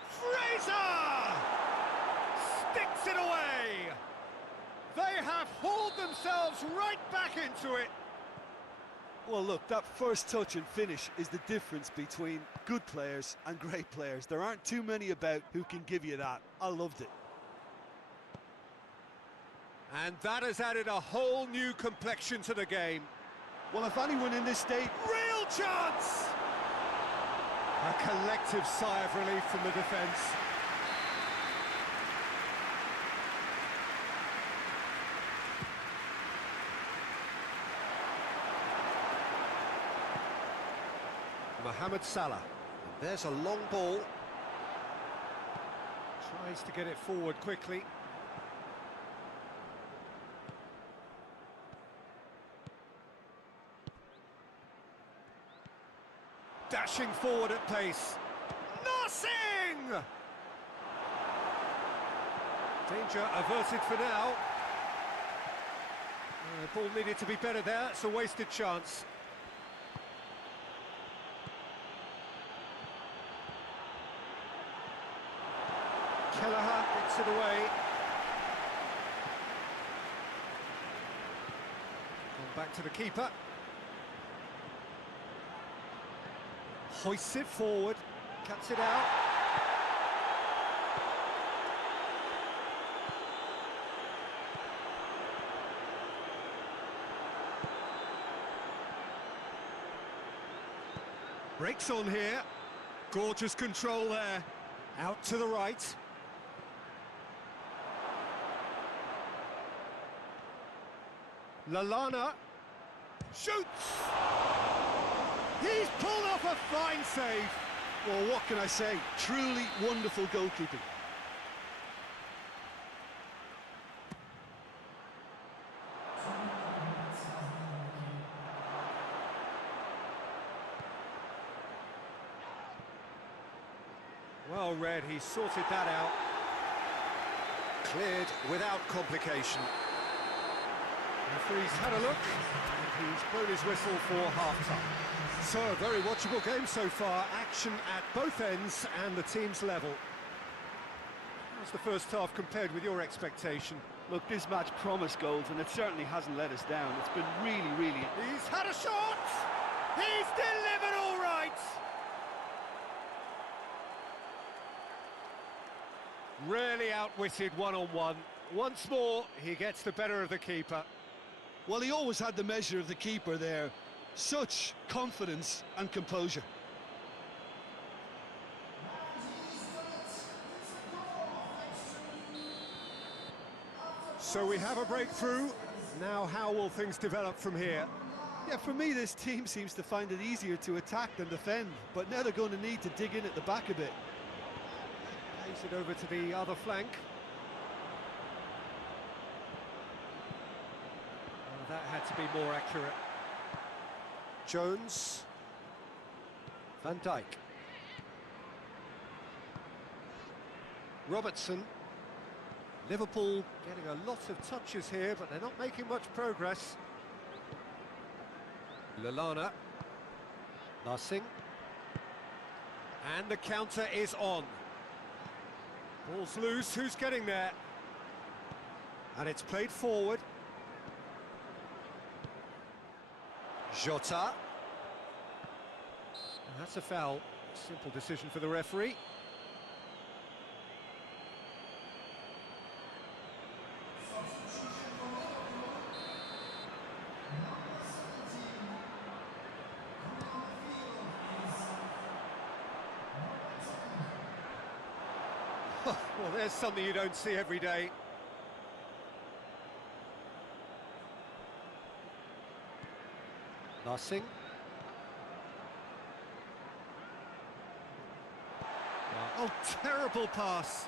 Fraser! Sticks it away! They have hauled themselves right back into it. Well, look, that first touch and finish is the difference between good players and great players. There aren't too many about who can give you that. I loved it. And that has added a whole new complexion to the game. Well, if anyone in this state... Real chance! A collective sigh of relief from the defence. Mohamed Salah. And there's a long ball. Tries to get it forward quickly. Dashing forward at pace. Nothing! Danger averted for now. The ball needed to be better there. It's a wasted chance. Kelleher gets it away. Back to the keeper. Hoists it forward, cuts it out. Breaks on here. Gorgeous control there. Out to the right. Lallana shoots! He's pulled off a fine save. Well, what can I say? Truly wonderful goalkeeping. Well read, he sorted that out. Cleared without complication. Referee's had a look, and he's blown his whistle for half-time. So, a very watchable game so far. Action at both ends and the team's level. How's the first half compared with your expectation? Look, this match promised goals, and it certainly hasn't let us down. It's been really... He's had a shot! He's delivered all right! Rarely outwitted one-on-one. Once more, he gets the better of the keeper. Well, he always had the measure of the keeper there. Such confidence and composure. So we have a breakthrough. Now how will things develop from here? Yeah, for me, this team seems to find it easier to attack than defend. But now they're going to need to dig in at the back a bit. Plays it over to the other flank. Oh, that had to be more accurate. Jones. Van Dijk. Robertson. Liverpool getting a lot of touches here, but they're not making much progress. Lallana. Narsing. And the counter is on. Ball's loose, who's getting there? And it's played forward. Jota. And that's a foul. Simple decision for the referee. Well, there's something you don't see every day. Narsing. Oh, terrible pass.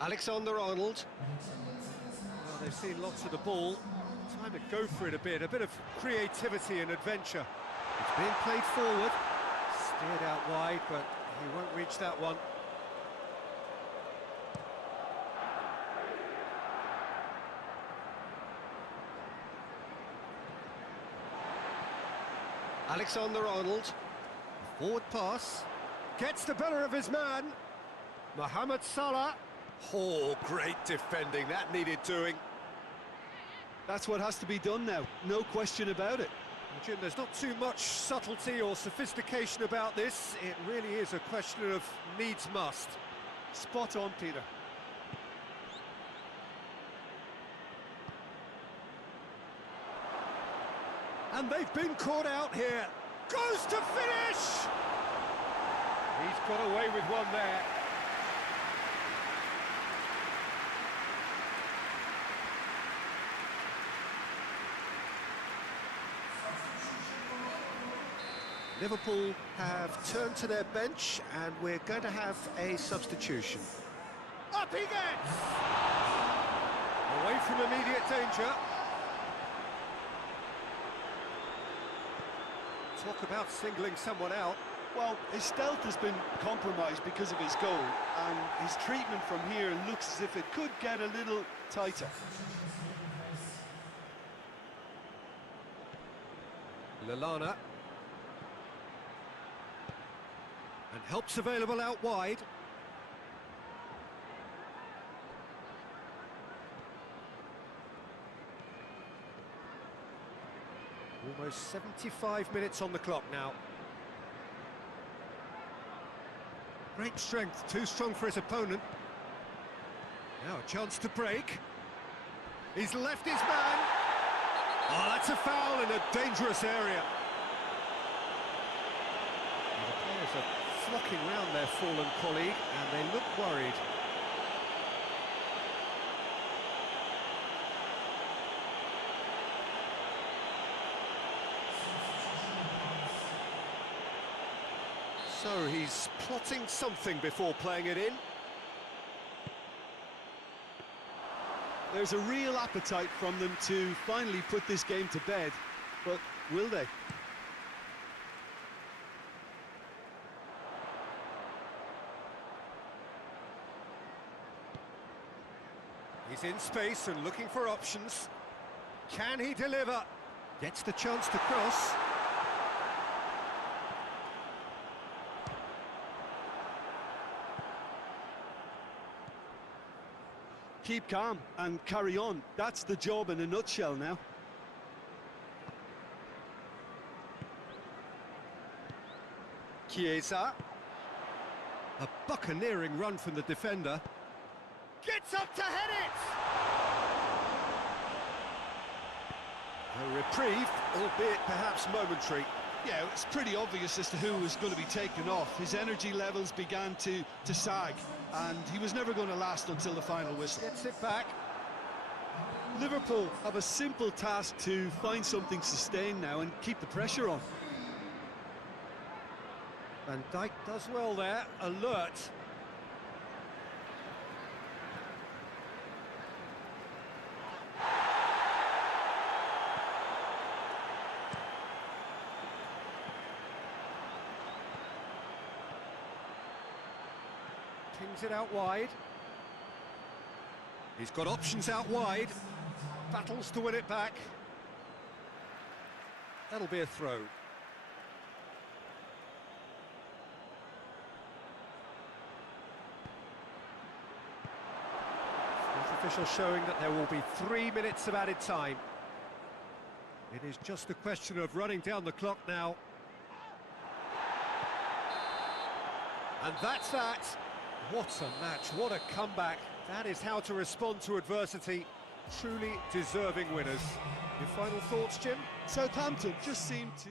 Alexander-Arnold. Well, they've seen lots of the ball. Time to go for it a bit of creativity and adventure. It's being played forward. Steered out wide, but he won't reach that one. Alexander-Arnold, forward pass, gets the better of his man, Mohamed Salah. Oh, great defending, that needed doing. That's what has to be done now, no question about it. Jim, there's not too much subtlety or sophistication about this, it really is a question of needs must. Spot on, Peter. And they've been caught out here. Goes to finish! He's got away with one there. Liverpool have turned to their bench and we're going to have a substitution. Up he gets! Away from immediate danger. Talk about singling someone out. Well, his stealth has been compromised because of his goal, and his treatment from here looks as if it could get a little tighter. Lallana. And help's available out wide. Almost 75 minutes on the clock now. Great strength, too strong for his opponent. Now a chance to break. He's left his man. Oh, that's a foul in a dangerous area. And the players are flocking round their fallen colleague, and they look worried. So he's plotting something before playing it in. There's a real appetite from them to finally put this game to bed, but will they? He's in space and looking for options. Can he deliver? Gets the chance to cross. Keep calm and carry on. That's the job in a nutshell now. Chiesa. A buccaneering run from the defender. Gets up to head it! A reprieve, albeit perhaps momentary. Yeah, it's pretty obvious as to who was going to be taken off. His energy levels began to sag, and he was never going to last until the final whistle. Gets it back. Liverpool have a simple task to find something sustained now and keep the pressure on. Van Dijk does well there, alert. Pings it out wide. He's got options out wide. Battles to win it back. That'll be a throw. Fourth official showing that there will be 3 minutes of added time. It is just a question of running down the clock now. And that's that. What a match, what a comeback. That is how to respond to adversity. Truly deserving winners. Your final thoughts, Jim? Southampton just seemed to...